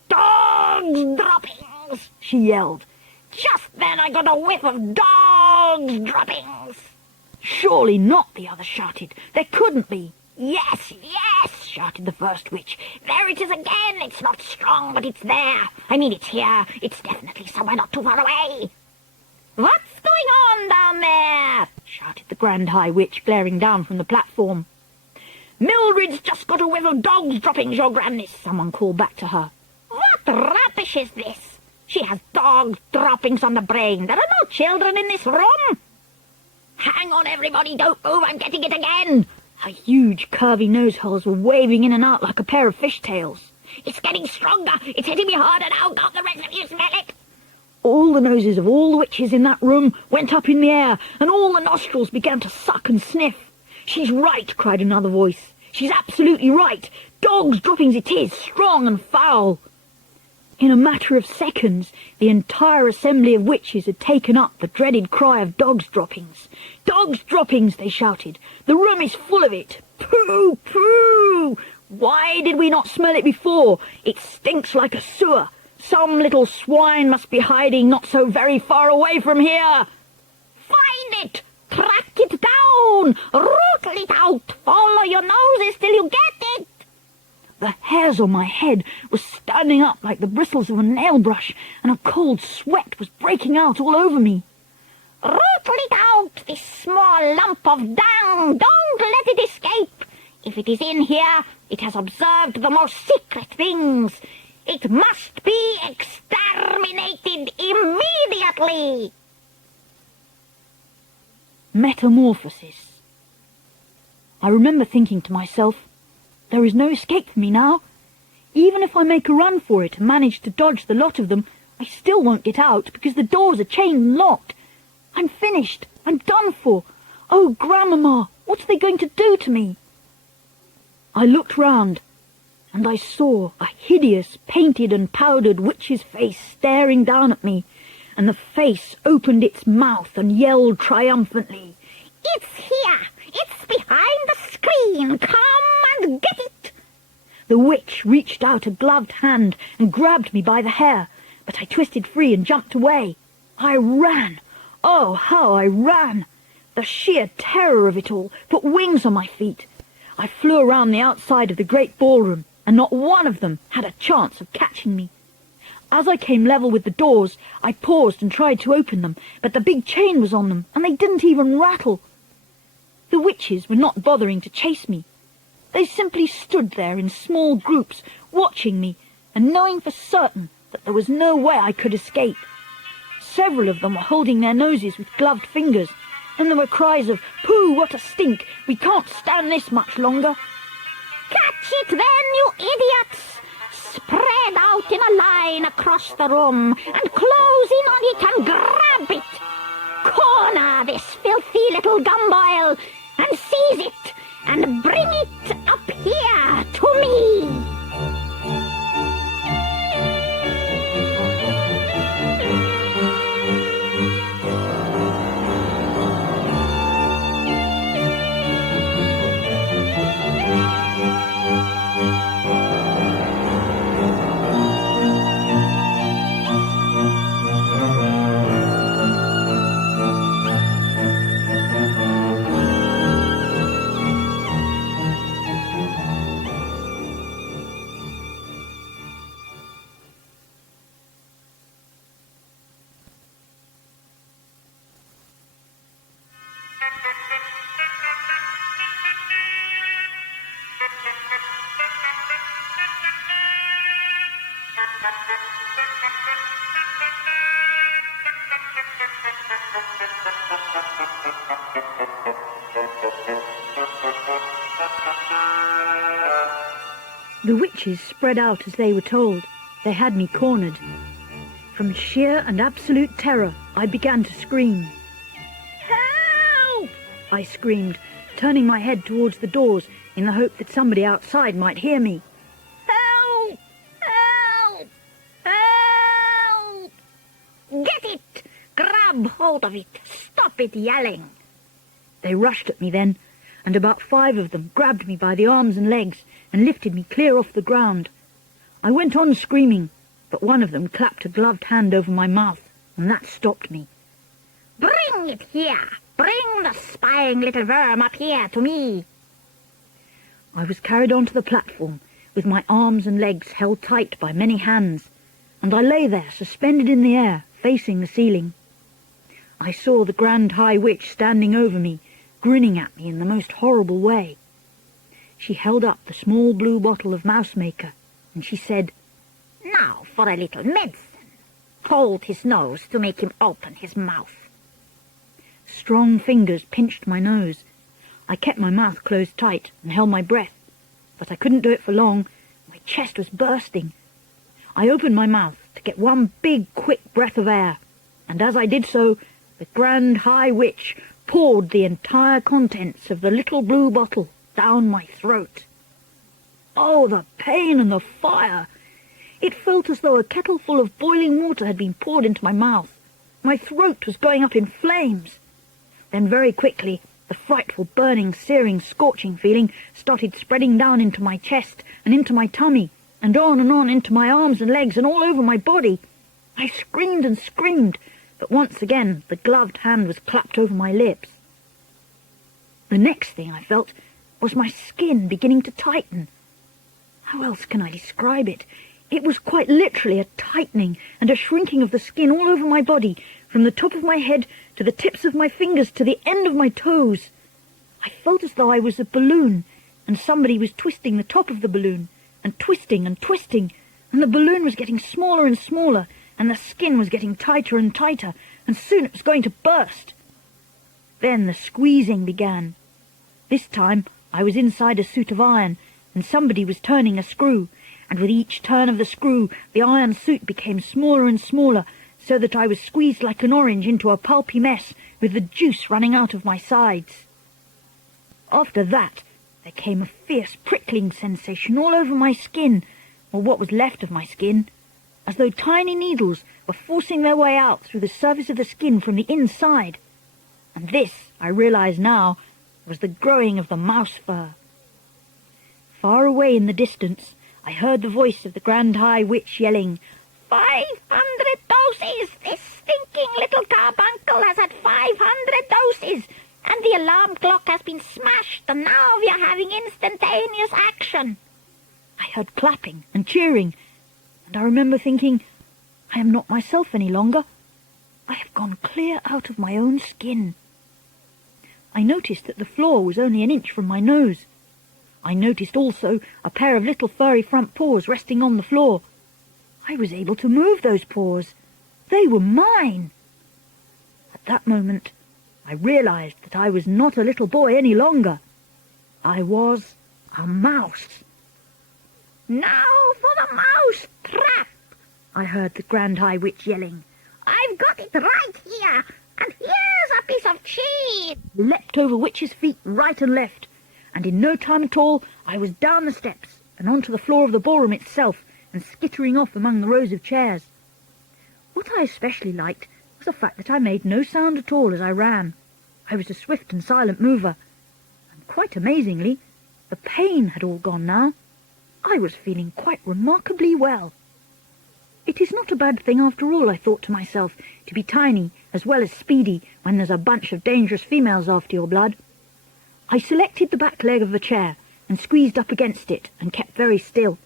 "Dogs droppings!" she yelled. "Just then I got a whiff of dogs droppings!" "Surely not," the others shouted. "There couldn't be." "Yes, yes," shouted the first witch. "There it is again. It's not strong, but it's there. I mean, it's here. It's definitely somewhere not too far away." "What's going on down there?" shouted the Grand High Witch, glaring down from the platform. "Mildred's just got a whiff of dogs droppings, your grandness," someone called back to her. "What rubbish is this? She has dog droppings on the brain. There are no children in this room." "Hang on, everybody, don't move, I'm getting it again." Her huge, curvy nose holes were waving in and out like a pair of fishtails. "It's getting stronger. It's hitting me harder now. Can't the rest of you smell it?" All the noses of all the witches in that room went up in the air, and all the nostrils began to suck and sniff. "She's right," cried another voice. "She's absolutely right. Dog's droppings it is, strong and foul." In a matter of seconds, the entire assembly of witches had taken up the dreaded cry of dog's droppings. "Dog's droppings!" they shouted. "The room is full of it. Pooh, pooh! Why did we not smell it before? It stinks like a sewer. Some little swine must be hiding not so very far away from here. Find it! Track it down! Rootle it out! Follow your noses till you get it!" The hairs on my head were standing up like the bristles of a nail brush, and a cold sweat was breaking out all over me. "Rootle it out, this small lump of dung! Don't let it escape! If it is in here, it has observed the most secret things. It must be exterminated immediately!" Metamorphosis. I remember thinking to myself, there is no escape for me now. Even if I make a run for it and manage to dodge the lot of them, I still won't get out because the doors are chained and locked. I'm finished. I'm done for. Oh, Grandmama, what are they going to do to me? I looked round, and I saw a hideous, painted and powdered witch's face staring down at me, and the face opened its mouth and yelled triumphantly, "It's here! It's behind the screen! Come The witch reached out a gloved hand and grabbed me by the hair, but I twisted free and jumped away. I ran. Oh, how I ran! The sheer terror of it all put wings on my feet. I flew around the outside of the great ballroom, and not one of them had a chance of catching me. As I came level with the doors, I paused and tried to open them, but the big chain was on them, and they didn't even rattle. The witches were not bothering to chase me. They simply stood there in small groups, watching me, and knowing for certain that there was no way I could escape. Several of them were holding their noses with gloved fingers, and there were cries of, "Pooh, what a stink! We can't stand this much longer!" "Catch it then, you idiots! Spread out in a line across the room and close in on it and grab it! Corner this filthy little gumboil and seize it and bring it up here to me!" The witches spread out as they were told. They had me cornered. From sheer and absolute terror, I began to scream. "Help!" I screamed, turning my head towards the doors in the hope that somebody outside might hear me. "Help! Help! Help!" "Get it! Grab hold of it! Stop it yelling!" They rushed at me then, and about 5 of them grabbed me by the arms and legs and lifted me clear off the ground. I went on screaming, but one of them clapped a gloved hand over my mouth, and that stopped me. "Bring it here! Bring the spying little worm up here to me!" I was carried onto the platform, with my arms and legs held tight by many hands, and I lay there suspended in the air, facing the ceiling. I saw the Grand High Witch standing over me, grinning at me in the most horrible way. She held up the small blue bottle of mouse-maker, and she said, "Now for a little medicine. Hold his nose to make him open his mouth." Strong fingers pinched my nose. I kept my mouth closed tight and held my breath, but I couldn't do it for long. My chest was bursting. I opened my mouth to get one big, quick breath of air, and as I did so, the Grand High Witch poured the entire contents of the little blue bottle down my throat. Oh, the pain and the fire! It felt as though a kettle full of boiling water had been poured into my mouth. My throat was going up in flames. Then very quickly, the frightful burning, searing, scorching feeling started spreading down into my chest and into my tummy, and on into my arms and legs and all over my body. I screamed and screamed, but once again the gloved hand was clapped over my lips. The next thing I felt was my skin beginning to tighten. How else can I describe it? It was quite literally a tightening and a shrinking of the skin all over my body, from the top of my head to the tips of my fingers to the end of my toes. I felt as though I was a balloon, and somebody was twisting the top of the balloon, and twisting, and the balloon was getting smaller and smaller, and the skin was getting tighter and tighter, and soon it was going to burst. Then the squeezing began. This time I was inside a suit of iron, and somebody was turning a screw, and with each turn of the screw the iron suit became smaller and smaller, so that I was squeezed like an orange into a pulpy mess, with the juice running out of my sides. After that there came a fierce prickling sensation all over my skin, or what was left of my skin, as though tiny needles were forcing their way out through the surface of the skin from the inside. And this, I realize now, was the growing of the mouse fur. Far away in the distance, I heard the voice of the Grand High Witch yelling, 500 doses! This stinking little carbuncle has had 500 doses! And the alarm clock has been smashed, and now we are having instantaneous action. I heard clapping and cheering, and I remember thinking, I am not myself any longer. I have gone clear out of my own skin. I noticed that the floor was only an inch from my nose. I noticed also a pair of little furry front paws resting on the floor. I was able to move those paws. They were mine. At that moment, I realized that I was not a little boy any longer. I was a mouse. Now for the mouse trap, I heard the Grand High Witch yelling. I've got it right here, and here's a piece of cheese. I leapt over Witch's feet right and left, and in no time at all I was down the steps and onto the floor of the ballroom itself and skittering off among the rows of chairs. What I especially liked was the fact that I made no sound at all as I ran. I was a swift and silent mover, and quite amazingly, the pain had all gone now. I was feeling quite remarkably well. It is not a bad thing after all, I thought to myself, to be tiny as well as speedy when there's a bunch of dangerous females after your blood. I selected the back leg of the chair and squeezed up against it and kept very still.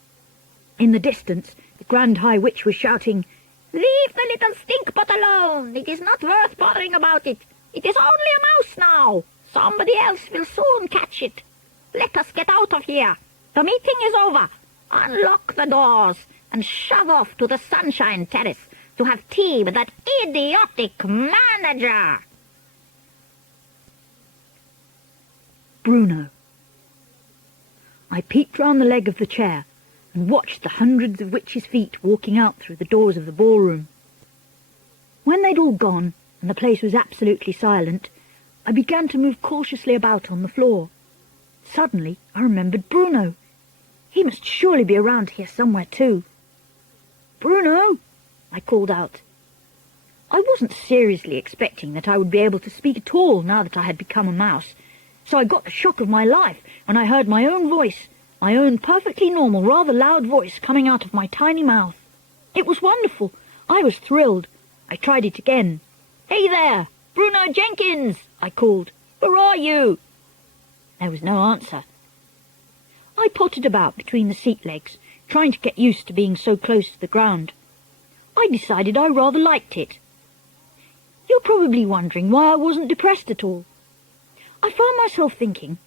In the distance, the Grand High Witch was shouting, Leave the little stinkpot alone! It is not worth bothering about it. It is only a mouse now. Somebody else will soon catch it. Let us get out of here. The meeting is over. Unlock the doors and shove off to the Sunshine Terrace to have tea with that idiotic manager. Bruno. I peeked round the leg of the chair and watched the hundreds of witches' feet walking out through the doors of the ballroom. When they'd all gone and the place was absolutely silent, I began to move cautiously about on the floor. Suddenly I remembered Bruno. He must surely be around here somewhere too. Bruno, I called out. I wasn't seriously expecting that I would be able to speak at all now that I had become a mouse, so I got the shock of my life when I heard my own voice, my own perfectly normal, rather loud voice coming out of my tiny mouth. It was wonderful. I was thrilled. I tried it again. Hey there, Bruno Jenkins, I called. Where are you? There was no answer. I pottered about between the seat legs, trying to get used to being so close to the ground. I decided I rather liked it. You're probably wondering why I wasn't depressed at all. I found myself thinking,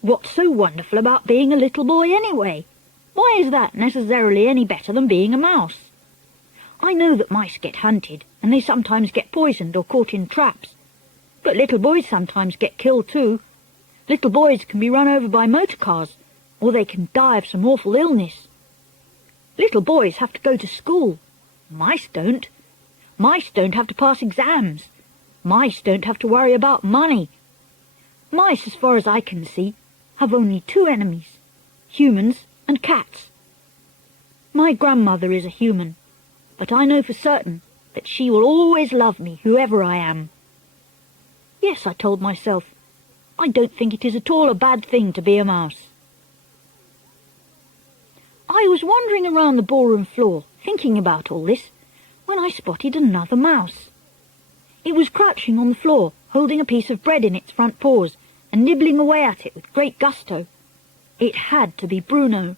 what's so wonderful about being a little boy anyway? Why is that necessarily any better than being a mouse? I know that mice get hunted, and they sometimes get poisoned or caught in traps. But little boys sometimes get killed too. Little boys can be run over by motor cars, or they can die of some awful illness. Little boys have to go to school. Mice don't. Mice don't have to pass exams. Mice don't have to worry about money. Mice, as far as I can see, have only two enemies, humans and cats. My grandmother is a human, but I know for certain that she will always love me, whoever I am. Yes, I told myself, I don't think it is at all a bad thing to be a mouse. I was wandering around the ballroom floor, thinking about all this, when I spotted another mouse. It was crouching on the floor, holding a piece of bread in its front paws, and nibbling away at it with great gusto. It had to be Bruno.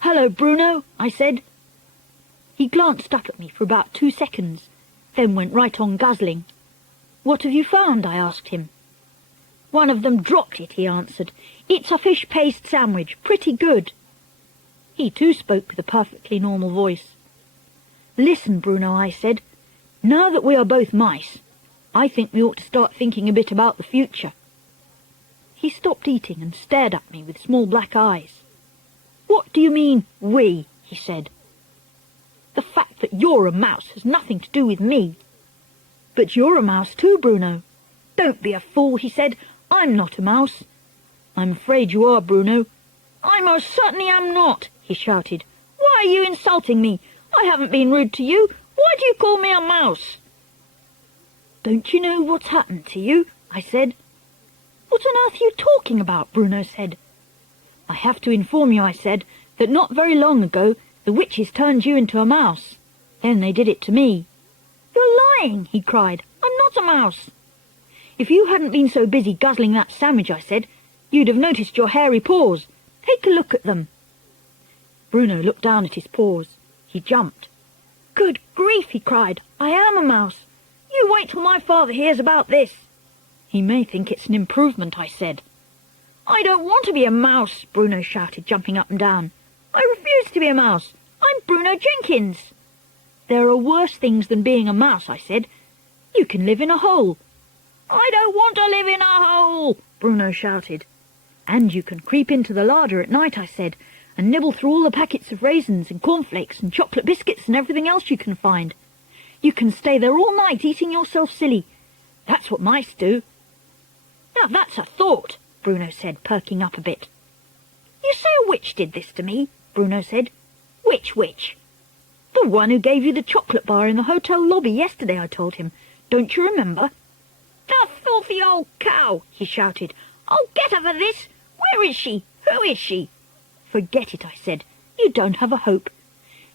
Hello, Bruno, I said. He glanced up at me for about 2 seconds, then went right on guzzling. What have you found? I asked him. One of them dropped it, he answered. It's a fish paste sandwich, pretty good. He too spoke with a perfectly normal voice. Listen, Bruno, I said. Now that we are both mice, I think we ought to start thinking a bit about the future. He stopped eating and stared at me with small black eyes. What do you mean, we? He said. The fact that you're a mouse has nothing to do with me. But you're a mouse too, Bruno. Don't be a fool, he said. I'm not a mouse. I'm afraid you are, Bruno. I most certainly am not, he shouted. Why are you insulting me? I haven't been rude to you. Why do you call me a mouse? Don't you know what's happened to you? I said. What on earth are you talking about? Bruno said. I have to inform you, I said, that not very long ago the witches turned you into a mouse. Then they did it to me. You're lying, he cried. I'm not a mouse. If you hadn't been so busy guzzling that sandwich, I said, you'd have noticed your hairy paws. Take a look at them. Bruno looked down at his paws. He jumped. Good grief, he cried. I am a mouse. You wait till my father hears about this. He may think it's an improvement, I said. I don't want to be a mouse, Bruno shouted, jumping up and down. I refuse to be a mouse. I'm Bruno Jenkins. There are worse things than being a mouse, I said. You can live in a hole. I don't want to live in a hole, Bruno shouted. And you can creep into the larder at night, I said, and nibble through all the packets of raisins and cornflakes and chocolate biscuits and everything else you can find. You can stay there all night eating yourself silly. That's what mice do. Now that's a thought, Bruno said, perking up a bit. You say a witch did this to me, Bruno said. Which witch? The one who gave you the chocolate bar in the hotel lobby yesterday, I told him. Don't you remember? The filthy old cow, he shouted. I'll get her for this. Where is she? Who is she? Forget it, I said. You don't have a hope.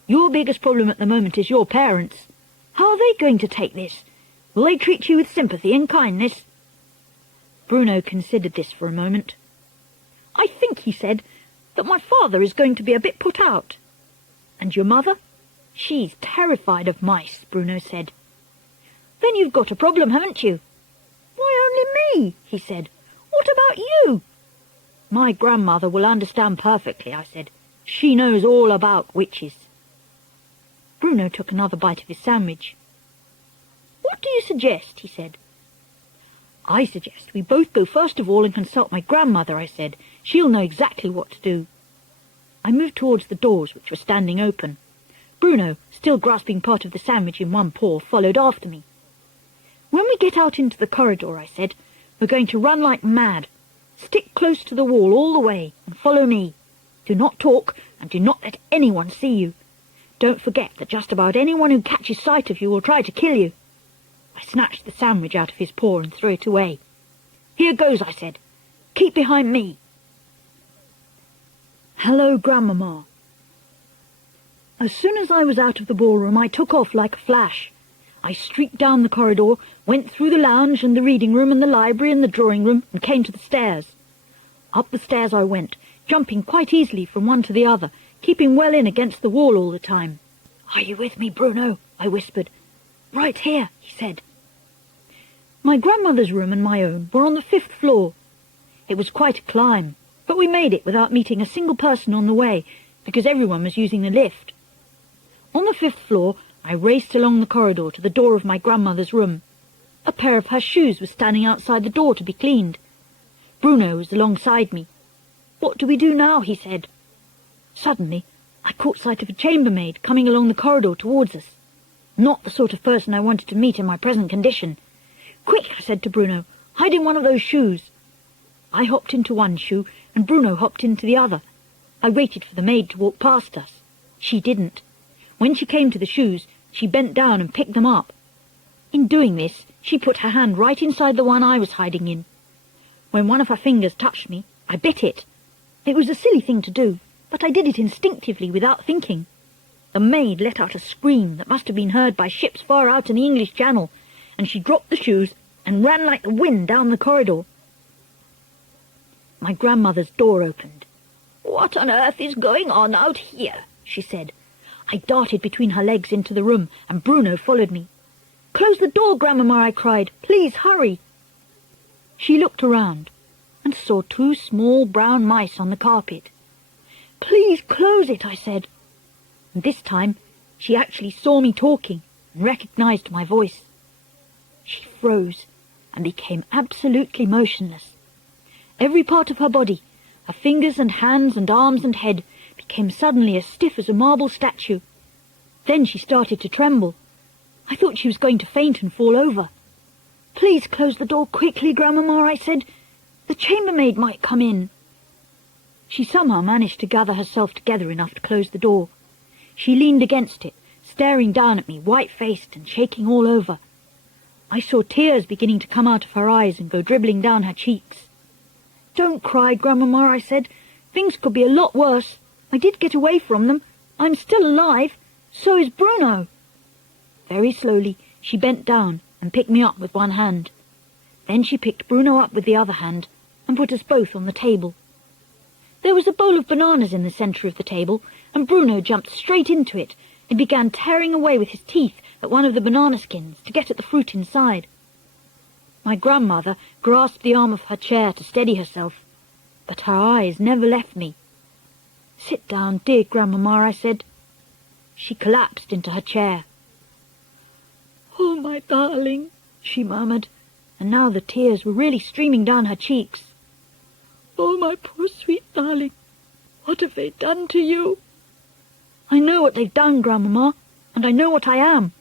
Your biggest problem at the moment is your parents. How are they going to take this? Will they treat you with sympathy and kindness? Bruno considered this for a moment. I think, he said, that my father is going to be a bit put out. And your mother? She's terrified of mice, Bruno said. Then you've got a problem, haven't you? Why, only me, he said. What about you? My grandmother will understand perfectly, I said. She knows all about witches. Bruno took another bite of his sandwich. What do you suggest? He said. I suggest we both go first of all and consult my grandmother, I said. She'll know exactly what to do. I moved towards the doors, which were standing open. Bruno, still grasping part of the sandwich in one paw, followed after me. When we get out into the corridor, I said, we're going to run like mad. Stick close to the wall all the way and follow me. Do not talk and do not let anyone see you. Don't forget that just about anyone who catches sight of you will try to kill you. I snatched the sandwich out of his paw and threw it away. Here goes, I said. Keep behind me. Hello, Grandmama. As soon as I was out of the ballroom, I took off like a flash. I streaked down the corridor, went through the lounge and the reading room and the library and the drawing room, and came to the stairs. Up the stairs I went, jumping quite easily from one to the other, keeping well in against the wall all the time. Are you with me, Bruno? I whispered. Right here, he said. My grandmother's room and my own were on the 5th floor. It was quite a climb, but we made it without meeting a single person on the way, because everyone was using the lift. On the 5th floor, I raced along the corridor to the door of my grandmother's room. A pair of her shoes was standing outside the door to be cleaned. Bruno was alongside me. What do we do now? He said. Suddenly, I caught sight of a chambermaid coming along the corridor towards us. Not the sort of person I wanted to meet in my present condition. Quick, I said to Bruno, hide in one of those shoes. I hopped into one shoe, and Bruno hopped into the other. I waited for the maid to walk past us. She didn't. When she came to the shoes, she bent down and picked them up. In doing this, she put her hand right inside the one I was hiding in. When one of her fingers touched me, I bit it. It was a silly thing to do, but I did it instinctively without thinking. The maid let out a scream that must have been heard by ships far out in the English Channel, and she dropped the shoes and ran like the wind down the corridor. My grandmother's door opened. "What on earth is going on out here?" she said. I darted between her legs into the room, and Bruno followed me. "Close the door, Grandmama," I cried. "Please hurry." She looked around and saw 2 small brown mice on the carpet. "Please close it," I said. And this time she actually saw me talking and recognized my voice. She froze and became absolutely motionless. Every part of her body, her fingers and hands and arms and head, became suddenly as stiff as a marble statue. Then she started to tremble. I thought she was going to faint and fall over. "Please close the door quickly, Grandmama," I said. "The chambermaid might come in." She somehow managed to gather herself together enough to close the door. She leaned against it, staring down at me, white-faced and shaking all over. I saw tears beginning to come out of her eyes and go dribbling down her cheeks. "Don't cry, Grandmama," I said. Things could be a lot worse. I did get away from them. I'm still alive. So is Bruno." Very slowly she bent down and picked me up with one hand. Then she picked Bruno up with the other hand and put us both on the table. There was a bowl of bananas in the centre of the table, and Bruno jumped straight into it and began tearing away with his teeth at one of the banana skins to get at the fruit inside. My grandmother grasped the arm of her chair to steady herself, but her eyes never left me. "Sit down, dear Grandmamma," I said. She collapsed into her chair. "Oh, my darling," she murmured, and now the tears were really streaming down her cheeks. "Oh, my poor sweet darling, what have they done to you?" "I know what they've done, Grandmamma, and I know what I am.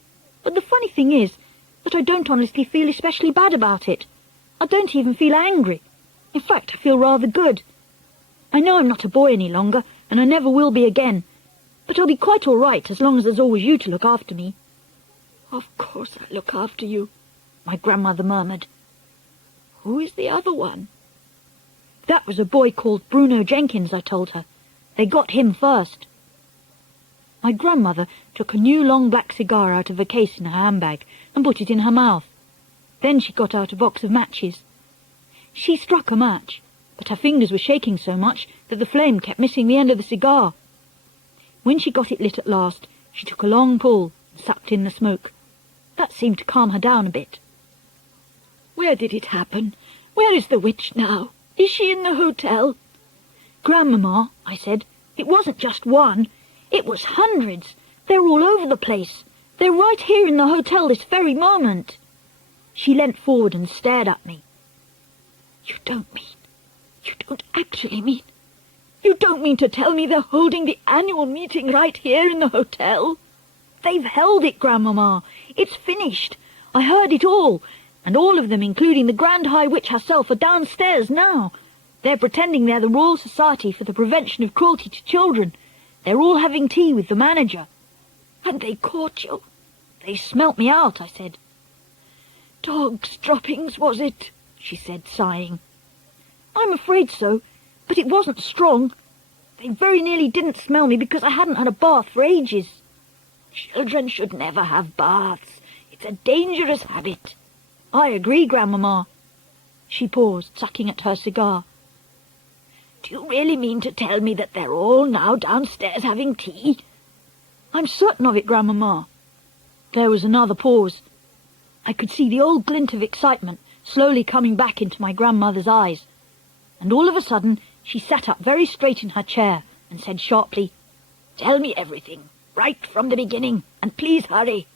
But the funny thing is that I don't honestly feel especially bad about it. I don't even feel angry. In fact, I feel rather good. I know I'm not a boy any longer, and I never will be again, but I'll be quite all right as long as there's always you to look after me." "Of course I'll look after you," my grandmother murmured. "Who is the other one?" "That was a boy called Bruno Jenkins," I told her. "They got him first." My grandmother took a new long black cigar out of a case in her handbag and put it in her mouth. Then she got out a box of matches. She struck a match, but her fingers were shaking so much that the flame kept missing the end of the cigar. When she got it lit at last, she took a long pull and sucked in the smoke. That seemed to calm her down a bit. "Where did it happen? Where is the witch now? Is she in the hotel?" "Grandmamma," I said, "it wasn't just one. It was hundreds. They're all over the place. They're right here in the hotel this very moment." She leant forward and stared at me. You don't actually mean, you don't mean to tell me they're holding the annual meeting right here in the hotel?" "They've held it, Grandmamma. It's finished. I heard it all, and all of them, including the Grand High Witch herself, are downstairs now. They're pretending they're the Royal Society for the Prevention of Cruelty to Children. They're all having tea with the manager." "And they caught you?" "They smelt me out," I said. "Dog's droppings, was it?" she said, sighing. "I'm afraid so, but it wasn't strong. They very nearly didn't smell me because I hadn't had a bath for ages." "Children should never have baths. It's a dangerous habit." "I agree, Grandmamma." She paused, sucking at her cigar. "Do you really mean to tell me that they're all now downstairs having tea?" "I'm certain of it, Grandmamma." There was another pause. I could see the old glint of excitement slowly coming back into my grandmother's eyes, and all of a sudden she sat up very straight in her chair and said sharply, "Tell me everything, right from the beginning, and please hurry."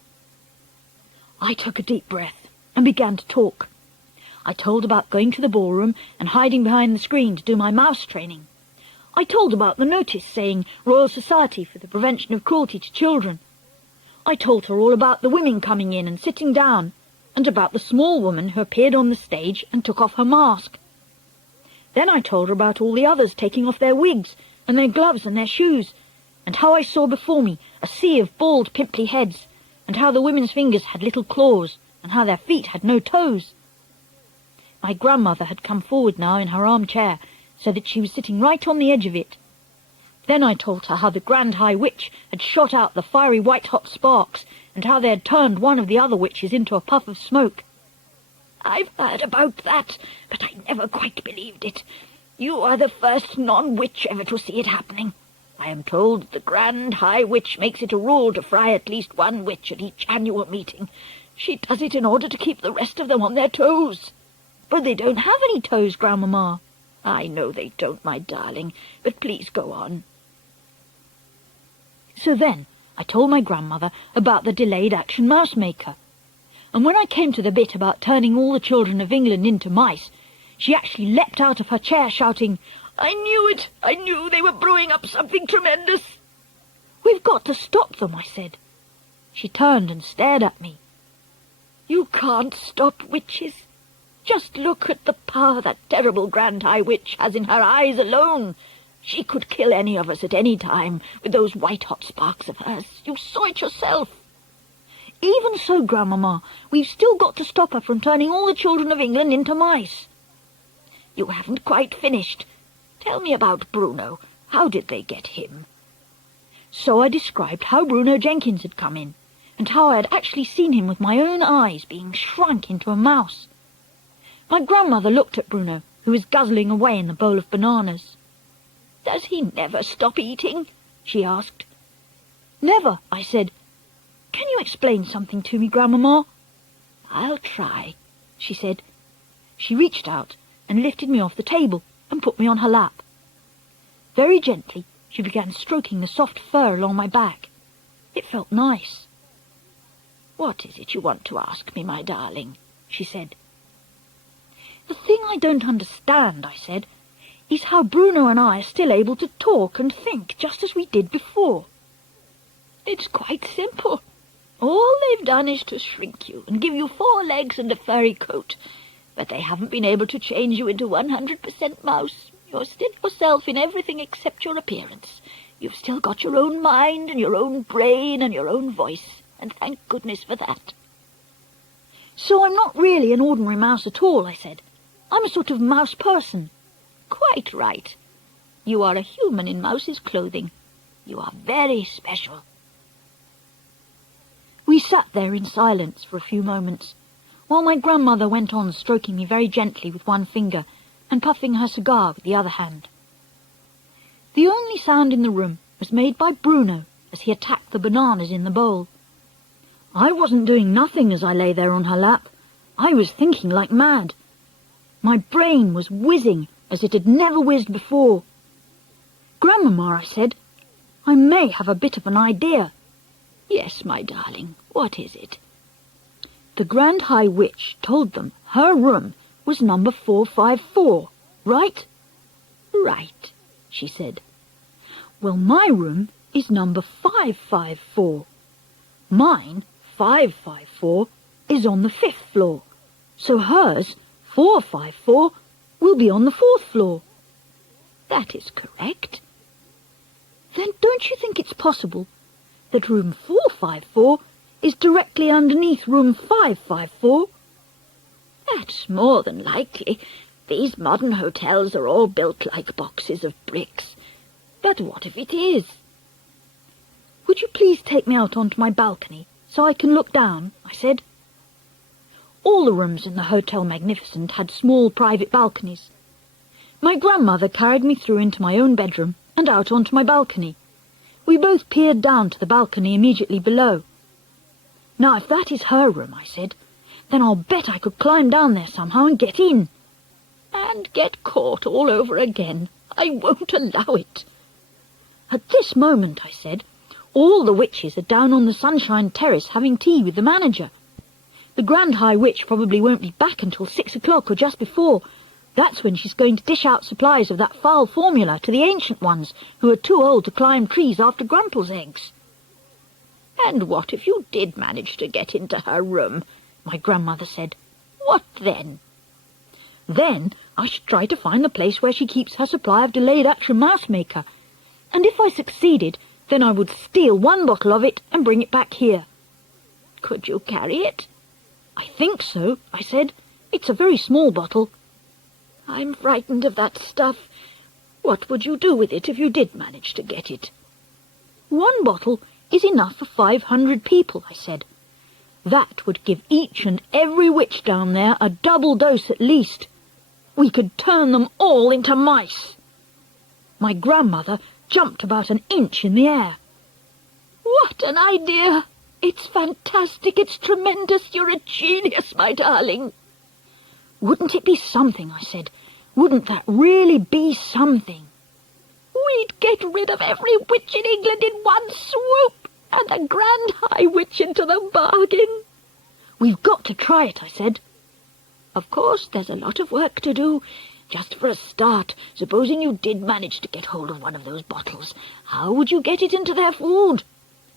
I took a deep breath and began to talk. I told about going to the ballroom and hiding behind the screen to do my mouse training. I told about the notice saying Royal Society for the Prevention of Cruelty to Children. I told her all about the women coming in and sitting down, and about the small woman who appeared on the stage and took off her mask. Then I told her about all the others taking off their wigs and their gloves and their shoes, and how I saw before me a sea of bald, pimply heads, and how the women's fingers had little claws, and how their feet had no toes. My grandmother had come forward now in her armchair, so that she was sitting right on the edge of it. Then I told her how the Grand High Witch had shot out the fiery white-hot sparks, and how they had turned one of the other witches into a puff of smoke. "I've heard about that, but I never quite believed it. You are the first non-witch ever to see it happening. I am told that the Grand High Witch makes it a rule to fry at least one witch at each annual meeting. She does it in order to keep the rest of them on their toes." "But they don't have any toes, Grandmamma." "I know they don't, my darling, but please go on." So then I told my grandmother about the delayed action mouse maker. And when I came to the bit about turning all the children of England into mice, she actually leapt out of her chair shouting, "I knew it! I knew they were brewing up something tremendous." "We've got to stop them," I said. She turned and stared at me. "You can't stop witches. Just look at the power that terrible Grand High Witch has in her eyes alone. She could kill any of us at any time with those white-hot sparks of hers. You saw it yourself." "Even so, Grandmamma, we've still got to stop her from turning all the children of England into mice." "You haven't quite finished. Tell me about Bruno. How did they get him?" So I described how Bruno Jenkins had come in, and how I had actually seen him with my own eyes being shrunk into a mouse. My grandmother looked at Bruno, who was guzzling away in the bowl of bananas. "Does he never stop eating?" she asked. "Never," I said. "Can you explain something to me, Grandmama?" "I'll try," she said. She reached out and lifted me off the table and put me on her lap. Very gently, she began stroking the soft fur along my back. It felt nice. "What is it you want to ask me, my darling?" she said. "The thing I don't understand," I said, "is how Bruno and I are still able to talk and think just as we did before." "It's quite simple. All they've done is to shrink you and give you 4 legs and a furry coat, but they haven't been able to change you into 100% mouse. You're still yourself in everything except your appearance. You've still got your own mind and your own brain and your own voice, and thank goodness for that." "So I'm not really an ordinary mouse at all," I said. "I'm a sort of mouse person." "Quite right. You are a human in mouse's clothing. You are very special." We sat there in silence for a few moments, while my grandmother went on stroking me very gently with one finger and puffing her cigar with the other hand. The only sound in the room was made by Bruno as he attacked the bananas in the bowl. I wasn't doing nothing as I lay there on her lap. I was thinking like mad. My brain was whizzing as it had never whizzed before. "Grandmama," I said, "I may have a bit of an idea." "Yes, my darling, what is it?" "The Grand High Witch told them her room was number 454, right?" "Right," she said. "Well, my room is number 554. Mine, 554, is on the 5th floor, so hers, 454, will be on the 4th floor." "That is correct." "Then don't you think it's possible that room 454 is directly underneath room 554? "That's more than likely. These modern hotels are all built like boxes of bricks. But what if it is?" "Would you please take me out onto my balcony so I can look down?" I said. All the rooms in the Hotel Magnificent had small private balconies. My grandmother carried me through into my own bedroom and out onto my balcony. We both peered down to the balcony immediately below. "Now, if that is her room," I said, "then I'll bet I could climb down there somehow and get in." "And get caught all over again. I won't allow it." At this moment, I said, all the witches are down on the Sunshine Terrace having tea with the manager. The Grand High Witch probably won't be back until 6 o'clock or just before. That's when she's going to dish out supplies of that foul formula to the ancient ones who are too old to climb trees after Grumple's eggs." "And what if you did manage to get into her room?" my grandmother said. "What then?" "Then I should try to find the place where she keeps her supply of delayed action mouse maker, and if I succeeded, then I would steal 1 bottle of it and bring it back here." "Could you carry it?" "I think so," I said. "It's a very small bottle." "I'm frightened of that stuff. What would you do with it if you did manage to get it?" "1 bottle is enough for 500 people," I said. "That would give each and every witch down there a double dose at least. We could turn them all into mice." My grandmother jumped about an inch in the air. "What an idea! It's fantastic, it's tremendous, you're a genius, my darling." "Wouldn't it be something?" I said. "Wouldn't that really be something?" "We'd get rid of every witch in England in one swoop, and the Grand High Witch into the bargain." "We've got to try it," I said. "Of course, there's a lot of work to do. Just for a start, supposing you did manage to get hold of one of those bottles, how would you get it into their food?"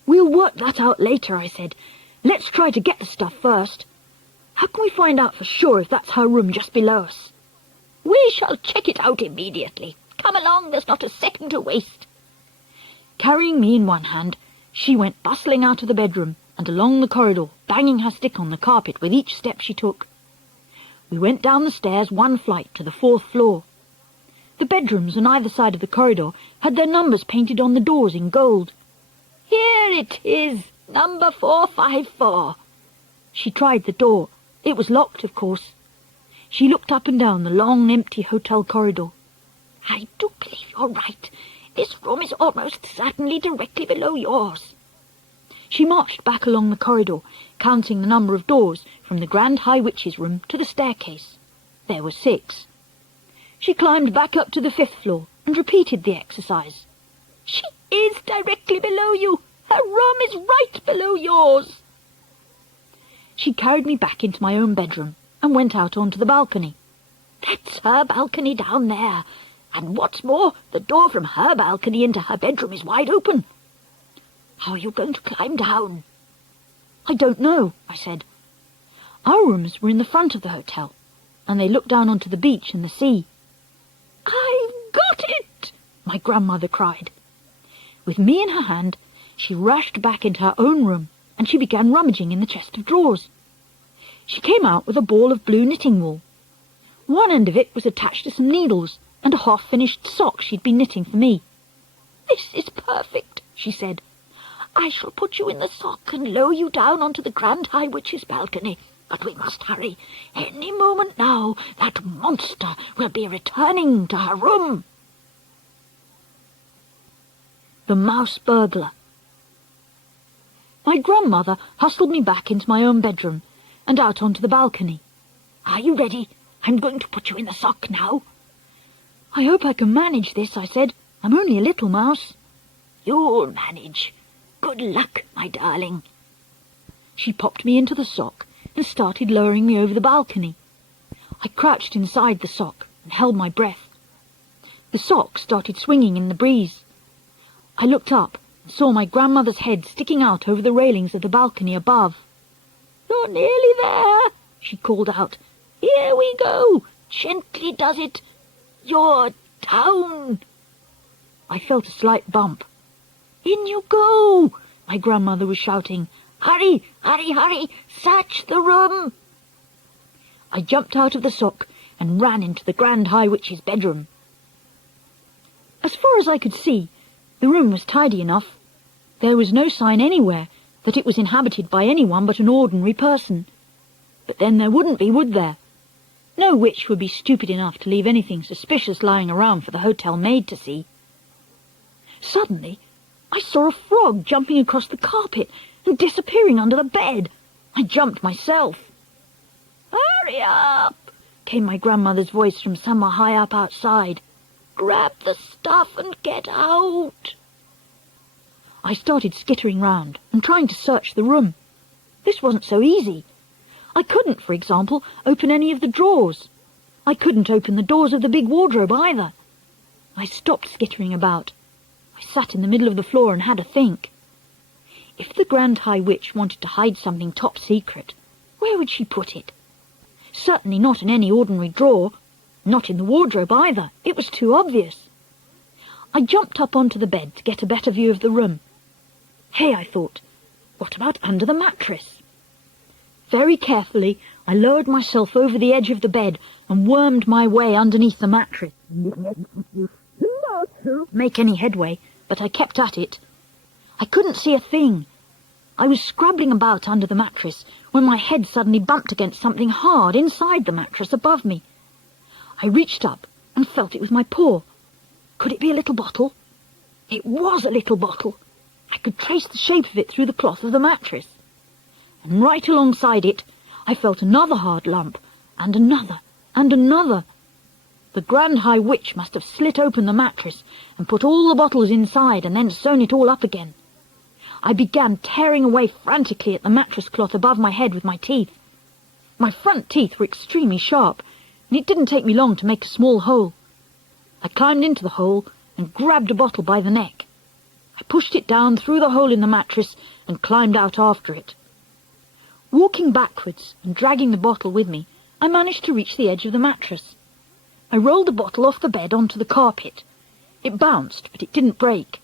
"We'll work that out later," I said. "Let's try to get the stuff first. How can we find out for sure if that's her room just below us?" "We shall check it out immediately. Come along, there's not a second to waste." Carrying me in one hand, she went bustling out of the bedroom and along the corridor, banging her stick on the carpet with each step she took. We went down the stairs 1 flight to the 4th floor. The bedrooms on either side of the corridor had their numbers painted on the doors in gold. "Here it is, number 454. She tried the door. It was locked, of course. She looked up and down the long, empty hotel corridor. "I do believe you're right. This room is almost certainly directly below yours." She marched back along the corridor, counting the number of doors from the Grand High Witch's room to the staircase. There were 6. She climbed back up to the 5th floor and repeated the exercise. "She is directly below you. Her room is right below yours." She carried me back into my own bedroom and went out onto the balcony. "That's her balcony down there. And what's more, the door from her balcony into her bedroom is wide open. How are you going to climb down?" "I don't know," I said. Our rooms were in the front of the hotel, and they looked down onto the beach and the sea. "I've got it!" my grandmother cried. With me in her hand, she rushed back into her own room, and she began rummaging in the chest of drawers. She came out with a ball of blue knitting wool. One end of it was attached to some needles and a half-finished sock she'd been knitting for me. "This is perfect," she said. "I shall put you in the sock and lower you down onto the Grand High Witch's balcony. But we must hurry. Any moment now, that monster will be returning to her room." The Mouse Burglar. My grandmother hustled me back into my own bedroom and out onto the balcony. "Are you ready? I'm going to put you in the sock now." "I hope I can manage this," I said. "I'm only a little mouse." "You'll manage. Good luck, my darling." She popped me into the sock and started lowering me over the balcony. I crouched inside the sock and held my breath. The sock started swinging in the breeze. I looked up and saw my grandmother's head sticking out over the railings of the balcony above. "You're nearly there," she called out. "Here we go. Gently does it. You're down." I felt a slight bump. "In you go," my grandmother was shouting. "Hurry, hurry, hurry! Search the room!" I jumped out of the sock and ran into the Grand High Witch's bedroom. As far as I could see, the room was tidy enough. There was no sign anywhere that it was inhabited by anyone but an ordinary person. But then there wouldn't be, would there? No witch would be stupid enough to leave anything suspicious lying around for the hotel maid to see. Suddenly, I saw a frog jumping across the carpet and disappearing under the bed. I jumped myself. "Hurry up!" came my grandmother's voice from somewhere high up outside. "Grab the stuff and get out." I started skittering round and trying to search the room. This wasn't so easy. I couldn't, for example, open any of the drawers. I couldn't open the doors of the big wardrobe either. I stopped skittering about. I sat in the middle of the floor and had a think. If the Grand High Witch wanted to hide something top secret, where would she put it? Certainly not in any ordinary drawer. Not in the wardrobe either. It was too obvious. I jumped up onto the bed to get a better view of the room. Hey, I thought, what about under the mattress? Very carefully, I lowered myself over the edge of the bed and wormed my way underneath the mattress. Make any headway, but I kept at it. I couldn't see a thing. I was scrabbling about under the mattress when my head suddenly bumped against something hard inside the mattress above me. I reached up and felt it with my paw. Could it be a little bottle? It was a little bottle. I could trace the shape of it through the cloth of the mattress. And right alongside it, I felt another hard lump, and another, and another. The Grand High Witch must have slit open the mattress and put all the bottles inside and then sewn it all up again. I began tearing away frantically at the mattress cloth above my head with my teeth. My front teeth were extremely sharp, and it didn't take me long to make a small hole. I climbed into the hole and grabbed a bottle by the neck. I pushed it down through the hole in the mattress and climbed out after it. Walking backwards and dragging the bottle with me, I managed to reach the edge of the mattress. I rolled the bottle off the bed onto the carpet. It bounced, but it didn't break.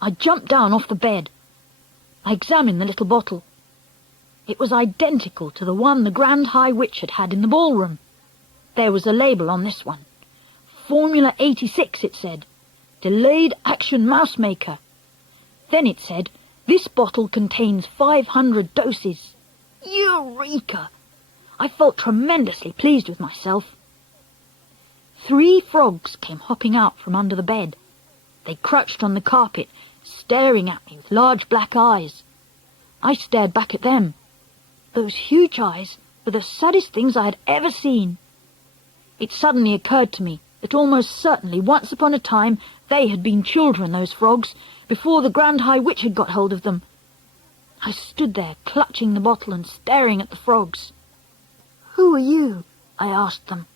I jumped down off the bed. I examined the little bottle. It was identical to the one the Grand High Witch had had in the ballroom. There was a label on this one. Formula 86, it said. Delayed Action Mouse Maker. Then it said, this bottle contains 500 doses. Eureka! I felt tremendously pleased with myself. 3 frogs came hopping out from under the bed. They crouched on the carpet, staring at me with large black eyes. I stared back at them. Those huge eyes were the saddest things I had ever seen. It suddenly occurred to me that almost certainly once upon a time they had been children, those frogs, before the Grand High Witch had got hold of them. I stood there, clutching the bottle and staring at the frogs. "Who are you?" I asked them.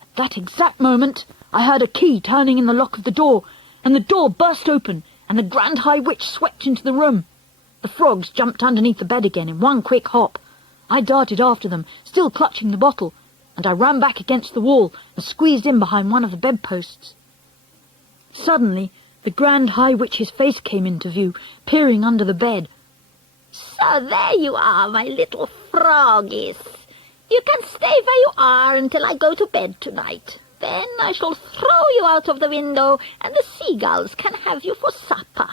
At that exact moment, I heard a key turning in the lock of the door, and the door burst open, and the Grand High Witch swept into the room. The frogs jumped underneath the bed again in one quick hop. I darted after them, still clutching the bottle, and I ran back against the wall and squeezed in behind one of the bedposts. Suddenly, the Grand High Witch's face came into view, peering under the bed. "So there you are, my little froggies. You can stay where you are until I go to bed tonight. Then I shall throw you out of the window, and the seagulls can have you for supper."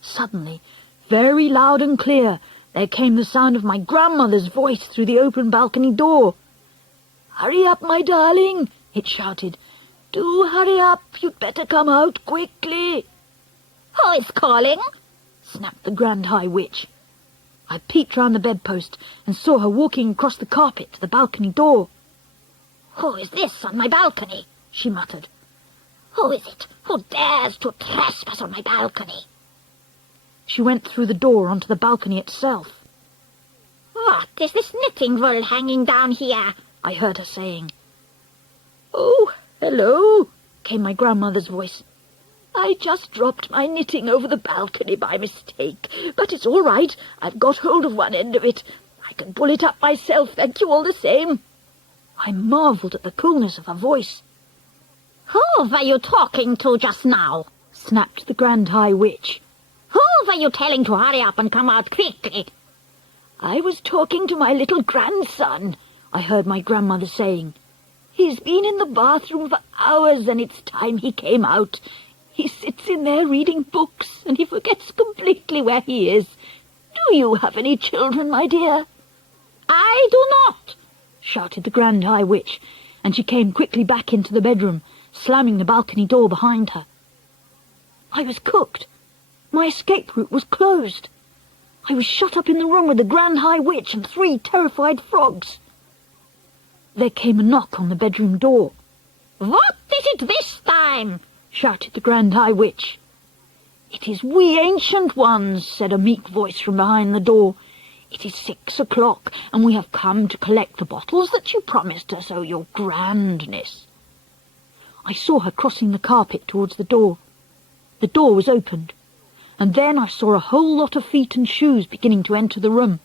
Suddenly, very loud and clear, there came the sound of my grandmother's voice through the open balcony door. "Hurry up, my darling," it shouted. "Do hurry up. You'd better come out quickly." "Who is calling?" snapped the Grand High Witch. I peeped round the bedpost and saw her walking across the carpet to the balcony door. "Who is this on my balcony?" she muttered. "Who is it who dares to trespass on my balcony?" She went through the door onto the balcony itself. "What is this knitting wool hanging down here?" I heard her saying. "Oh, hello," came my grandmother's voice. "I just dropped my knitting over the balcony by mistake, but it's all right. I've got hold of one end of it. I can pull it up myself, thank you all the same." I marvelled at the coolness of her voice. "Who were you talking to just now?" snapped the Grand High Witch. "Who were you telling to hurry up and come out quickly?" "I was talking to my little grandson," I heard my grandmother saying. "He's been in the bathroom for hours, and it's time he came out. He sits in there reading books, and he forgets completely where he is. Do you have any children, my dear?" "I do not," shouted the Grand High Witch, and she came quickly back into the bedroom, slamming the balcony door behind her. I was cooked. My escape route was closed. I was shut up in the room with the Grand High Witch and 3 terrified frogs. There came a knock on the bedroom door. "What is it this time?" shouted the Grand High Witch. "It is we ancient ones," said a meek voice from behind the door. "It is 6 o'clock, and we have come to collect the bottles that you promised us, oh, your grandness." I saw her crossing the carpet towards the door. The door was opened, and then I saw a whole lot of feet and shoes beginning to enter the room.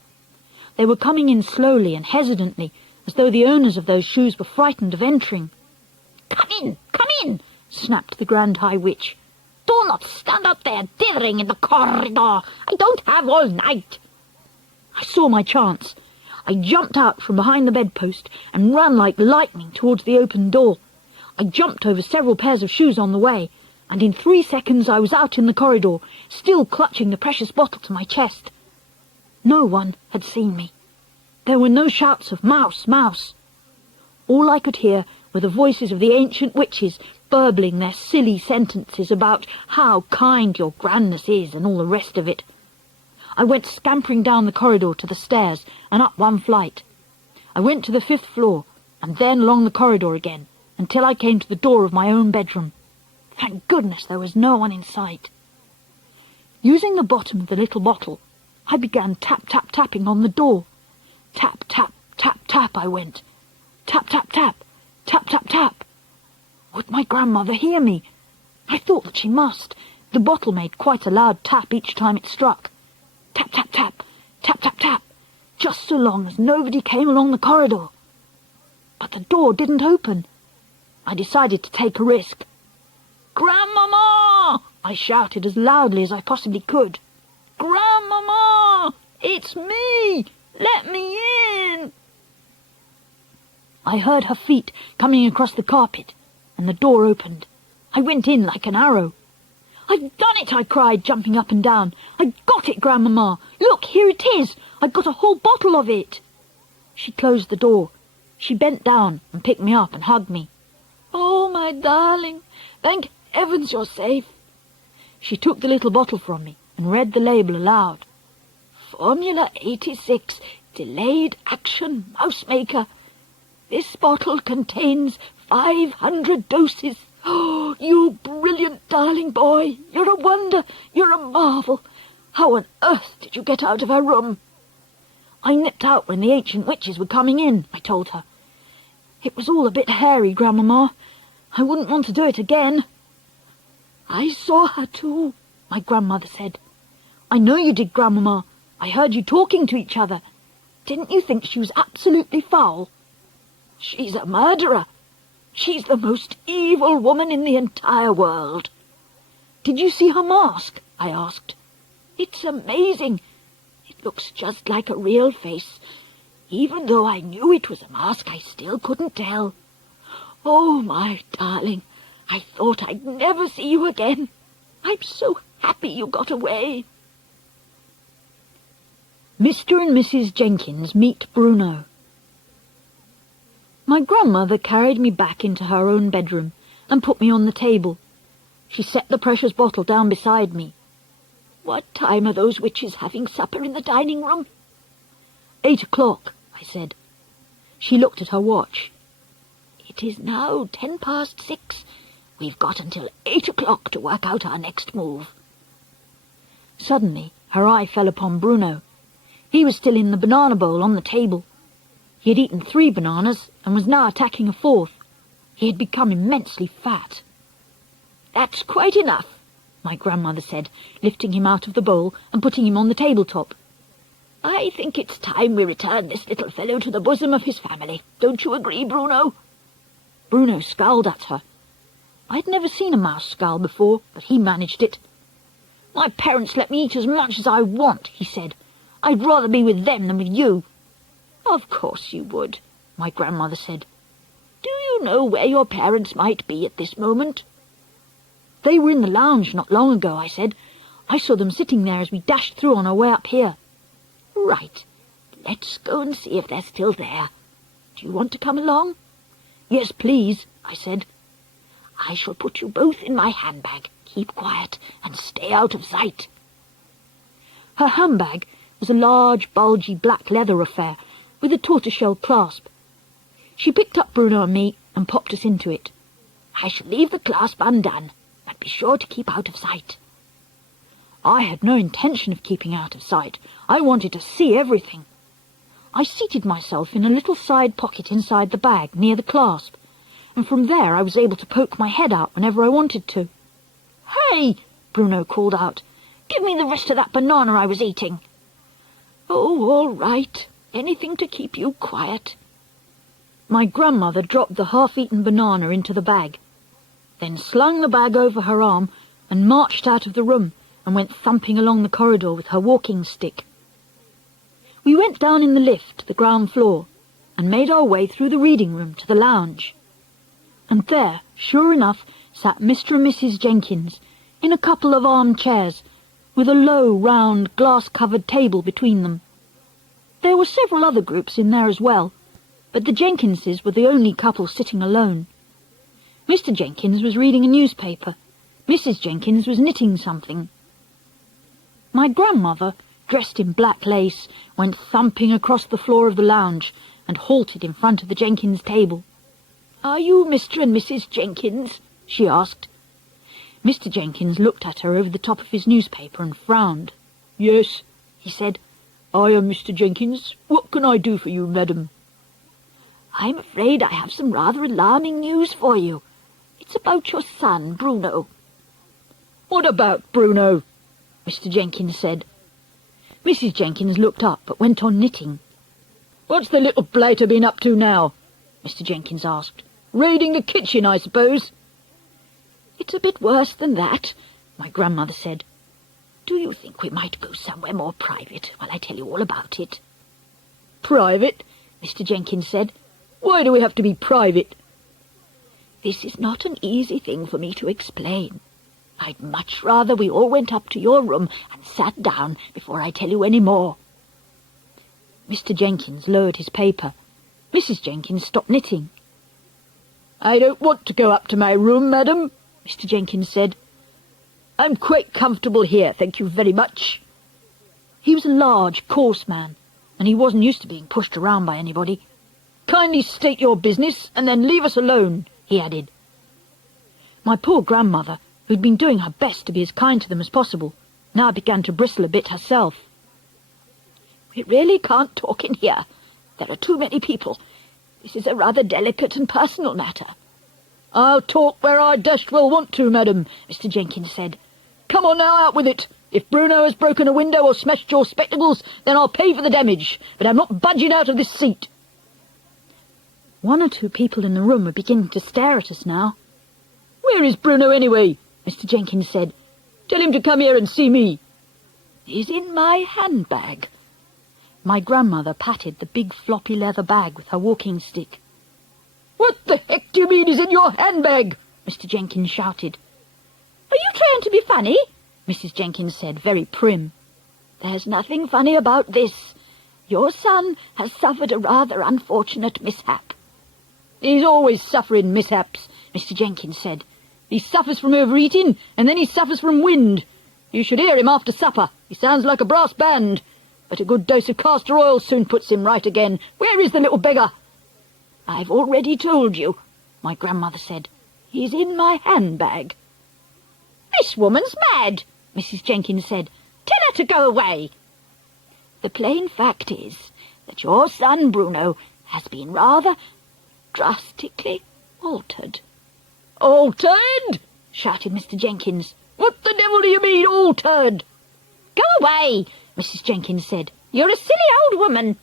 They were coming in slowly and hesitantly, as though the owners of those shoes were frightened of entering. Come in, snapped the Grand High Witch. "Do not stand up there dithering in the corridor. I don't have all night." I saw my chance. I jumped out from behind the bedpost and ran like lightning towards the open door. I jumped over several pairs of shoes on the way, and in 3 seconds I was out in the corridor, still clutching the precious bottle to my chest. No one had seen me. There were no shouts of "Mouse, mouse." All I could hear were the voices of the ancient witches burbling their silly sentences about how kind your grandness is and all the rest of it. I went scampering down the corridor to the stairs and up 1 flight. I went to the 5th floor and then along the corridor again until I came to the door of my own bedroom. Thank goodness there was no one in sight. Using the bottom of the little bottle, I began tap-tap-tapping on the door. Tap, tap, tap, tap I went. Tap, tap, tap, tap, tap, tap. Would my grandmother hear me? I thought that she must. The bottle made quite a loud tap each time it struck. Tap, tap, tap, tap, tap, tap, just so long as nobody came along the corridor. But the door didn't open. I decided to take a risk. "Grandmama!" I shouted as loudly as I possibly could. "Grandmama! It's me! Let me in!" I heard her feet coming across the carpet, and the door opened. I went in like an arrow. "I've done it!" I cried, jumping up and down. "I got it, Grandmamma! Look, here it is! I got a whole bottle of it!" She closed the door. She bent down and picked me up and hugged me. "Oh, my darling, thank heavens you're safe." She took the little bottle from me and read the label aloud. "Formula 86, Delayed Action Mouse Maker. This bottle contains 500 doses. Oh, you brilliant darling boy! You're a wonder! You're a marvel! How on earth did you get out of her room?" "I nipped out when the ancient witches were coming in," I told her. "It was all a bit hairy, Grandmamma. I wouldn't want to do it again." "I saw her too," my grandmother said. "I know you did, Grandmamma. I heard you talking to each other. Didn't you think she was absolutely foul?" "She's a murderer. She's the most evil woman in the entire world." "Did you see her mask?" I asked. "It's amazing. It looks just like a real face. Even though I knew it was a mask, I still couldn't tell. Oh, my darling, I thought I'd never see you again. I'm so happy you got away." Mr. and Mrs. Jenkins meet Bruno. My grandmother carried me back into her own bedroom and put me on the table. She set the precious bottle down beside me. "What time are those witches having supper in the dining room?" 8 o'clock, I said. She looked at her watch. "It is now 6:10. We've got until 8 o'clock to work out our next move." Suddenly, her eye fell upon Bruno. He was still in the banana bowl on the table. He had eaten 3 bananas and was now attacking a 4th. He had become immensely fat. "That's quite enough," my grandmother said, lifting him out of the bowl and putting him on the tabletop. "I think it's time we return this little fellow to the bosom of his family. Don't you agree, Bruno?" Bruno scowled at her. I'd never seen a mouse scowl before, but he managed it. "My parents let me eat as much as I want," he said. "I'd rather be with them than with you." "Of course you would," my grandmother said. "Do you know where your parents might be at this moment?" "They were in the lounge not long ago," I said. "I saw them sitting there as we dashed through on our way up here." "Right. Let's go and see if they're still there. Do you want to come along?" "Yes, please," I said. "I shall put you both in my handbag. Keep quiet and stay out of sight." Her handbag was a large, bulgy black leather affair with a tortoiseshell clasp. She picked up Bruno and me and popped us into it. "I shall leave the clasp undone, but be sure to keep out of sight." I had no intention of keeping out of sight. I wanted to see everything. I seated myself in a little side pocket inside the bag near the clasp, and from there I was able to poke my head out whenever I wanted to. "Hey!" Bruno called out. "Give me the rest of that banana I was eating." "Oh, all right. Anything to keep you quiet." My grandmother dropped the half-eaten banana into the bag, then slung the bag over her arm and marched out of the room and went thumping along the corridor with her walking stick. We went down in the lift to the ground floor and made our way through the reading room to the lounge. And there, sure enough, sat Mr. and Mrs. Jenkins in a couple of armchairs with a low, round, glass-covered table between them. There were several other groups in there as well, but the Jenkinses were the only couple sitting alone. Mr. Jenkins was reading a newspaper. Mrs. Jenkins was knitting something. My grandmother, dressed in black lace, went thumping across the floor of the lounge and halted in front of the Jenkins table. "Are you Mr. and Mrs. Jenkins?" she asked. Mr. Jenkins looked at her over the top of his newspaper and frowned. "Yes," he said. "I am Mr. Jenkins. What can I do for you, madam?" "I'm afraid I have some rather alarming news for you. It's about your son, Bruno." "What about Bruno?" Mr. Jenkins said. Mrs. Jenkins looked up but went on knitting. "What's the little blighter been up to now?" Mr. Jenkins asked. "Raiding the kitchen, I suppose?" "It's a bit worse than that," my grandmother said. "Do you think we might go somewhere more private while I tell you all about it?" "Private?" Mr. Jenkins said. Why do we have to be private?" "This is not an easy thing for me to explain. I'd much rather we all went up to your room and sat down before I tell you any more." Mr. Jenkins lowered his paper. Mrs. Jenkins stopped knitting. "I don't want to go up to my room, madam," Mr. Jenkins said. "I'm quite comfortable here, thank you very much." He was a large, coarse man, and he wasn't used to being pushed around by anybody. "Kindly state your business, and then leave us alone," he added. My poor grandmother, who'd been doing her best to be as kind to them as possible, now began to bristle a bit herself. "We really can't talk in here. There are too many people. This is a rather delicate and personal matter." "I'll talk where I dashed well want to, madam," Mr. Jenkins said. "Come on now, out with it. If Bruno has broken a window or smashed your spectacles, then I'll pay for the damage, but I'm not budging out of this seat." One or two people in the room were beginning to stare at us now. "Where is Bruno anyway?" Mr. Jenkins said. "Tell him to come here and see me." "He's in my handbag." My grandmother patted the big floppy leather bag with her walking stick. "What the heck do you mean is in your handbag?" Mr. Jenkins shouted. "Are you trying to be funny?" Mrs. Jenkins said, very prim. "There's nothing funny about this. Your son has suffered a rather unfortunate mishap." "He's always suffering mishaps," Mr. Jenkins said. "He suffers from overeating, and then he suffers from wind. You should hear him after supper. He sounds like a brass band. But a good dose of castor oil soon puts him right again. Where is the little beggar?" "I've already told you," my grandmother said. "He's in my handbag." "This woman's mad," Mrs. Jenkins said. "Tell her to go away." "The plain fact is that your son Bruno has been rather drastically altered." "Altered?" shouted Mr. Jenkins. "What the devil do you mean, altered?" "Go away," Mrs. Jenkins said. "You're a silly old woman."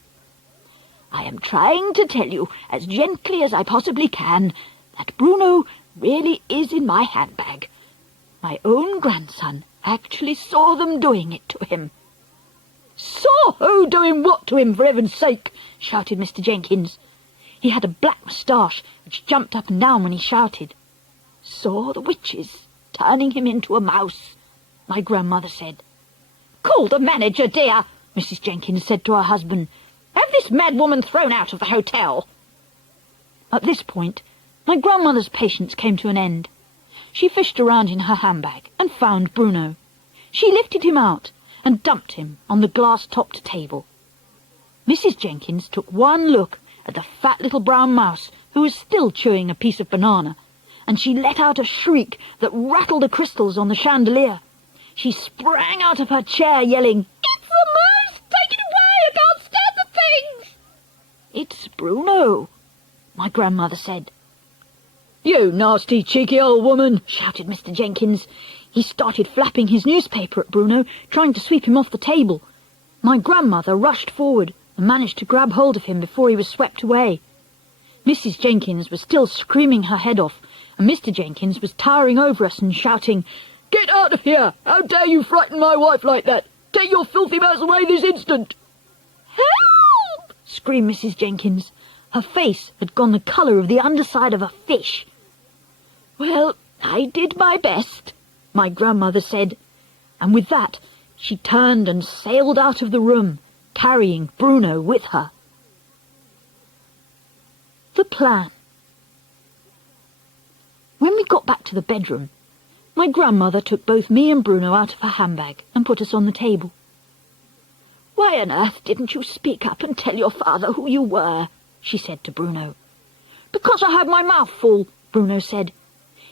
"I am trying to tell you, as gently as I possibly can, that Bruno really is in my handbag. My own grandson actually saw them doing it to him." "Saw who doing what to him, for heaven's sake?" shouted Mr. Jenkins. He had a black moustache which jumped up and down when he shouted. "Saw the witches turning him into a mouse," my grandmother said. "Call the manager, dear," Mrs. Jenkins said to her husband. "Have this mad woman thrown out of the hotel." At this point, my grandmother's patience came to an end. She fished around in her handbag and found Bruno. She lifted him out and dumped him on the glass-topped table. Mrs. Jenkins took one look at the fat little brown mouse who was still chewing a piece of banana, and she let out a shriek that rattled the crystals on the chandelier. She sprang out of her chair, yelling, "It's the mouse! Take it away! I can't stand the things!" "It's Bruno," my grandmother said. "You nasty, cheeky old woman!" shouted Mr. Jenkins. He started flapping his newspaper at Bruno, trying to sweep him off the table. My grandmother rushed forward and managed to grab hold of him before he was swept away. Mrs. Jenkins was still screaming her head off, and Mr. Jenkins was towering over us and shouting, "Get out of here! How dare you frighten my wife like that? Take your filthy mouse away this instant!" "Help!" screamed Mrs. Jenkins. Her face had gone the colour of the underside of a fish. "Well, I did my best," my grandmother said, and with that she turned and sailed out of the room, carrying Bruno with her. The plan. When we got back to the bedroom, my grandmother took both me and Bruno out of her handbag and put us on the table. "Why on earth didn't you speak up and tell your father who you were?" she said to Bruno. "Because I had my mouth full," Bruno said.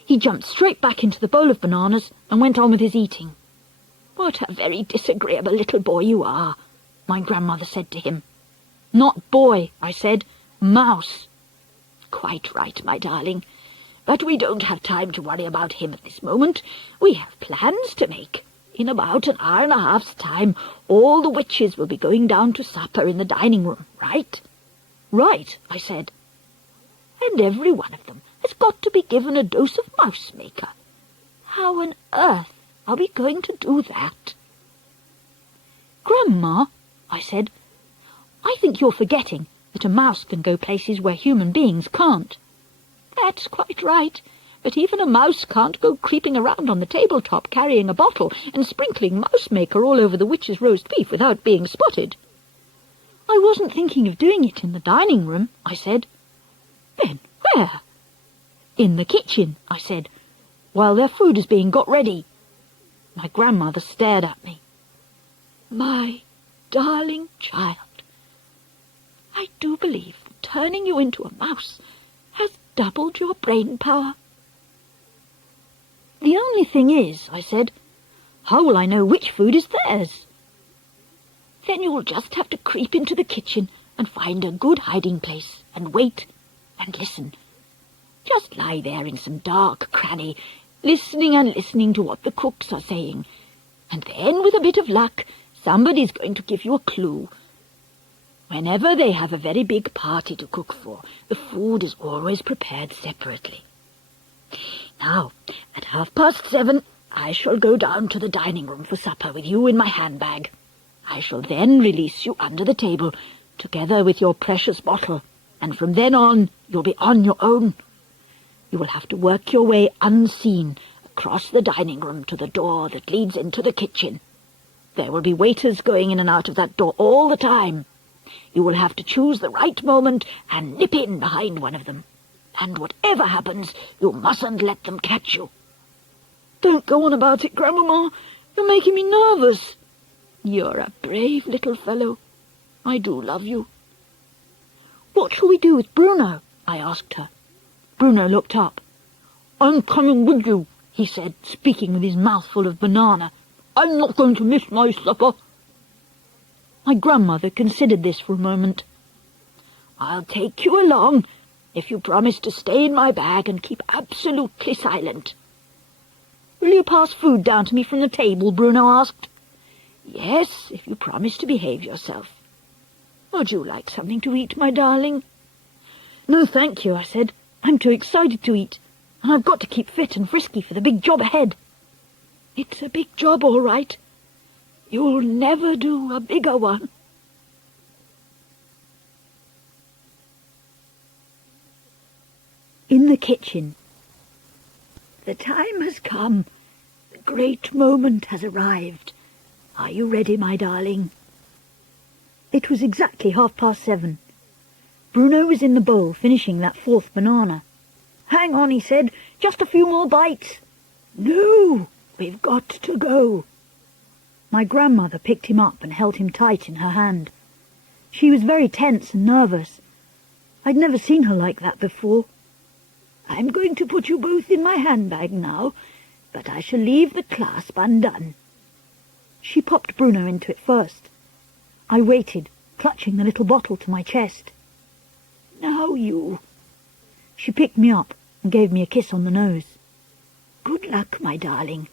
He jumped straight back into the bowl of bananas and went on with his eating. "What a very disagreeable little boy you are," my grandmother said to him. "Not boy," I said. "Mouse." "Quite right, my darling. But we don't have time to worry about him at this moment. We have plans to make. In about an hour and a half's time, all the witches will be going down to supper in the dining room, right?" "Right," I said. "And every one of them has got to be given a dose of mouse-maker. How on earth are we going to do that?" "Grandma," I said, "I think you're forgetting that that a mouse can go places where human beings can't. That's quite right. But even a mouse can't go creeping around on the tabletop carrying a bottle and sprinkling mouse-maker all over the witch's roast beef without being spotted. I wasn't thinking of doing it in the dining room, I said. Then where? In the kitchen, I said, while their food is being got ready. My grandmother stared at me. My darling child, I do believe that turning you into a mouse has doubled your brain power. The only thing is, I said, how will I know which food is theirs? Then you'll just have to creep into the kitchen and find a good hiding place and wait and listen. Just lie there in some dark cranny, listening and listening to what the cooks are saying. And then, with a bit of luck, somebody's going to give you a clue. Whenever they have a very big party to cook for, the food is always prepared separately. Now, at 7:30, I shall go down to the dining room for supper with you in my handbag. I shall then release you under the table, together with your precious bottle, and from then on you'll be on your own. You will have to work your way unseen across the dining room to the door that leads into the kitchen. There will be waiters going in and out of that door all the time. You will have to choose the right moment and nip in behind one of them. And whatever happens, you mustn't let them catch you. Don't go on about it, Grandmamma. You're making me nervous. You're a brave little fellow. I do love you. What shall we do with Bruno? I asked her. Bruno looked up. I'm coming with you, he said, speaking with his mouth full of banana. I'm not going to miss my supper. My grandmother considered this for a moment. I'll take you along, if you promise to stay in my bag and keep absolutely silent. Will you pass food down to me from the table? Bruno asked. Yes, if you promise to behave yourself. Would you like something to eat, my darling? No, thank you, I said. I'm too excited to eat, and I've got to keep fit and frisky for the big job ahead. It's a big job, all right. You'll never do a bigger one. In the kitchen. The time has come. The great moment has arrived. Are you ready, my darling? It was exactly 7:30. Bruno was in the bowl finishing that 4th banana. Hang on, he said. Just a few more bites. No, we've got to go. My grandmother picked him up and held him tight in her hand. She was very tense and nervous. I'd never seen her like that before. I'm going to put you both in my handbag now, but I shall leave the clasp undone. She popped Bruno into it first. I waited, clutching the little bottle to my chest. Now you. She picked me up and gave me a kiss on the nose. Good luck, my darling.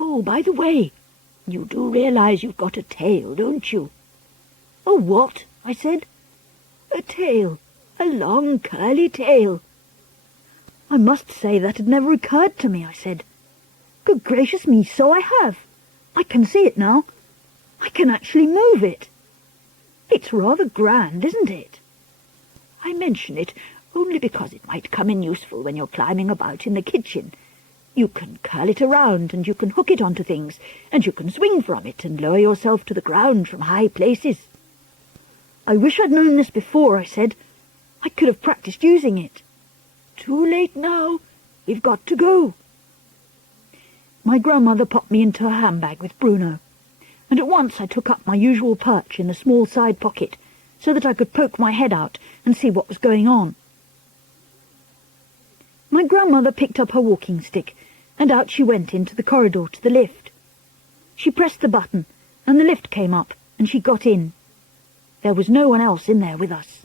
Oh, by the way, you do realize you've got a tail, don't you? Oh, what? I said. A tail. A long, curly tail. I must say that had never occurred to me, I said. Good gracious me, so I have. I can see it now. I can actually move it. It's rather grand, isn't it? I mention it only because it might come in useful when you're climbing about in the kitchen. You can curl it around, and you can hook it onto things, and you can swing from it and lower yourself to the ground from high places. I wish I'd known this before, I said. I could have practiced using it. Too late now. We've got to go. My grandmother popped me into her handbag with Bruno, and at once I took up my usual perch in the small side pocket so that I could poke my head out and see what was going on. My grandmother picked up her walking stick, and out she went into the corridor to the lift. She pressed the button, and the lift came up, and she got in. There was no one else in there with us.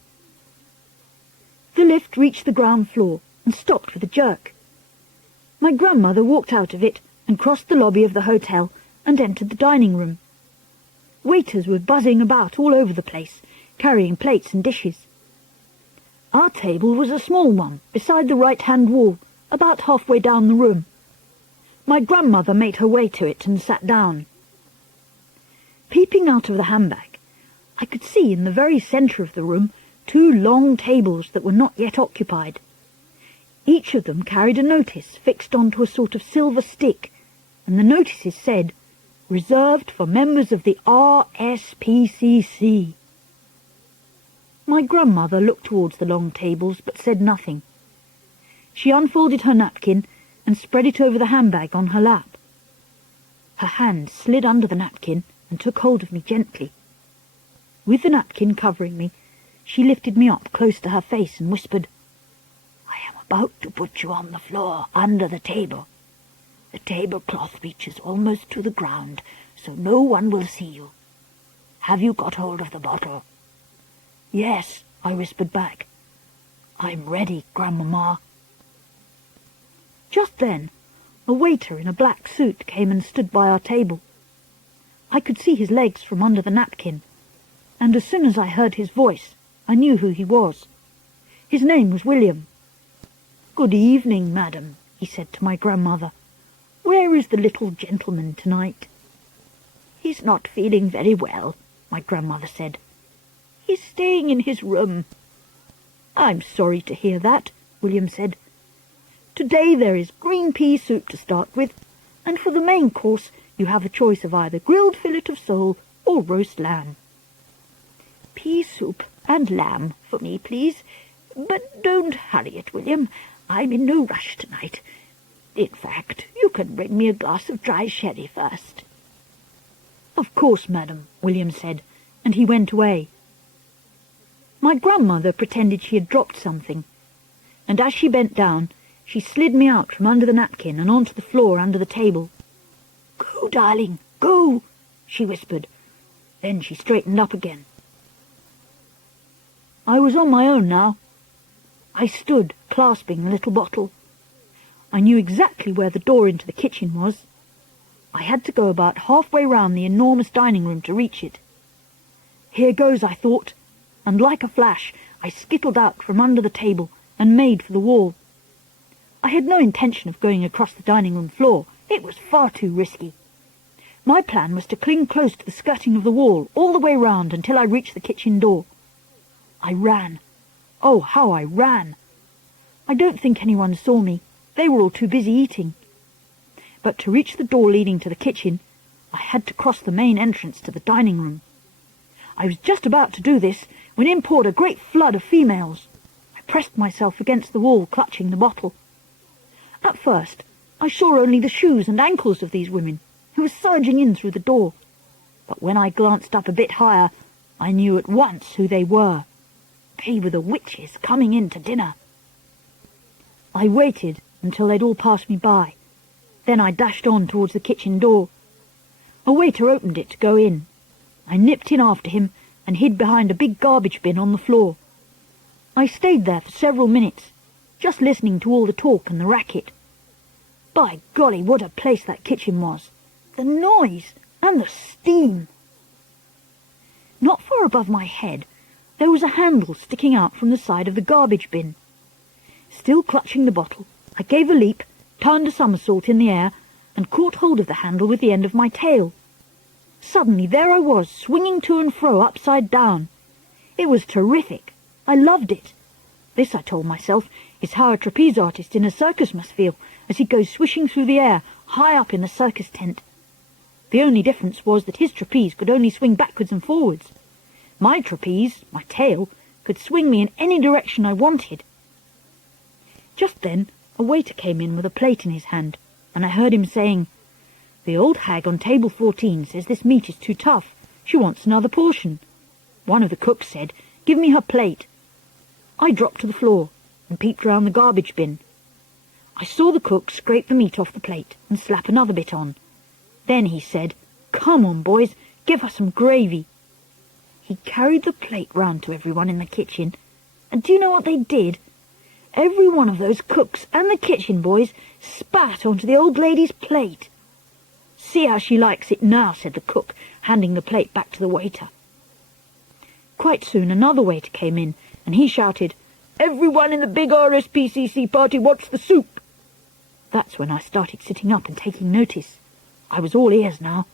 The lift reached the ground floor and stopped with a jerk. My grandmother walked out of it and crossed the lobby of the hotel and entered the dining room. Waiters were buzzing about all over the place, carrying plates and dishes. Our table was a small one, beside the right-hand wall, about halfway down the room. My grandmother made her way to it and sat down. Peeping out of the handbag, I could see in the very centre of the room 2 long tables that were not yet occupied. Each of them carried a notice fixed onto a sort of silver stick, and the notices said, "Reserved for members of the RSPCC." My grandmother looked towards the long tables, but said nothing. She unfolded her napkin and spread it over the handbag on her lap. Her hand slid under the napkin and took hold of me gently. With the napkin covering me, she lifted me up close to her face and whispered, "I am about to put you on the floor under the table. The tablecloth reaches almost to the ground, so no one will see you. Have you got hold of the bottle?" "Yes," I whispered back. "I'm ready, Grandmamma." Just then, a waiter in a black suit came and stood by our table. I could see his legs from under the napkin, and as soon as I heard his voice, I knew who he was. His name was William. "Good evening, madam," he said to my grandmother. "Where is the little gentleman tonight?" "He's not feeling very well," my grandmother said. "He's staying in his room." "I'm sorry to hear that," William said. "Today there is green pea soup to start with, and for the main course you have a choice of either grilled fillet of sole or roast lamb." "Pea soup and lamb for me, please. But don't hurry it, William. I'm in no rush tonight. In fact, you can bring me a glass of dry sherry first." "Of course, madam," William said, and he went away. My grandmother pretended she had dropped something, and as she bent down, she slid me out from under the napkin and onto the floor under the table. "Go, darling, go," she whispered. Then she straightened up again. I was on my own now. I stood, clasping the little bottle. I knew exactly where the door into the kitchen was. I had to go about halfway round the enormous dining room to reach it. Here goes, I thought, and like a flash I skittled out from under the table and made for the wall. I had no intention of going across the dining room floor. It was far too risky. My plan was to cling close to the skirting of the wall all the way round until I reached the kitchen door. I ran. Oh, how I ran! I don't think anyone saw me. They were all too busy eating. But to reach the door leading to the kitchen, I had to cross the main entrance to the dining room. I was just about to do this when in poured a great flood of females. I pressed myself against the wall, clutching the bottle. At first, I saw only the shoes and ankles of these women, who were surging in through the door. But when I glanced up a bit higher, I knew at once who they were. They were the witches coming in to dinner. I waited until they'd all passed me by. Then I dashed on towards the kitchen door. A waiter opened it to go in. I nipped in after him and hid behind a big garbage bin on the floor. I stayed there for several minutes, just listening to all the talk and the racket. By golly, what a place that kitchen was! The noise and the steam! Not far above my head, there was a handle sticking out from the side of the garbage bin. Still clutching the bottle, I gave a leap, turned a somersault in the air, and caught hold of the handle with the end of my tail. Suddenly there I was, swinging to and fro upside down. It was terrific. I loved it. This, I told myself, is how a trapeze artist in a circus must feel as he goes swishing through the air, high up in the circus tent. The only difference was that his trapeze could only swing backwards and forwards. My trapeze, my tail, could swing me in any direction I wanted. Just then a waiter came in with a plate in his hand, and I heard him saying, "The old hag on table 14 says this meat is too tough. She wants another portion." One of the cooks said, "Give me her plate." I dropped to the floor and peeped round the garbage bin. I saw the cook scrape the meat off the plate and slap another bit on. Then he said, "Come on, boys, give us some gravy." He carried the plate round to everyone in the kitchen, and do you know what they did? Every one of those cooks and the kitchen boys spat onto the old lady's plate. "See how she likes it now," said the cook, handing the plate back to the waiter. Quite soon another waiter came in, and he shouted, "Everyone in the big RSPCC party wants the soup." That's when I started sitting up and taking notice. I was all ears now.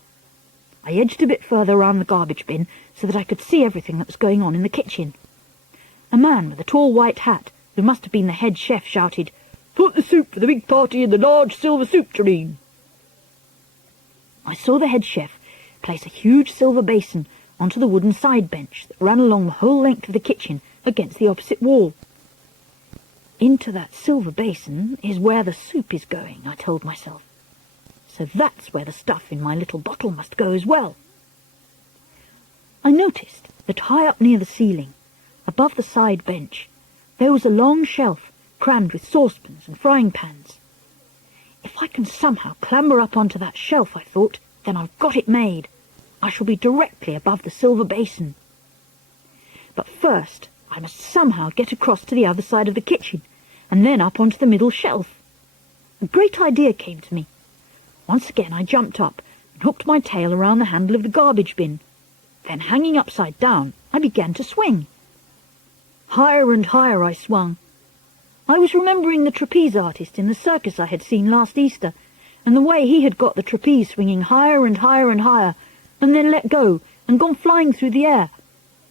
I edged a bit further round the garbage bin so that I could see everything that was going on in the kitchen. A man with a tall white hat, who must have been the head chef, shouted, "Put the soup for the big party in the large silver soup tureen." I saw the head chef place a huge silver basin onto the wooden side bench that ran along the whole length of the kitchen against the opposite wall. Into that silver basin is where the soup is going, I told myself. So that's where the stuff in my little bottle must go as well. I noticed that high up near the ceiling, above the side bench, there was a long shelf crammed with saucepans and frying pans. If I can somehow clamber up onto that shelf, I thought, then I've got it made. I shall be directly above the silver basin. But first I must somehow get across to the other side of the kitchen, and then up onto the middle shelf. A great idea came to me. Once again I jumped up and hooked my tail around the handle of the garbage bin. Then, hanging upside down, I began to swing. Higher and higher I swung. I was remembering the trapeze artist in the circus I had seen last Easter, and the way he had got the trapeze swinging higher and higher and higher, and then let go and gone flying through the air.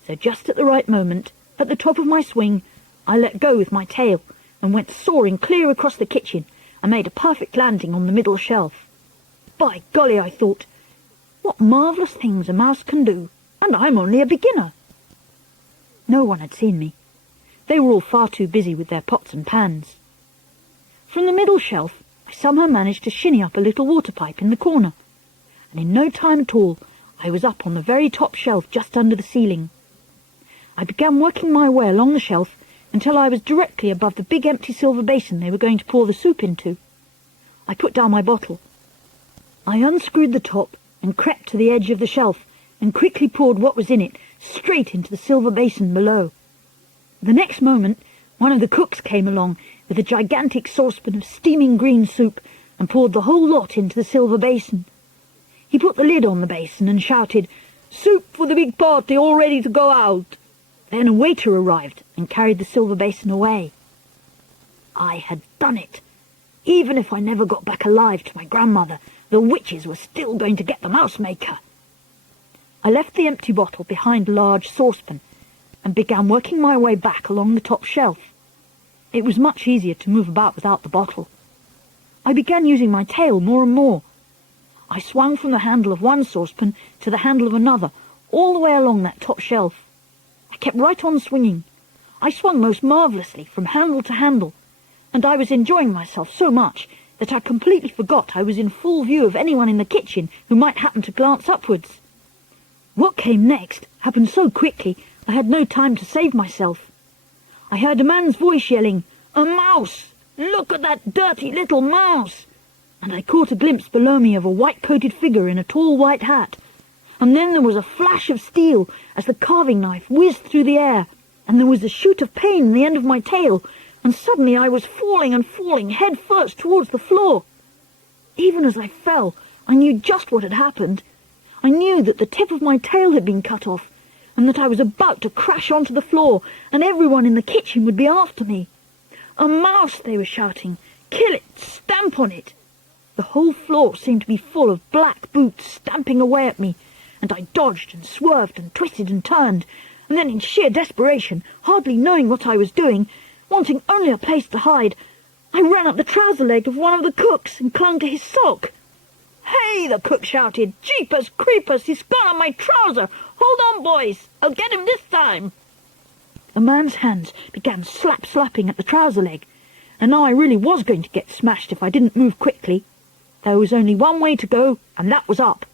So just at the right moment, at the top of my swing, I let go with my tail and went soaring clear across the kitchen and made a perfect landing on the middle shelf. By golly, I thought, what marvellous things a mouse can do, and I'm only a beginner. No one had seen me. They were all far too busy with their pots and pans. From the middle shelf, I somehow managed to shinny up a little water pipe in the corner, and in no time at all, I was up on the very top shelf just under the ceiling. I began working my way along the shelf until I was directly above the big empty silver basin they were going to pour the soup into. I put down my bottle. I unscrewed the top and crept to the edge of the shelf and quickly poured what was in it straight into the silver basin below. The next moment, one of the cooks came along with a gigantic saucepan of steaming green soup and poured the whole lot into the silver basin. He put the lid on the basin and shouted, "Soup for the big party, all ready to go out." Then a waiter arrived and carried the silver basin away. I had done it. Even if I never got back alive to my grandmother, the witches were still going to get the mouse maker. I left the empty bottle behind a large saucepan and began working my way back along the top shelf. It was much easier to move about without the bottle. I began using my tail more and more. I swung from the handle of one saucepan to the handle of another, all the way along that top shelf. I kept right on swinging. I swung most marvellously from handle to handle, and I was enjoying myself so much that I completely forgot I was in full view of anyone in the kitchen who might happen to glance upwards. What came next happened so quickly I had no time to save myself. I heard a man's voice yelling, "A mouse! Look at that dirty little mouse!" And I caught a glimpse below me of a white-coated figure in a tall white hat. And then there was a flash of steel as the carving knife whizzed through the air, and there was a shoot of pain in the end of my tail, and suddenly I was falling and falling head first towards the floor. Even as I fell, I knew just what had happened. I knew that the tip of my tail had been cut off, and that I was about to crash onto the floor, and everyone in the kitchen would be after me. "A mouse!" they were shouting. "Kill it! Stamp on it!" The whole floor seemed to be full of black boots stamping away at me, and I dodged and swerved and twisted and turned, and then in sheer desperation, hardly knowing what I was doing, wanting only a place to hide, I ran up the trouser leg of one of the cooks and clung to his sock. "Hey!" the cook shouted. "Jeepers creepers, he's gone on my trouser! Hold on, boys! I'll get him this time!" The man's hands began slapping at the trouser leg, and now I really was going to get smashed if I didn't move quickly. There was only one way to go, and that was up.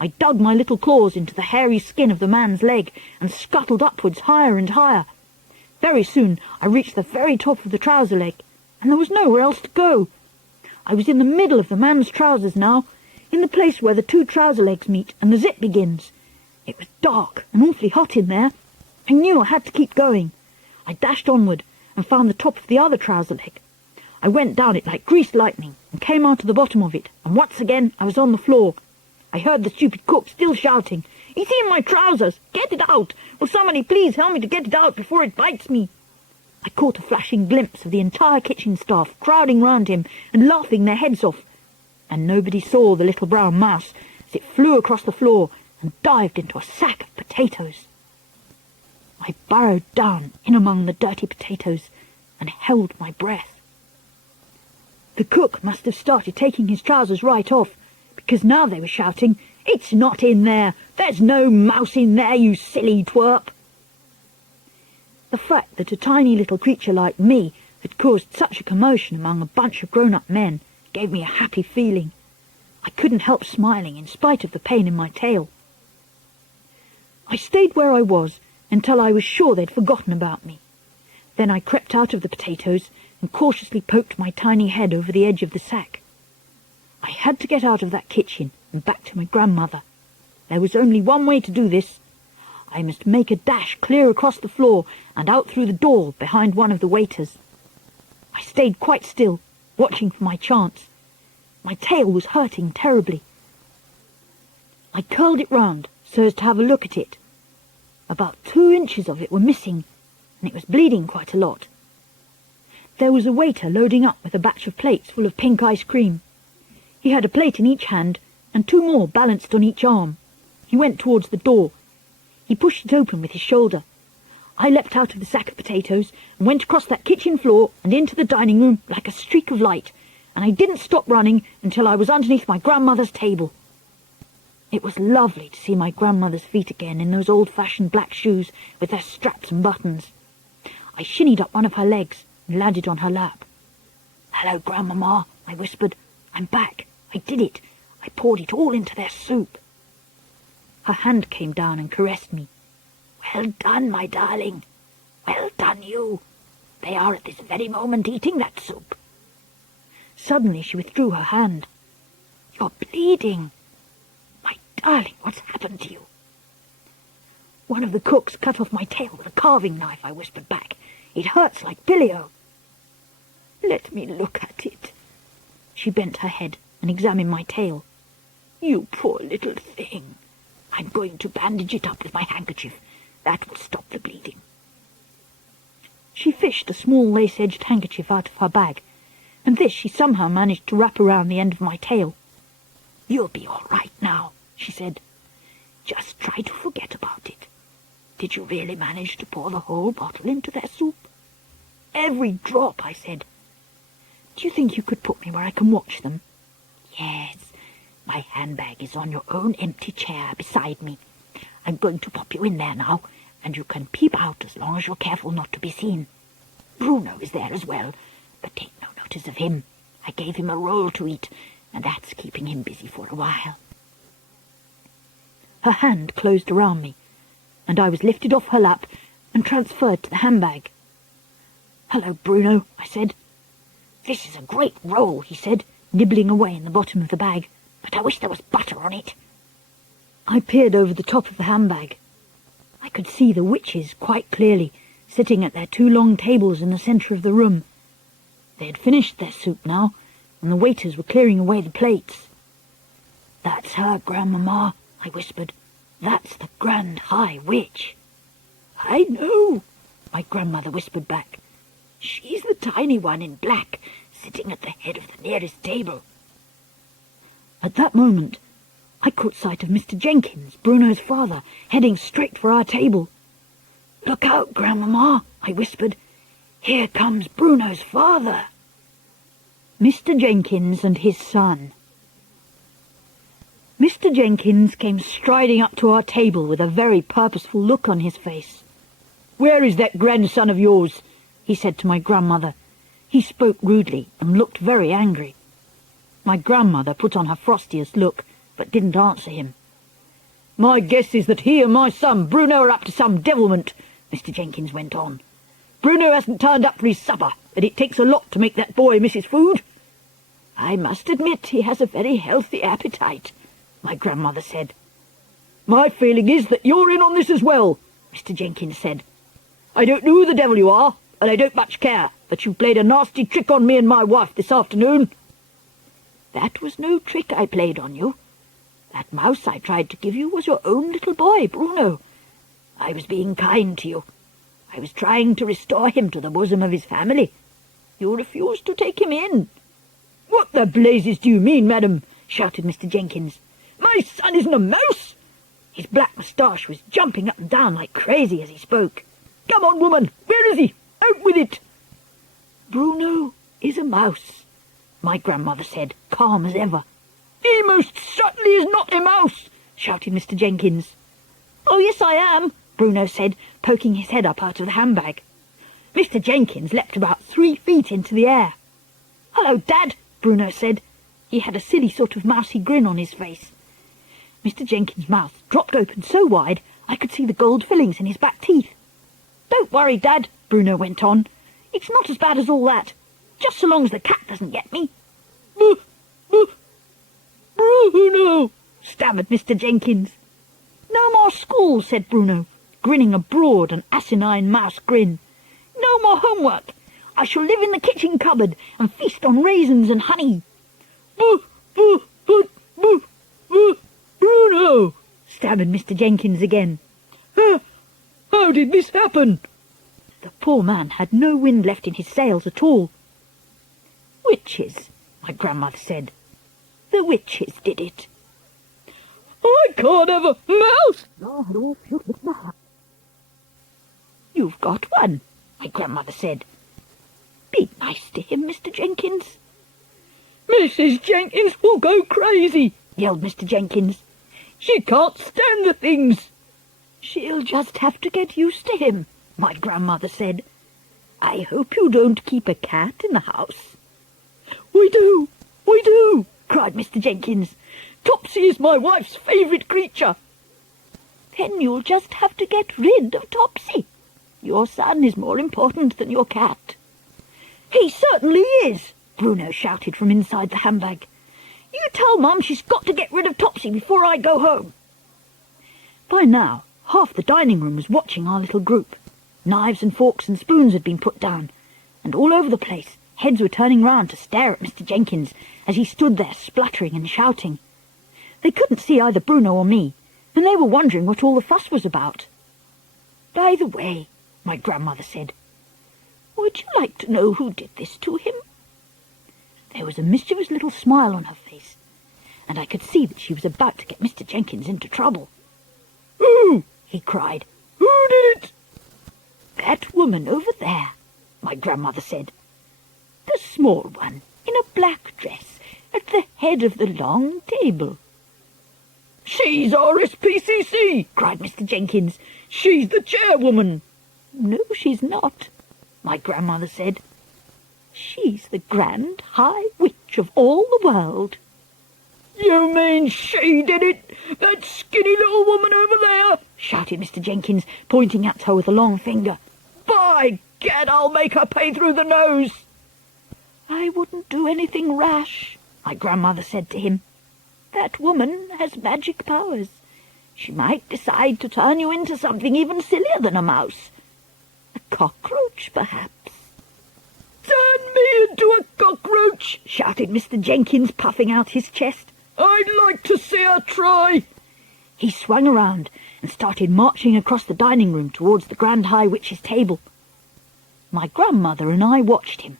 I dug my little claws into the hairy skin of the man's leg and scuttled upwards higher and higher. Very soon I reached the very top of the trouser leg, and there was nowhere else to go. I was in the middle of the man's trousers now, in the place where the two trouser legs meet and the zip begins. It was dark and awfully hot in there. I knew I had to keep going. I dashed onward and found the top of the other trouser leg. I went down it like greased lightning and came out to the bottom of it, and once again I was on the floor. I heard the stupid cook still shouting, "It's in my trousers! Get it out! Will somebody please help me to get it out before it bites me?" I caught a flashing glimpse of the entire kitchen staff crowding round him and laughing their heads off, and nobody saw the little brown mouse as it flew across the floor and dived into a sack of potatoes. I burrowed down in among the dirty potatoes and held my breath. The cook must have started taking his trousers right off, because now they were shouting, "It's not in there! There's no mouse in there, you silly twerp!" The fact that a tiny little creature like me had caused such a commotion among a bunch of grown-up men gave me a happy feeling. I couldn't help smiling in spite of the pain in my tail. I stayed where I was until I was sure they'd forgotten about me. Then I crept out of the potatoes and cautiously poked my tiny head over the edge of the sack. I had to get out of that kitchen and back to my grandmother. There was only one way to do this. I must make a dash clear across the floor and out through the door behind one of the waiters. I stayed quite still, watching for my chance. My tail was hurting terribly. I curled it round so as to have a look at it. About 2 inches of it were missing, and it was bleeding quite a lot. There was a waiter loading up with a batch of plates full of pink ice cream. He had a plate in each hand and 2 more balanced on each arm. He went towards the door. He pushed it open with his shoulder. I leapt out of the sack of potatoes and went across that kitchen floor and into the dining room like a streak of light, and I didn't stop running until I was underneath my grandmother's table. It was lovely to see my grandmother's feet again in those old-fashioned black shoes with their straps and buttons. I shinnied up one of her legs and landed on her lap. "Hello, Grandmama," I whispered. "I'm back. I did it. I poured it all into their soup." Her hand came down and caressed me. "Well done, my darling. Well done, you. They are at this very moment eating that soup." Suddenly she withdrew her hand. "You're bleeding. My darling, what's happened to you?" "One of the cooks cut off my tail with a carving knife," I whispered back. "It hurts like bilio." "Let me look at it." She bent her head and examined my tail. "You poor little thing. I'm going to bandage it up with my handkerchief. That will stop the bleeding." She fished a small lace-edged handkerchief out of her bag, and this she somehow managed to wrap around the end of my tail. "You'll be all right now," she said. "Just try to forget about it. Did you really manage to pour the whole bottle into their soup?" "Every drop," I said. "Do you think you could put me where I can watch them?" "Yes. My handbag is on your own empty chair beside me. I'm going to pop you in there now, and you can peep out as long as you're careful not to be seen. Bruno is there as well, but take no notice of him. I gave him a roll to eat, and that's keeping him busy for a while." Her hand closed around me, and I was lifted off her lap and transferred to the handbag. "Hello, Bruno," I said. "This is a great roll," he said, nibbling away in the bottom of the bag, "but I wish there was butter on it." I peered over the top of the handbag. I could see the witches quite clearly, sitting at their 2 long tables in the centre of the room. They had finished their soup now, and the waiters were clearing away the plates. "That's her, Grandmama," I whispered. "That's the Grand High Witch." "I know," my grandmother whispered back. "She's the tiny one in black, sitting at the head of the nearest table." At that moment, I caught sight of Mr. Jenkins, Bruno's father, heading straight for our table. "Look out, Grandmama," I whispered. "Here comes Bruno's father." Mr. Jenkins and his son. Mr. Jenkins came striding up to our table with a very purposeful look on his face. "Where is that grandson of yours?" he said to my grandmother. He spoke rudely and looked very angry. My grandmother put on her frostiest look, but didn't answer him. "My guess is that he and my son Bruno are up to some devilment," Mr. Jenkins went on. "Bruno hasn't turned up for his supper, and it takes a lot to make that boy miss his food." "I must admit he has a very healthy appetite," my grandmother said. "My feeling is that you're in on this as well," Mr. Jenkins said. "I don't know who the devil you are, and I don't much care, but you played a nasty trick on me and my wife this afternoon." "That was no trick I played on you. That mouse I tried to give you was your own little boy, Bruno. I was being kind to you. I was trying to restore him to the bosom of his family. You refused to take him in." "What the blazes do you mean, madam?" shouted Mr. Jenkins. "My son isn't a mouse." His black moustache was jumping up and down like crazy as he spoke. Come on, woman, where is he? Out with it! Bruno is a mouse, my grandmother said, calm as ever. He most certainly is not a mouse, shouted Mr. Jenkins. Oh, yes, I am, Bruno said, poking his head up out of the handbag. Mr. Jenkins leapt about 3 feet into the air. Hello, Dad, Bruno said. He had a silly sort of mousy grin on his face. Mr. Jenkins' mouth dropped open so wide I could see the gold fillings in his back teeth. Don't worry, Dad, Bruno went on. It's not as bad as all that, just so long as the cat doesn't get me. Bruno, stammered Mr. Jenkins. No more school, said Bruno, grinning a broad and asinine mouse grin. No more homework. I shall live in the kitchen cupboard and feast on raisins and honey. Bruno, stammered Mr. Jenkins again. How did this happen? The poor man had no wind left in his sails at all. Witches, my grandmother said. The witches did it. I can't have a mouse! You've got one, my grandmother said. Be nice to him, Mr. Jenkins. Mrs. Jenkins will go crazy, yelled Mr. Jenkins. She can't stand the things. She'll just have to get used to him, my grandmother said. I hope you don't keep a cat in the house. We do, cried Mr. Jenkins. Topsy is my wife's favourite creature. Then you'll just have to get rid of Topsy. Your son is more important than your cat. He certainly is, Bruno shouted from inside the handbag. You tell Mum she's got to get rid of Topsy before I go home. By now, half the dining room was watching our little group. Knives and forks and spoons had been put down, and all over the place heads were turning round to stare at Mr. Jenkins as he stood there spluttering and shouting. They couldn't see either Bruno or me, and they were wondering what all the fuss was about. By the way, my grandmother said, would you like to know who did this to him? There was a mischievous little smile on her face, and I could see that she was about to get Mr. Jenkins into trouble. Who? He cried. Who did it? That woman over there, my grandmother said. The small one, in a black dress, at the head of the long table. She's RSPCC, cried Mr. Jenkins. She's the chairwoman. No, she's not, my grandmother said. She's the Grand High Witch of all the world. You mean she did it? That skinny little woman over there? Shouted Mr. Jenkins, pointing at her with a long finger. By gad, I'll make her pay through the nose. I wouldn't do anything rash, my grandmother said to him. That woman has magic powers. She might decide to turn you into something even sillier than a mouse. A cockroach, perhaps. Turn me into a cockroach, shouted Mr. Jenkins, puffing out his chest. I'd like to see her try. He swung around and started marching across the dining room towards the Grand High Witch's table. My grandmother and I watched him.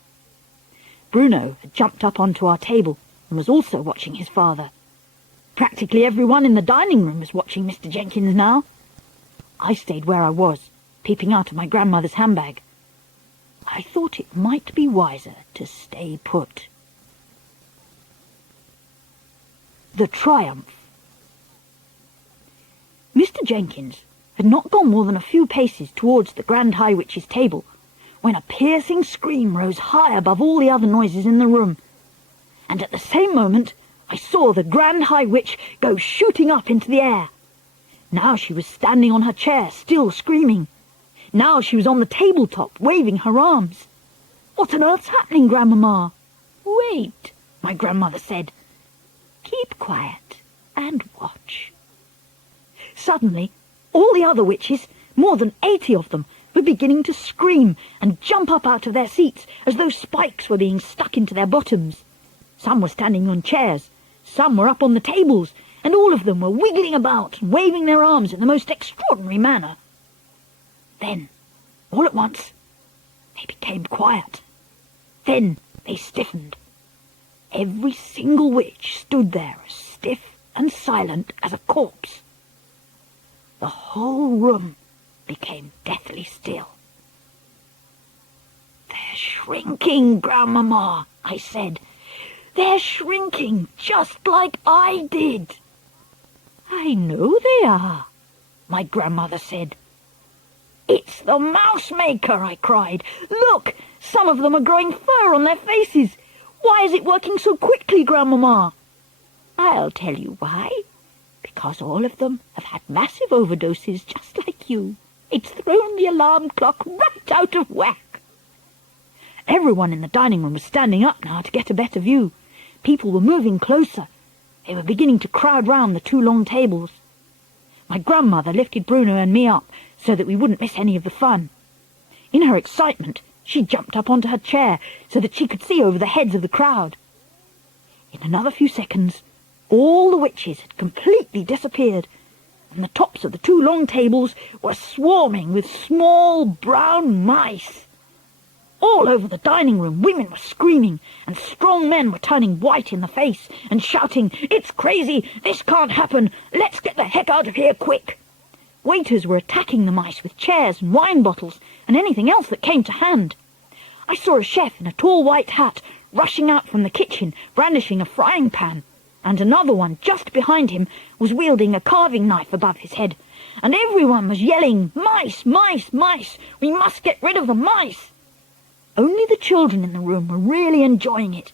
Bruno had jumped up onto our table and was also watching his father. Practically everyone in the dining room was watching Mr. Jenkins now. I stayed where I was, peeping out of my grandmother's handbag. I thought it might be wiser to stay put. The Triumph. Mr. Jenkins had not gone more than a few paces towards the Grand High Witch's table when a piercing scream rose high above all the other noises in the room, and at the same moment I saw the Grand High Witch go shooting up into the air. Now she was standing on her chair, still screaming. Now she was on the tabletop, waving her arms. What on earth's happening, Grandmamma? Wait, my grandmother said. Keep quiet and watch. Suddenly, all the other witches, more than 80 of them, were beginning to scream and jump up out of their seats as though spikes were being stuck into their bottoms. Some were standing on chairs, some were up on the tables, and all of them were wiggling about and waving their arms in the most extraordinary manner. Then, all at once, they became quiet. Then they stiffened. Every single witch stood there as stiff and silent as a corpse. The whole room became deathly still. "They're shrinking, Grandmama," I said. "They're shrinking just like I did." "I know they are," my grandmother said. "It's the mouse maker," I cried. "Look, some of them are growing fur on their faces. Why is it working so quickly, Grandmama?" "I'll tell you why. Because all of them have had massive overdoses just like you. It's thrown the alarm clock right out of whack." Everyone in the dining room was standing up now to get a better view. People were moving closer. They were beginning to crowd round the two long tables. My grandmother lifted Bruno and me up so that we wouldn't miss any of the fun. In her excitement, she jumped up onto her chair so that she could see over the heads of the crowd. In another few seconds, all the witches had completely disappeared, and the tops of the two long tables were swarming with small brown mice. All over the dining room, women were screaming, and strong men were turning white in the face and shouting, "It's crazy! This can't happen! Let's get the heck out of here quick!" Waiters were attacking the mice with chairs and wine bottles and anything else that came to hand. I saw a chef in a tall white hat rushing out from the kitchen, brandishing a frying pan, and another one just behind him was wielding a carving knife above his head, and everyone was yelling, "Mice, mice, mice! We must get rid of the mice!" Only the children in the room were really enjoying it.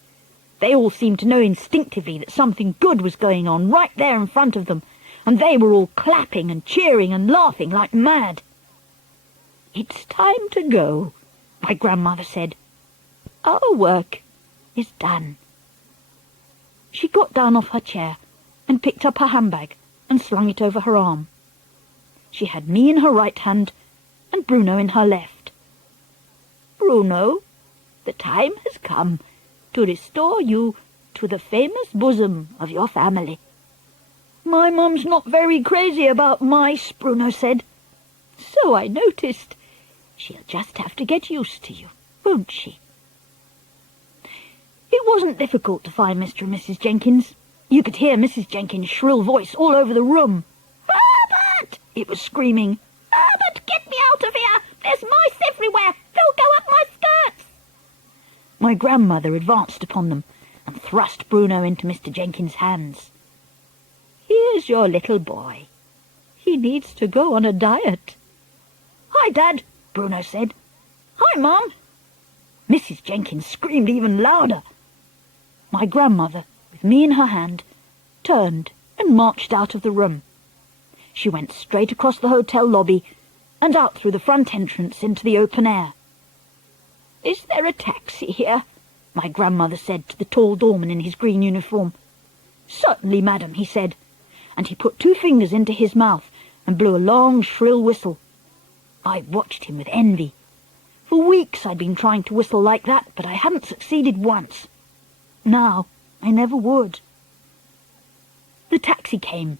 They all seemed to know instinctively that something good was going on right there in front of them, and they were all clapping and cheering and laughing like mad. "It's time to go," my grandmother said. "Our work is done." She got down off her chair and picked up her handbag and slung it over her arm. She had me in her right hand and Bruno in her left. "Bruno, the time has come to restore you to the famous bosom of your family." "My mum's not very crazy about mice," Bruno said. "So I noticed. She'll just have to get used to you, won't she?" It wasn't difficult to find Mr. and Mrs. Jenkins. You could hear Mrs. Jenkins' shrill voice all over the room. "Herbert!" it was screaming. "Herbert, get me out of here! There's mice everywhere! They'll go up my skirts!" My grandmother advanced upon them and thrust Bruno into Mr. Jenkins' hands. "Here's your little boy. He needs to go on a diet." "Hi, Dad," Bruno said. "Hi, Mum." Mrs. Jenkins screamed even louder. My grandmother, with me in her hand, turned and marched out of the room. She went straight across the hotel lobby and out through the front entrance into the open air. "Is there a taxi here?" my grandmother said to the tall doorman in his green uniform. "Certainly, madam," he said, and he put 2 fingers into his mouth and blew a long, shrill whistle. I watched him with envy. For weeks I'd been trying to whistle like that, but I hadn't succeeded once. Now I never would. The taxi came.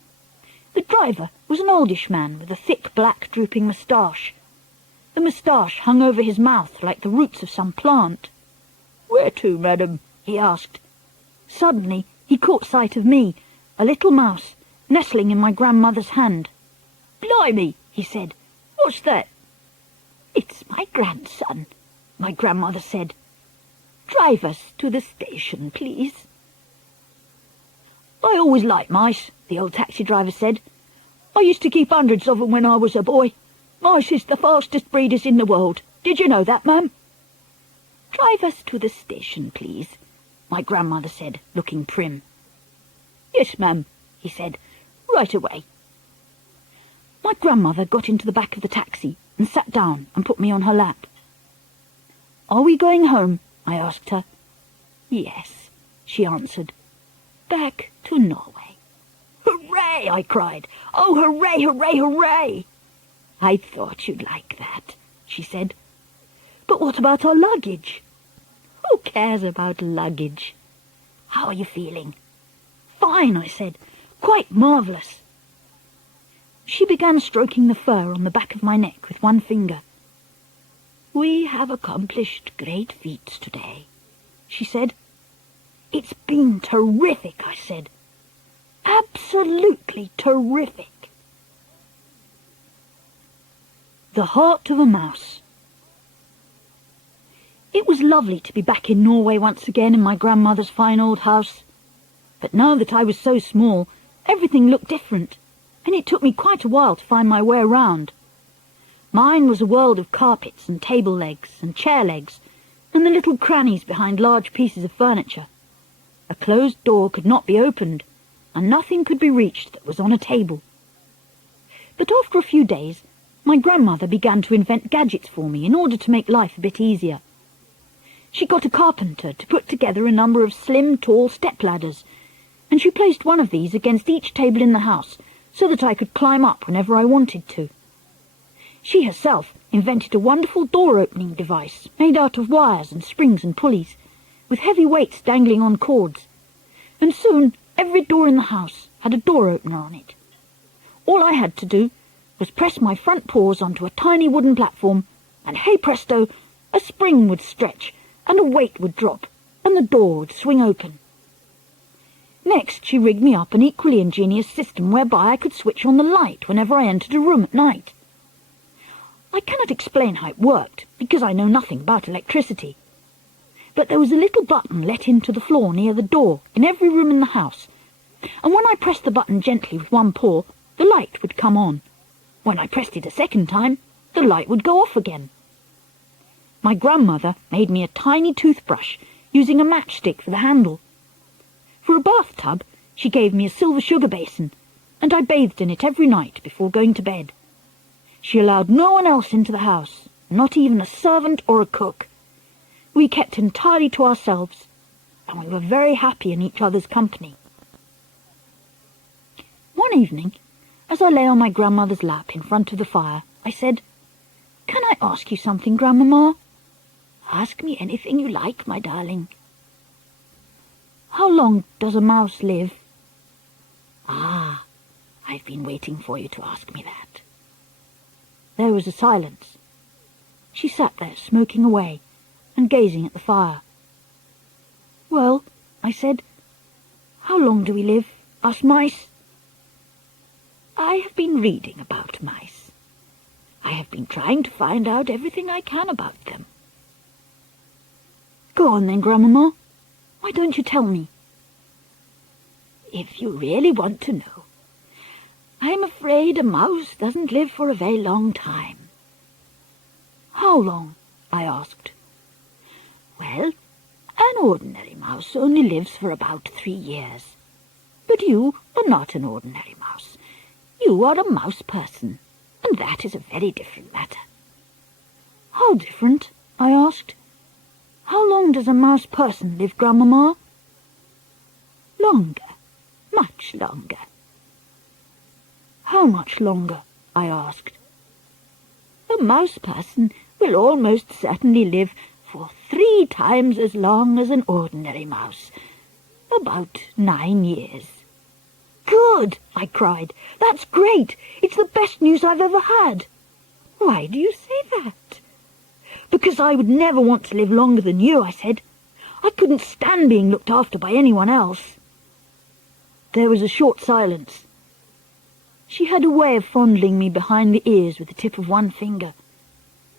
The driver was an oldish man with a thick black drooping moustache. The moustache hung over his mouth like the roots of some plant. "Where to, madam?" he asked. Suddenly he caught sight of me, a little mouse, nestling in my grandmother's hand. "Blimey," he said. "What's that?" "It's my grandson," my grandmother said. "Drive us to the station, please." "I always liked mice," the old taxi driver said. "I used to keep hundreds of them when I was a boy. Mice is the fastest breeders in the world. Did you know that, ma'am?" "Drive us to the station, please," my grandmother said, looking prim. "Yes, ma'am," he said. "Right away." My grandmother got into the back of the taxi and sat down and put me on her lap. "Are we going home?" I asked her. "Yes," she answered. "Back to Norway." "Hooray!" I cried. "Oh, hooray, hooray, hooray!" "I thought you'd like that," she said. "But what about our luggage?" "Who cares about luggage? How are you feeling?" "Fine," I said. "Quite marvellous." She began stroking the fur on the back of my neck with one finger. "We have accomplished great feats today," she said. "It's been terrific," I said. "Absolutely terrific." The Heart of a Mouse. It was lovely to be back in Norway once again in my grandmother's fine old house. But now that I was so small, everything looked different, and it took me quite a while to find my way around. Mine was a world of carpets and table legs and chair legs, and the little crannies behind large pieces of furniture. A closed door could not be opened, and nothing could be reached that was on a table. But after a few days, my grandmother began to invent gadgets for me in order to make life a bit easier. She got a carpenter to put together a number of slim, tall step-ladders, and she placed one of these against each table in the house so that I could climb up whenever I wanted to. She herself invented a wonderful door-opening device made out of wires and springs and pulleys, with heavy weights dangling on cords, and soon every door in the house had a door-opener on it. All I had to do was press my front paws onto a tiny wooden platform, and hey presto, a spring would stretch, and a weight would drop, and the door would swing open. Next, she rigged me up an equally ingenious system whereby I could switch on the light whenever I entered a room at night. I cannot explain how it worked, because I know nothing about electricity. But there was a little button let into the floor near the door in every room in the house, and when I pressed the button gently with one paw, the light would come on. When I pressed it a second time, the light would go off again. My grandmother made me a tiny toothbrush using a matchstick for the handle. For a bathtub, she gave me a silver sugar basin, and I bathed in it every night before going to bed. She allowed no one else into the house, not even a servant or a cook. We kept entirely to ourselves, and we were very happy in each other's company. One evening, as I lay on my grandmother's lap in front of the fire, I said, "Can I ask you something, Grandmamma?" "Ask me anything you like, my darling." "How long does a mouse live?" "Ah, I've been waiting for you to ask me that." There was a silence. She sat there smoking away and gazing at the fire. "Well," I said, "how long do we live, us mice?" "I have been reading about mice. I have been trying to find out everything I can about them." "Go on then, Grandmamma. Why don't you tell me?" "If you really want to know, I'm afraid a mouse doesn't live for a very long time." "How long?" I asked. "Well, an ordinary mouse only lives for about 3 years. But you are not an ordinary mouse. You are a mouse person, and that is a very different matter." "How different?" I asked. "How long does a mouse person live, Grandmamma?" "Longer, much longer." "How much longer?" I asked. "A mouse person will almost certainly live for 3 times as long as an ordinary mouse, about 9 years. "Good!" I cried. "That's great! It's the best news I've ever had." "Why do you say that?" "Because I would never want to live longer than you," I said. "I couldn't stand being looked after by anyone else." There was a short silence. She had a way of fondling me behind the ears with the tip of one finger.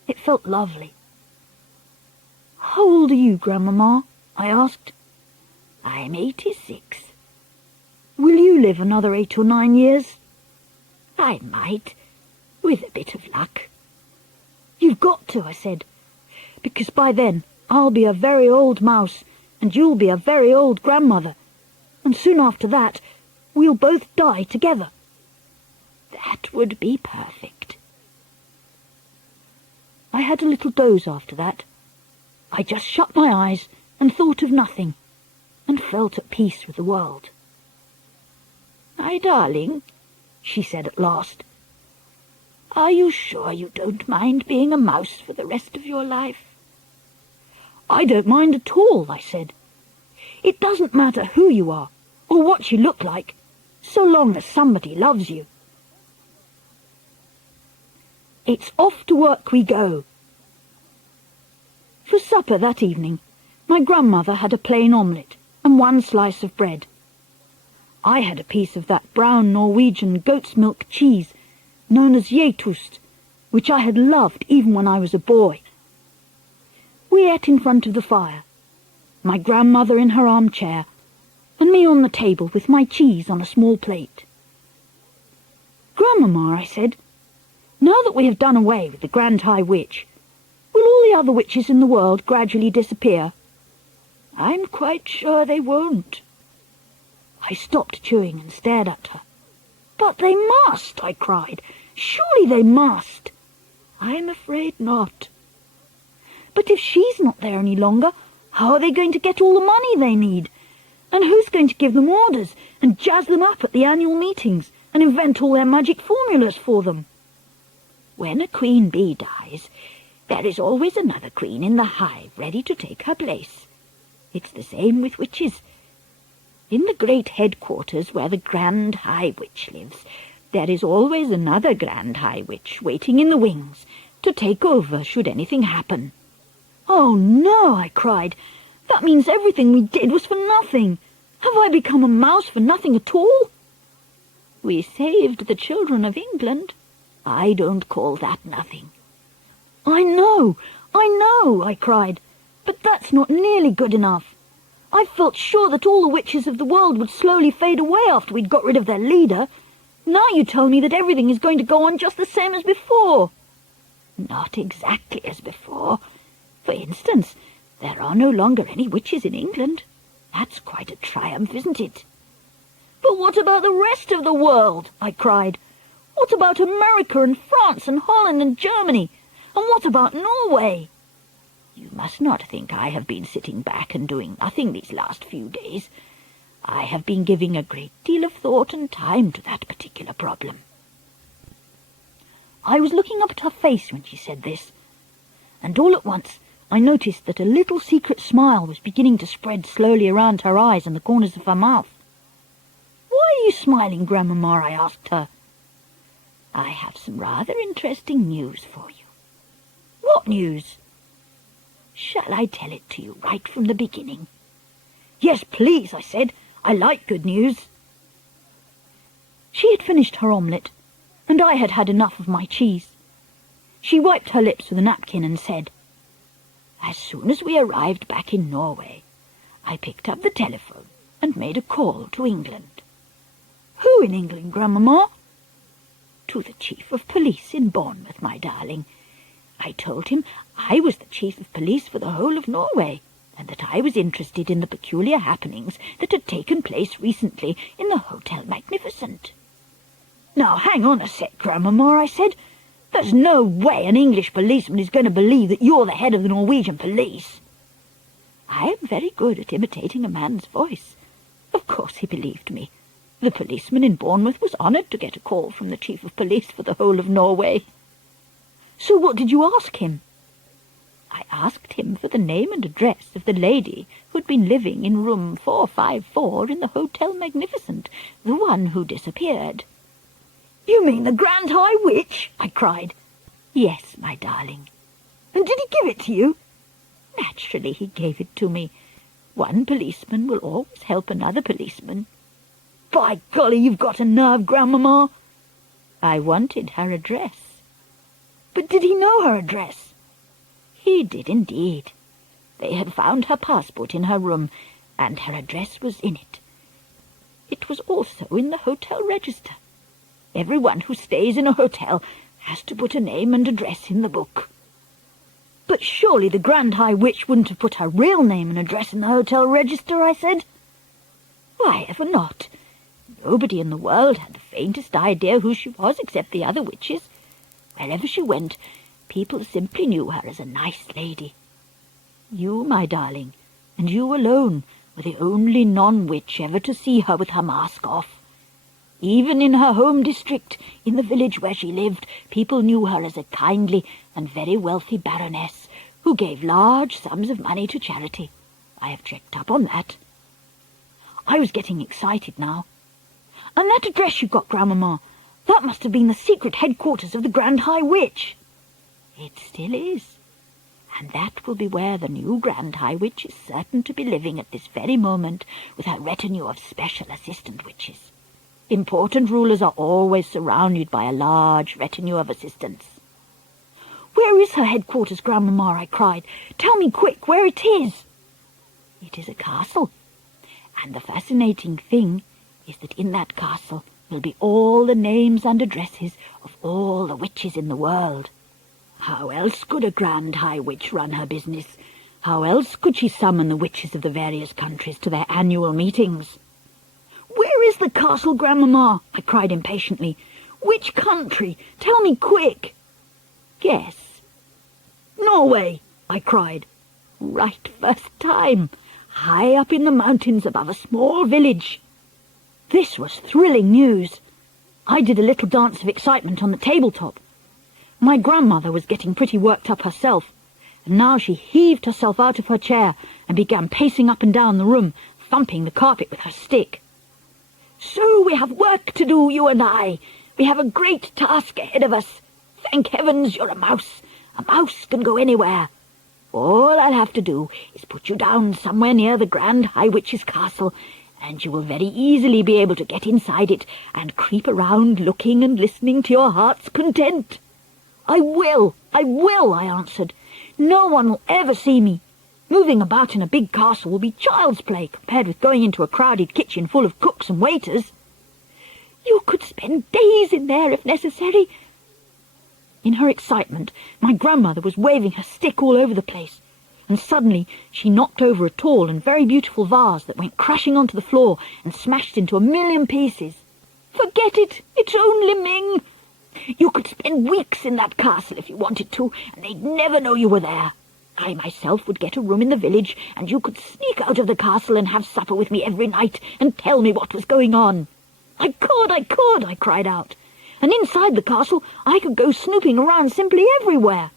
It felt lovely. "How old are you, Grandmamma?" I asked. "I'm 86. "Will you live another 8 or 9 years?" "I might, with a bit of luck." "You've got to," I said, "because by then I'll be a very old mouse, and you'll be a very old grandmother, and soon after that we'll both die together." That would be perfect. I had a little doze after that. I just shut my eyes and thought of nothing, and felt at peace with the world. "My darling," she said at last, "are you sure you don't mind being a mouse for the rest of your life?" "I don't mind at all," I said. "It doesn't matter who you are, or what you look like, so long as somebody loves you." It's off to work we go. For supper that evening, my grandmother had a plain omelette and 1 slice of bread. I had a piece of that brown Norwegian goat's milk cheese known as geitost, which I had loved even when I was a boy. We ate in front of the fire, my grandmother in her armchair, and me on the table with my cheese on a small plate. "Grandmamma," I said, "now that we have done away with the Grand High Witch, will all the other witches in the world gradually disappear?" "I'm quite sure they won't." I stopped chewing and stared at her. "But they must," I cried. "Surely they must." "I'm afraid not." "But if she's not there any longer, how are they going to get all the money they need? And who's going to give them orders and jazz them up at the annual meetings and invent all their magic formulas for them?" "When a queen bee dies, there is always another queen in the hive ready to take her place. It's the same with witches. In the great headquarters where the Grand High Witch lives, there is always another Grand High Witch waiting in the wings to take over should anything happen." "Oh, no," I cried. "That means everything we did was for nothing. Have I become a mouse for nothing at all?" "We saved the children of England. I don't call that nothing." I know, I cried. "But that's not nearly good enough. I felt sure that all the witches of the world would slowly fade away after we'd got rid of their leader. Now you tell me that everything is going to go on just the same as before." "Not exactly as before. For instance, there are no longer any witches in England. That's quite a triumph, isn't it?" "But what about the rest of the world?" I cried. "What about America and France and Holland and Germany? And what about Norway?" "You must not think I have been sitting back and doing nothing these last few days. I have been giving a great deal of thought and time to that particular problem." I was looking up at her face when she said this, and all at once I noticed that a little secret smile was beginning to spread slowly around her eyes and the corners of her mouth. "Why are you smiling, Grandmamma?" I asked her. "I have some rather interesting news for you." "What news?" "Shall I tell it to you right from the beginning?" "Yes, please," I said. "I like good news." She had finished her omelette, and I had had enough of my cheese. She wiped her lips with a napkin and said, "As soon as we arrived back in Norway, I picked up the telephone and made a call to England." "Who in England, Grandmamma?" "To the Chief of Police in Bournemouth, my darling. I told him I was the Chief of Police for the whole of Norway, and that I was interested in the peculiar happenings that had taken place recently in the Hotel Magnificent." "Now, hang on a sec, Grandmamma," I said. "There's no way an English policeman is going to believe that you're the head of the Norwegian police." "I am very good at imitating a man's voice. Of course he believed me. The policeman in Bournemouth was honoured to get a call from the Chief of Police for the whole of Norway." "So what did you ask him?" "I asked him for the name and address of the lady who'd been living in room 454 in the Hotel Magnificent, the one who disappeared." "You mean the Grand High Witch?" I cried. "Yes, my darling." "And did he give it to you?" "Naturally he gave it to me. One policeman will always help another policeman." "By golly, you've got a nerve, Grandmamma." "I wanted her address." "But did he know her address?" "He did indeed. They had found her passport in her room, and her address was in it. It was also in the hotel register. Everyone who stays in a hotel has to put a name and address in the book." "But surely the Grand High Witch wouldn't have put her real name and address in the hotel register," I said. "Why ever not? Nobody in the world had the faintest idea who she was except the other witches. Wherever she went, people simply knew her as a nice lady. You, my darling, and you alone, were the only non-witch ever to see her with her mask off. Even in her home district, in the village where she lived, people knew her as a kindly and very wealthy baroness who gave large sums of money to charity. I have checked up on that." I was getting excited now. "And that address you got, Grandmamma, that must have been the secret headquarters of the Grand High Witch." "It still is. And that will be where the new Grand High Witch is certain to be living at this very moment with her retinue of special assistant witches. Important rulers are always surrounded by a large retinue of assistants." Where is her headquarters, Grandmamma? I cried. Tell me quick where it is. It is a castle, and the fascinating thing is that in that castle will be all the names and addresses of all the witches in the world. How else could a Grand High Witch run her business? How else could she summon the witches of the various countries to their annual meetings? Where is the castle, Grandmamma? I cried impatiently. Which country? Tell me quick. Guess. Norway, I cried. Right first time. High up in the mountains above a small village. This was thrilling news. I did a little dance of excitement on the tabletop. My grandmother was getting pretty worked up herself, and now she heaved herself out of her chair and began pacing up and down the room, thumping the carpet with her stick. So we have work to do, you and I. We have a great task ahead of us. Thank heavens you're a mouse. A mouse can go anywhere. All I'll have to do is put you down somewhere near the Grand High Witch's castle, and you will very easily be able to get inside it and creep around looking and listening to your heart's content. I will, I answered. No one will ever see me. Moving about in a big castle will be child's play compared with going into a crowded kitchen full of cooks and waiters. You could spend days in there if necessary. In her excitement, my grandmother was waving her stick all over the place, and suddenly she knocked over a tall and very beautiful vase that went crashing onto the floor and smashed into 1,000,000 pieces. Forget it, it's only Ming. You could spend weeks in that castle if you wanted to, and they'd never know you were there. I myself would get a room in the village, and you could sneak out of the castle and have supper with me every night and tell me what was going on. I could, I cried out. And inside the castle I could go snooping around simply everywhere.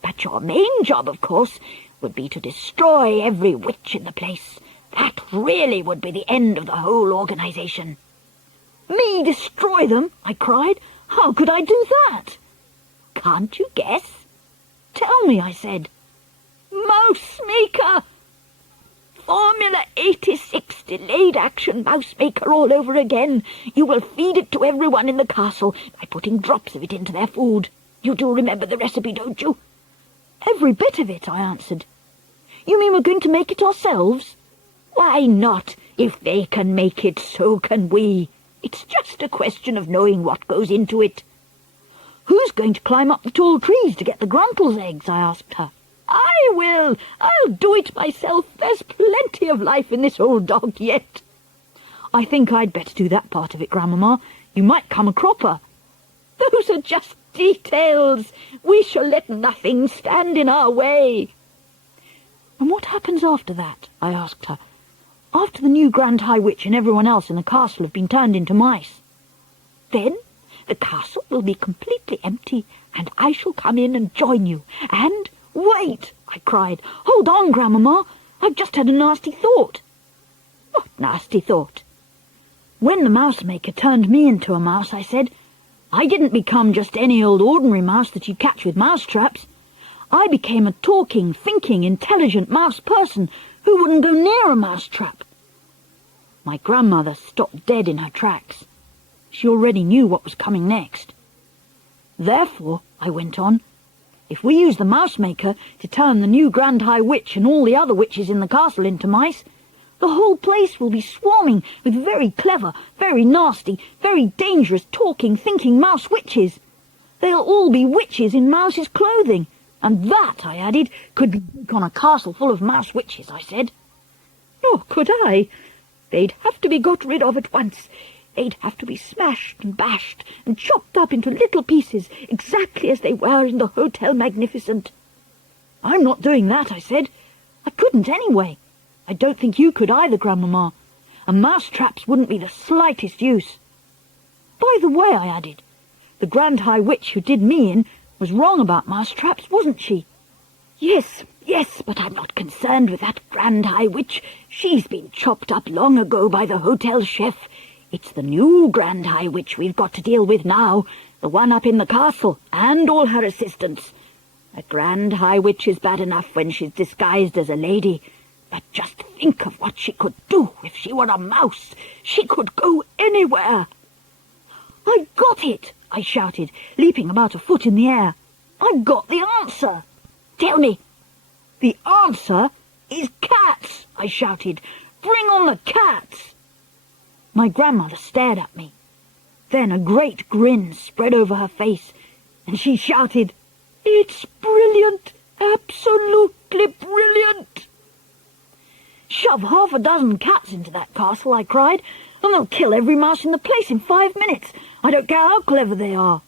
But your main job, of course, would be to destroy every witch in the place. That really would be the end of the whole organization. Me destroy them? I cried. How could I do that? Can't you guess? Tell me, I said. Mouse Maker! Formula 86 delayed action mouse maker all over again. You will feed it to everyone in the castle by putting drops of it into their food. You do remember the recipe, don't you? Every bit of it, I answered. You mean we're going to make it ourselves? Why not? If they can make it, so can we. It's just a question of knowing what goes into it. Who's going to climb up the tall trees to get the gruntle's eggs? I asked her. I will. I'll do it myself. There's plenty of life in this old dog yet. I think I'd better do that part of it, Grandmamma. You might come a cropper. Those are just details. We shall let nothing stand in our way. And what happens after that? I asked her. After the new Grand High Witch and everyone else in the castle have been turned into mice. Then the castle will be completely empty, and I shall come in and join you, and... Wait, I cried. Hold on, Grandmamma. I've just had a nasty thought. What nasty thought? When the mouse maker turned me into a mouse, I said, I didn't become just any old ordinary mouse that you catch with mouse traps. I became a talking, thinking, intelligent mouse person who wouldn't go near a mouse trap. My grandmother stopped dead in her tracks. She already knew what was coming next. Therefore, I went on, if we use the mouse maker to turn the new Grand High Witch and all the other witches in the castle into mice, the whole place will be swarming with very clever, very nasty, very dangerous, talking, thinking mouse witches. They'll all be witches in mouse's clothing, and that, I added, could be on a castle full of mouse witches, I said. Nor could I. They'd have to be got rid of at once. They'd have to be smashed and bashed and chopped up into little pieces, exactly as they were in the Hotel Magnificent. I'm not doing that, I said. I couldn't anyway. I don't think you could either, Grandmamma. And mouse traps wouldn't be the slightest use. By the way, I added, the Grand High Witch who did me in was wrong about mouse traps, wasn't she? Yes, but I'm not concerned with that Grand High Witch. She's been chopped up long ago by the hotel chef. It's the new Grand High Witch we've got to deal with now, the one up in the castle, and all her assistants. A Grand High Witch is bad enough when she's disguised as a lady, but just think of what she could do if she were a mouse. She could go anywhere. I got it, I shouted, leaping about a foot in the air. I've got the answer. Tell me. The answer is cats, I shouted. Bring on the cats. My grandmother stared at me. Then a great grin spread over her face, and she shouted, "It's brilliant, absolutely brilliant." "Shove half a dozen cats into that castle," I cried, "and they'll kill every mouse in the place in 5 minutes. I don't care how clever they are."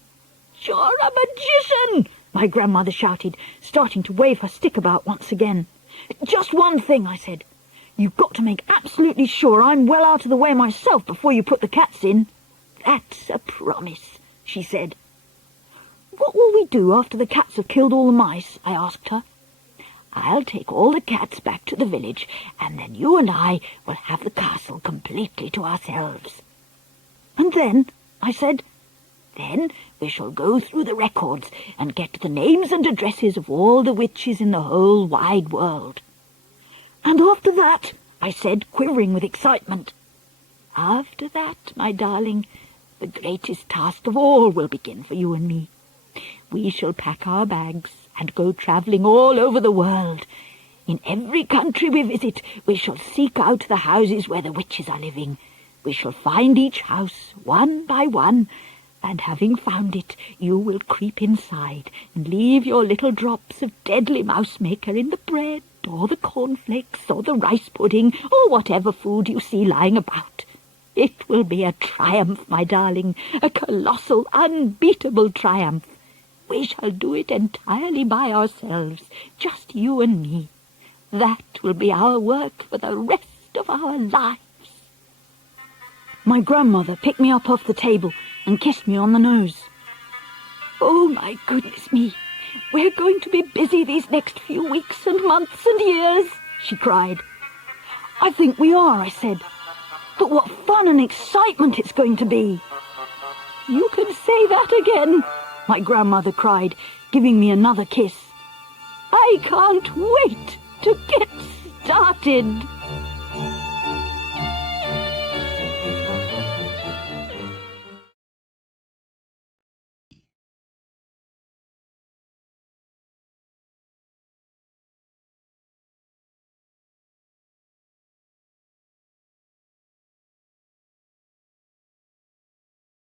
"You're a magician!" my grandmother shouted, starting to wave her stick about once again. "Just one thing," I said. "You've got to make absolutely sure I'm well out of the way myself before you put the cats in." "That's a promise," she said. "What will we do after the cats have killed all the mice?" I asked her. "I'll take all the cats back to the village, and then you and I will have the castle completely to ourselves." "And then?" I said. "Then we shall go through the records and get the names and addresses of all the witches in the whole wide world." "And after that?" I said, quivering with excitement. "After that, my darling, the greatest task of all will begin for you and me. We shall pack our bags and go travelling all over the world. In every country we visit, we shall seek out the houses where the witches are living. We shall find each house, one by one, and having found it, you will creep inside and leave your little drops of deadly mouse-maker in the bread, or the cornflakes, or the rice pudding, or whatever food you see lying about. It will be a triumph, my darling, a colossal, unbeatable triumph. We shall do it entirely by ourselves, just you and me. That will be our work for the rest of our lives." My grandmother picked me up off the table and kissed me on the nose. "Oh, my goodness me, we're going to be busy these next few weeks and months and years," she cried. "I think we are," I said. "But what fun and excitement it's going to be." "You can say that again," my grandmother cried, giving me another kiss. "I can't wait to get started."